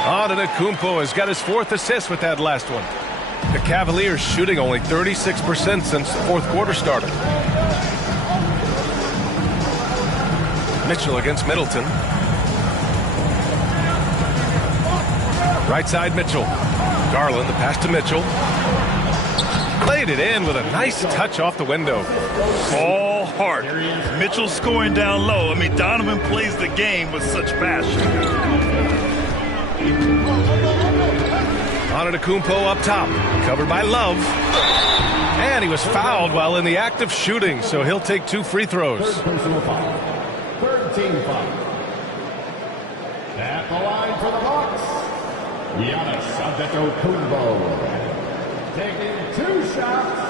Antetokounmpo has got his 4th assist with that last one. The Cavaliers shooting only 36% since the fourth quarter started. Mitchell against Middleton. Right side Mitchell. Garland, the pass to Mitchell. Played it in with a nice touch off the window. All heart. Mitchell scoring down low. I mean, Donovan plays the game with such passion. Antetokounmpo up top. Covered by Love. And he was fouled while in the act of shooting, so he'll take 2 free throws. Personal foul. Third team foul. At the line for the Bucks, Giannis Antetokounmpo. Taking 2 shots.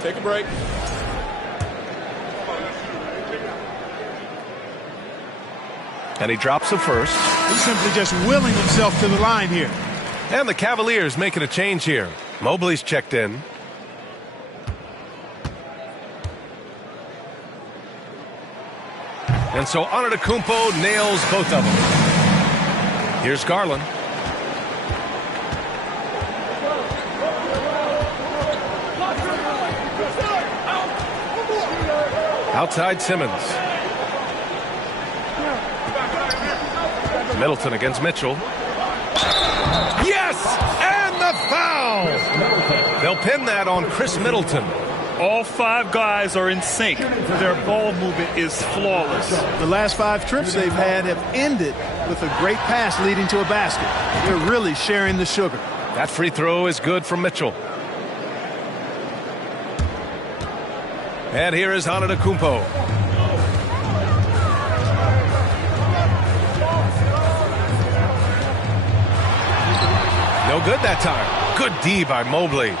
Take a break. And he drops the first. He's simply just willing himself to the line here. And the Cavaliers making a change here. Mobley's checked in. And so Antetokounmpo nails both of them. Here's Garland. Outside Simmons. Middleton against Mitchell. Yes! And the foul! They'll pin that on Chris Middleton. All 5 guys are in sync. Their ball movement is flawless. The last 5 trips they've had have ended with a great pass leading to a basket. They're really sharing the sugar. That free throw is good from Mitchell. And here is Antetokounmpo. No good that time. Good D by Mobley.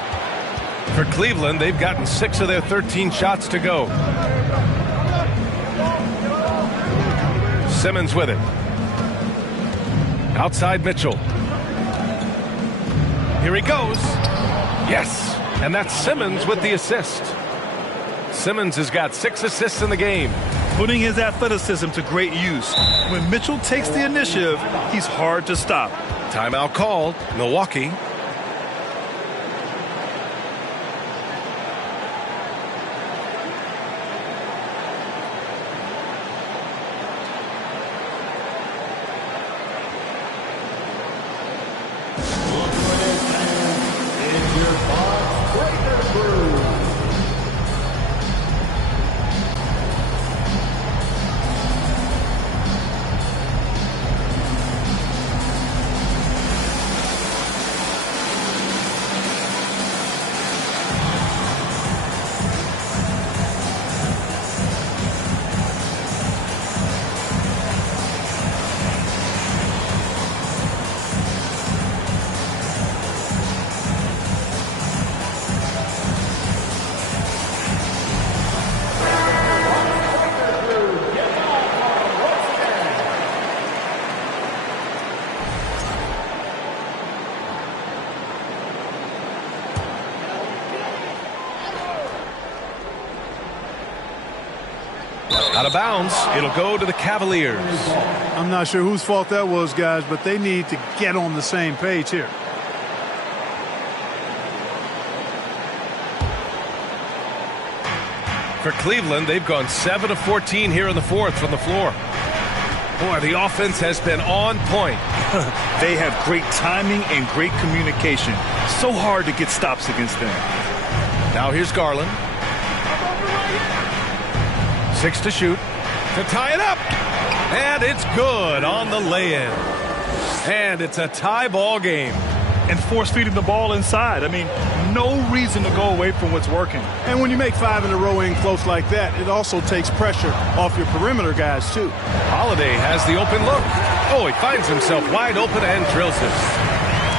For Cleveland, they've gotten 6 of their 13 shots to go. Simmons with it. Outside Mitchell. Here he goes. Yes. And that's Simmons with the assist. Simmons has got 6 assists in the game. Putting his athleticism to great use. When Mitchell takes the initiative, he's hard to stop. Timeout called. Milwaukee. Out of bounds, it'll go to the Cavaliers. I'm not sure whose fault that was, guys, but they need to get on the same page here. For Cleveland, they've gone 7 of 14 here in the 4th from the floor. Boy, the offense has been on point. They have great timing and great communication. So hard to get stops against them. Now here's Garland. 6 to shoot. To tie it up. And it's good on the lay-in. And it's a tie ball game. And force feeding the ball inside. I mean, no reason to go away from what's working. And when you make 5 in a row in close like that, it also takes pressure off your perimeter guys, too. Holiday has the open look. Oh, he finds himself wide open and drills it.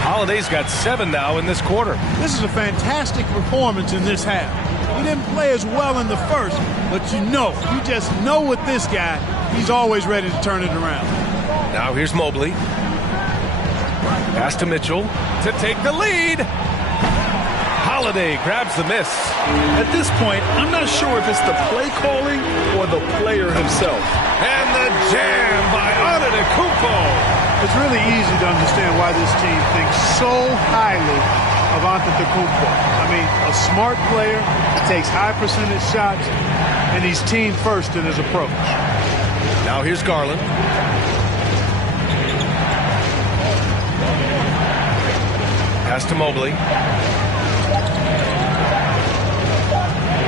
Holiday's got 7 now in this quarter. This is a fantastic performance in this half. He didn't play as well in the first, but you just know with this guy, he's always ready to turn it around. Now here's Mobley. Pass to Mitchell to take the lead. Holiday grabs the miss. At this point, I'm not sure if it's the play calling or the player himself. And the jam by Antetokounmpo. It's really easy to understand why this team thinks so highly of Antetokounmpo. I mean, a smart player, takes high percentage shots, and he's team first in his approach. Now here's Garland. Pass to Mobley.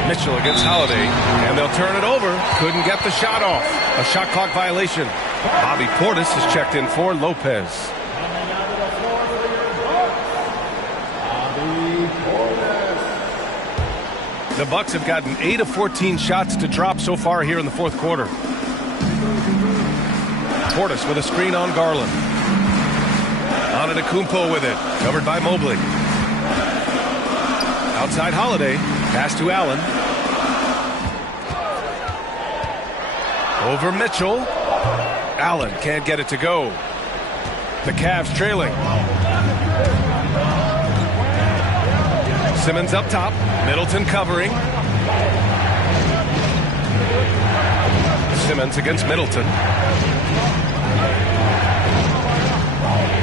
Mitchell against Holiday, and they'll turn it over. Couldn't get the shot off. A shot clock violation. Bobby Portis is checked in for Lopez. The Bucks have gotten 8 of 14 shots to drop so far here in the fourth quarter. Portis with a screen on Garland. Antetokounmpo with it, covered by Mobley. Outside Holiday, pass to Allen. Over Mitchell. Allen can't get it to go. The Cavs trailing. Simmons up top. Middleton covering. Simmons against Middleton.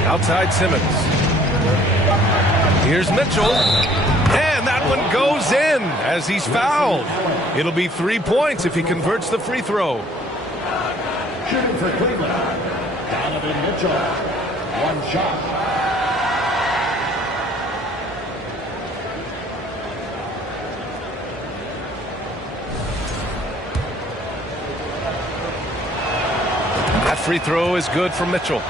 Outside Simmons. Here's Mitchell. And that one goes in as he's fouled. It'll be 3 points if he converts the free throw. Shooting for Cleveland, Donovan Mitchell. One shot. That free throw is good for Mitchell.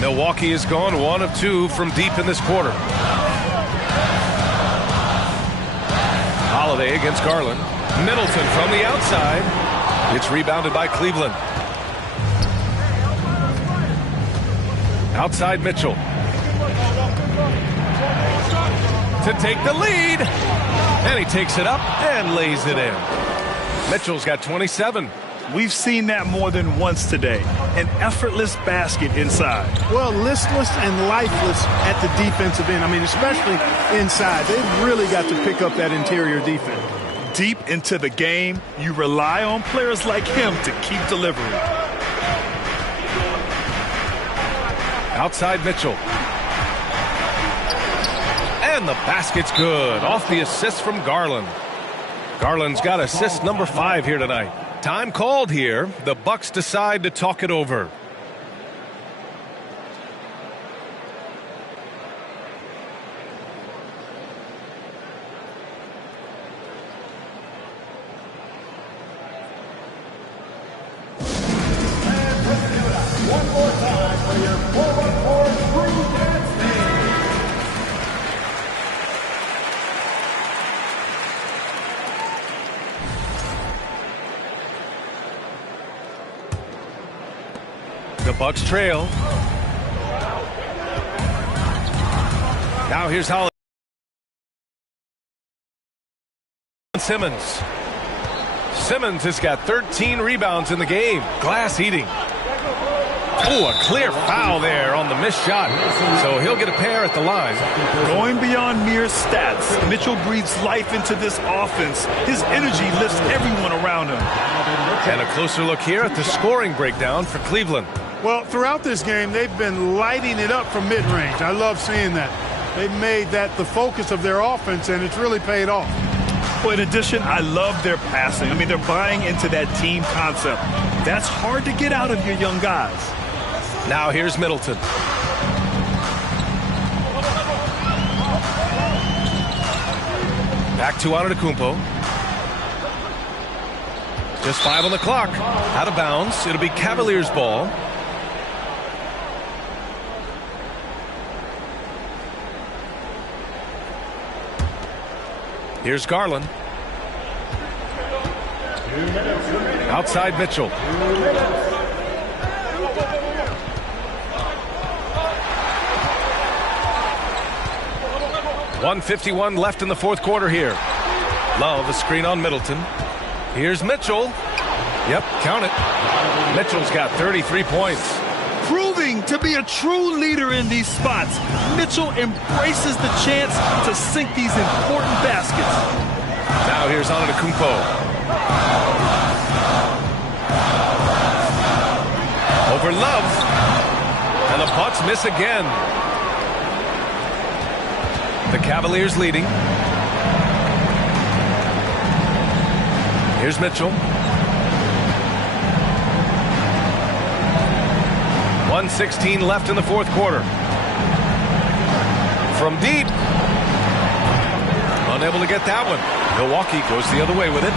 Milwaukee has gone 1 of 2 from deep in this quarter. Holiday against Garland. Middleton from the outside. It's rebounded by Cleveland. Outside Mitchell. To take the lead. And he takes it up and lays it in. Mitchell's got 27. We've seen that more than once today. An effortless basket inside. Well, listless and lifeless at the defensive end. I mean, especially inside. They've really got to pick up that interior defense. Deep into the game, you rely on players like him to keep delivering. Outside Mitchell. And the basket's good. Off the assist from Garland. Garland's got assist number 5 here tonight. Time called here. The Bucks decide to talk it over. One more time for your 4-on-4 crew dance team. The Bucks trail. Now here's Holiday. Simmons. Simmons has got 13 rebounds in the game. Glass eating. Oh, a clear foul there on the missed shot. So he'll get a pair at the line. Going beyond mere stats, Mitchell breathes life into this offense. His energy lifts everyone around him. And a closer look here at the scoring breakdown for Cleveland. Well, throughout this game, they've been lighting it up from mid-range. I love seeing that. They've made that the focus of their offense, and it's really paid off. Well, in addition, I love their passing. I mean, they're buying into that team concept. That's hard to get out of your young guys. Now here's Middleton. Back to Antetokounmpo. Just 5 on the clock. Out of bounds. It'll be Cavaliers ball. Here's Garland. Outside Mitchell. .151 left in the fourth quarter here. Love a screen on Middleton. Here's Mitchell. Yep, count it. Mitchell's got 33 points. Proving to be a true leader in these spots, Mitchell embraces the chance to sink these important baskets. Now here's Antetokounmpo. Over Love. And the Bucks miss again. The Cavaliers leading. Here's Mitchell. 1:16 left in the fourth quarter. From deep. Unable to get that one. Milwaukee goes the other way with it.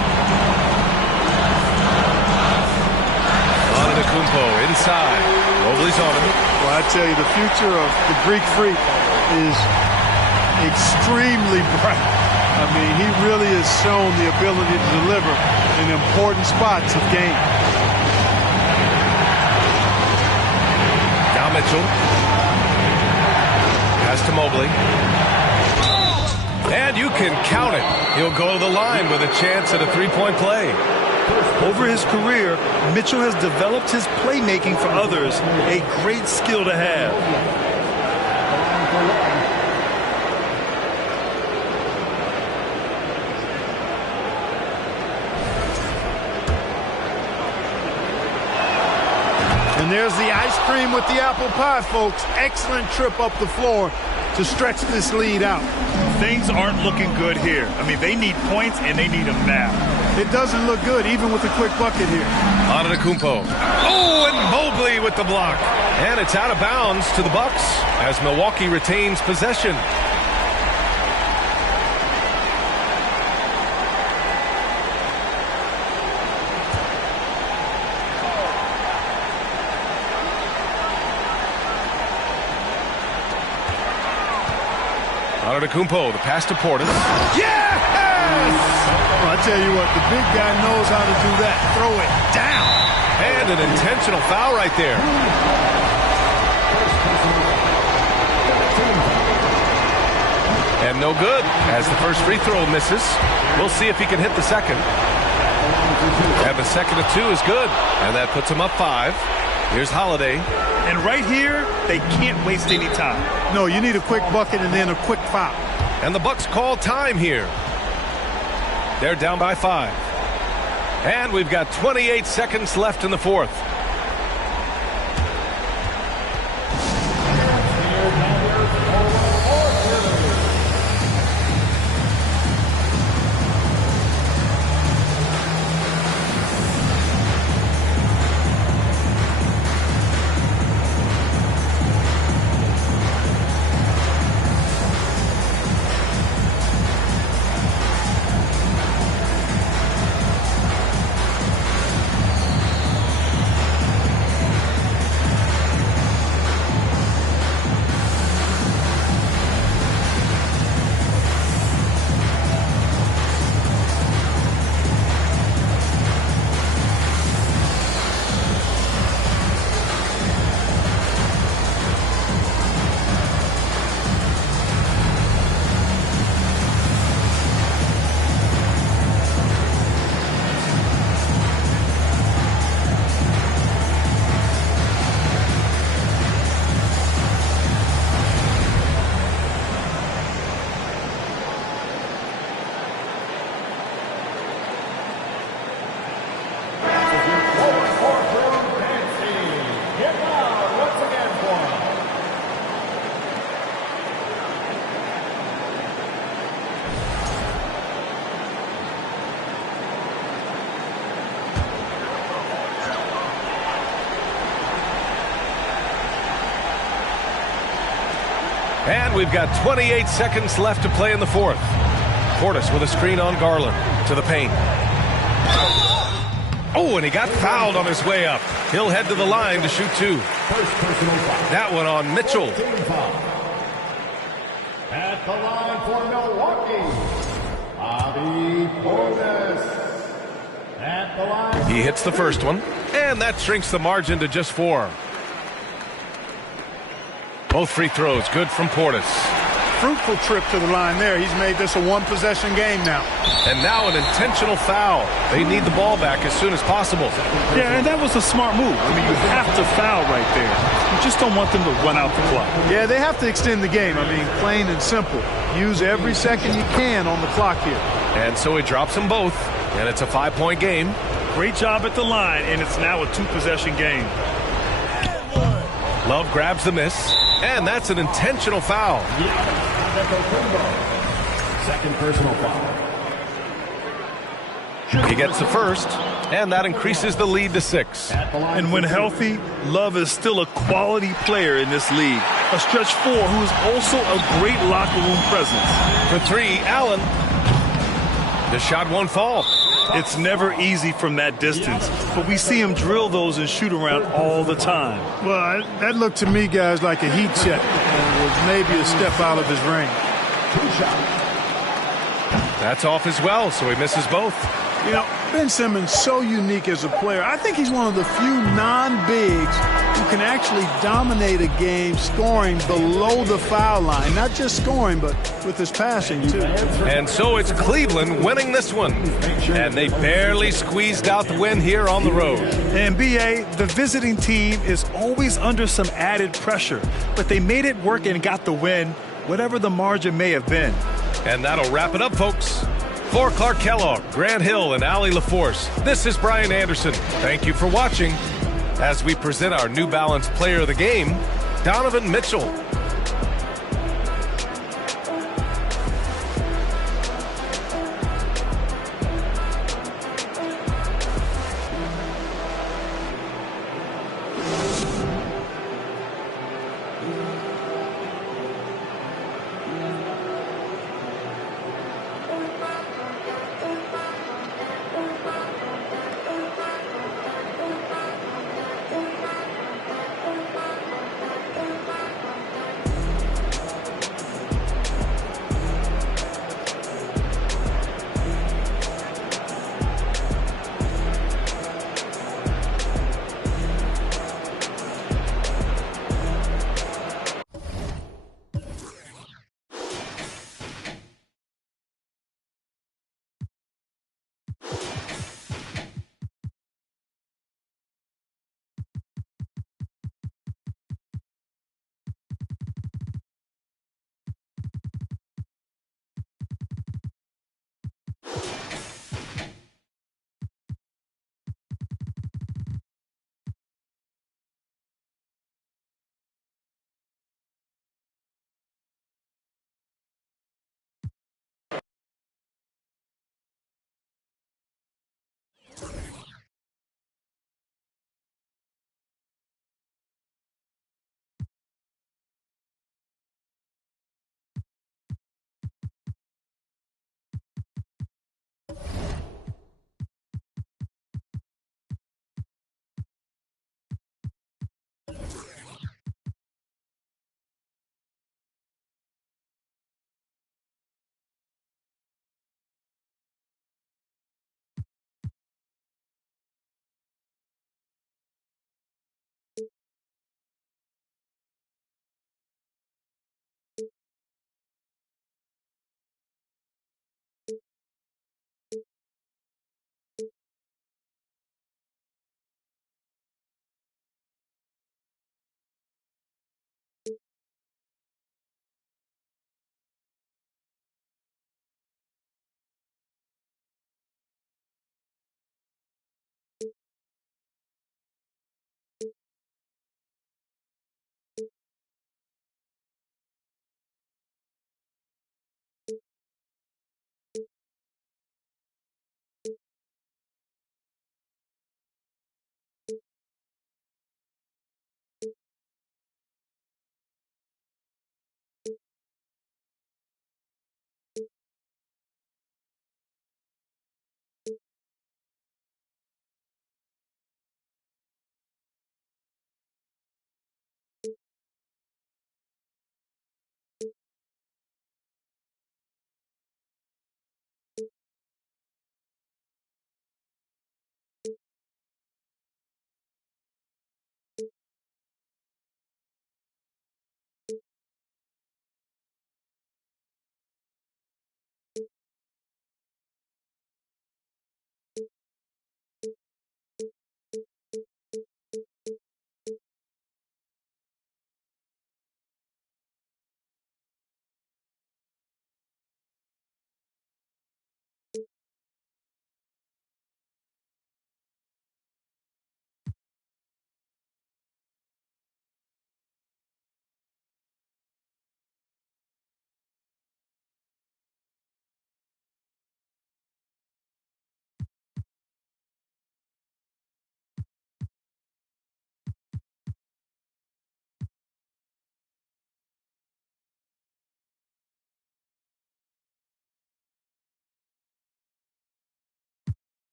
Antetokounmpo inside. Mobley's on him. Well, I tell you, the future of the Greek Freak is extremely bright. I mean, he really has shown the ability to deliver in important spots of game. Now Mitchell. Pass to Mobley. And you can count it. He'll go to the line with a chance at a three-point play. Over his career, Mitchell has developed his playmaking for others, a great skill to have. And there's the ice cream with the apple pie, folks. Excellent trip up the floor to stretch this lead out. Things aren't looking good here. I mean, they need points, and they need them now. It doesn't look good, even with a quick bucket here. Antetokounmpo. Oh, and Mobley with the block. And it's out of bounds to the Bucks as Milwaukee retains possession. Antetokounmpo, the pass to Portis. Yes! Well, I tell you what, the big guy knows how to do that. Throw it down. And an intentional foul right there. And no good as the first free throw misses. We'll see if he can hit the second. And the second of two is good. And that puts him up 5. Here's Holiday. And right here, they can't waste any time. No, you need a quick bucket and then a quick foul. And the Bucks call time here. They're down by 5. And we've got 28 seconds left in the fourth. And we've got 28 seconds left to play in the fourth. Portis with a screen on Garland to the paint. Oh, and he got fouled on his way up. He'll head to the line to shoot 2. That one on Mitchell. At the line for Milwaukee, Bobby Portis. At the line. He hits the first one, and that shrinks the margin to just 4. Both free throws good from Portis. Fruitful trip to the line there. He's made this a one-possession game now. And now an intentional foul. They need the ball back as soon as possible. Yeah, and that was a smart move. I mean, you have to foul right there. You just don't want them to run out the clock. Yeah, they have to extend the game. I mean, plain and simple. Use every second you can on the clock here. And so he drops them both, and it's a 5-point game. Great job at the line, and it's now a 2-possession game. Love grabs the miss, and that's an intentional foul. Second personal foul. He gets the first, and that increases the lead to 6. And when healthy, Love is still a quality player in this league. A stretch 4 who is also a great locker room presence. For 3, Allen. The shot won't fall. It's never easy from that distance, but we see him drill those and shoot around all the time. Well, that looked to me, guys, like a heat check. And was maybe a step out of his range. That's off as well, so he misses both. You know, Ben Simmons so unique as a player. I think he's one of the few non-bigs who can actually dominate a game scoring below the foul line. Not just scoring, but with his passing, too. And so it's Cleveland winning this one. And they barely squeezed out the win here on the road. And B.A., the visiting team is always under some added pressure, but they made it work and got the win, whatever the margin may have been. And that'll wrap it up, folks. For Clark Kellogg, Grant Hill, and Allie LaForce, this is Brian Anderson. Thank you for watching as we present our New Balance Player of the Game, Donovan Mitchell.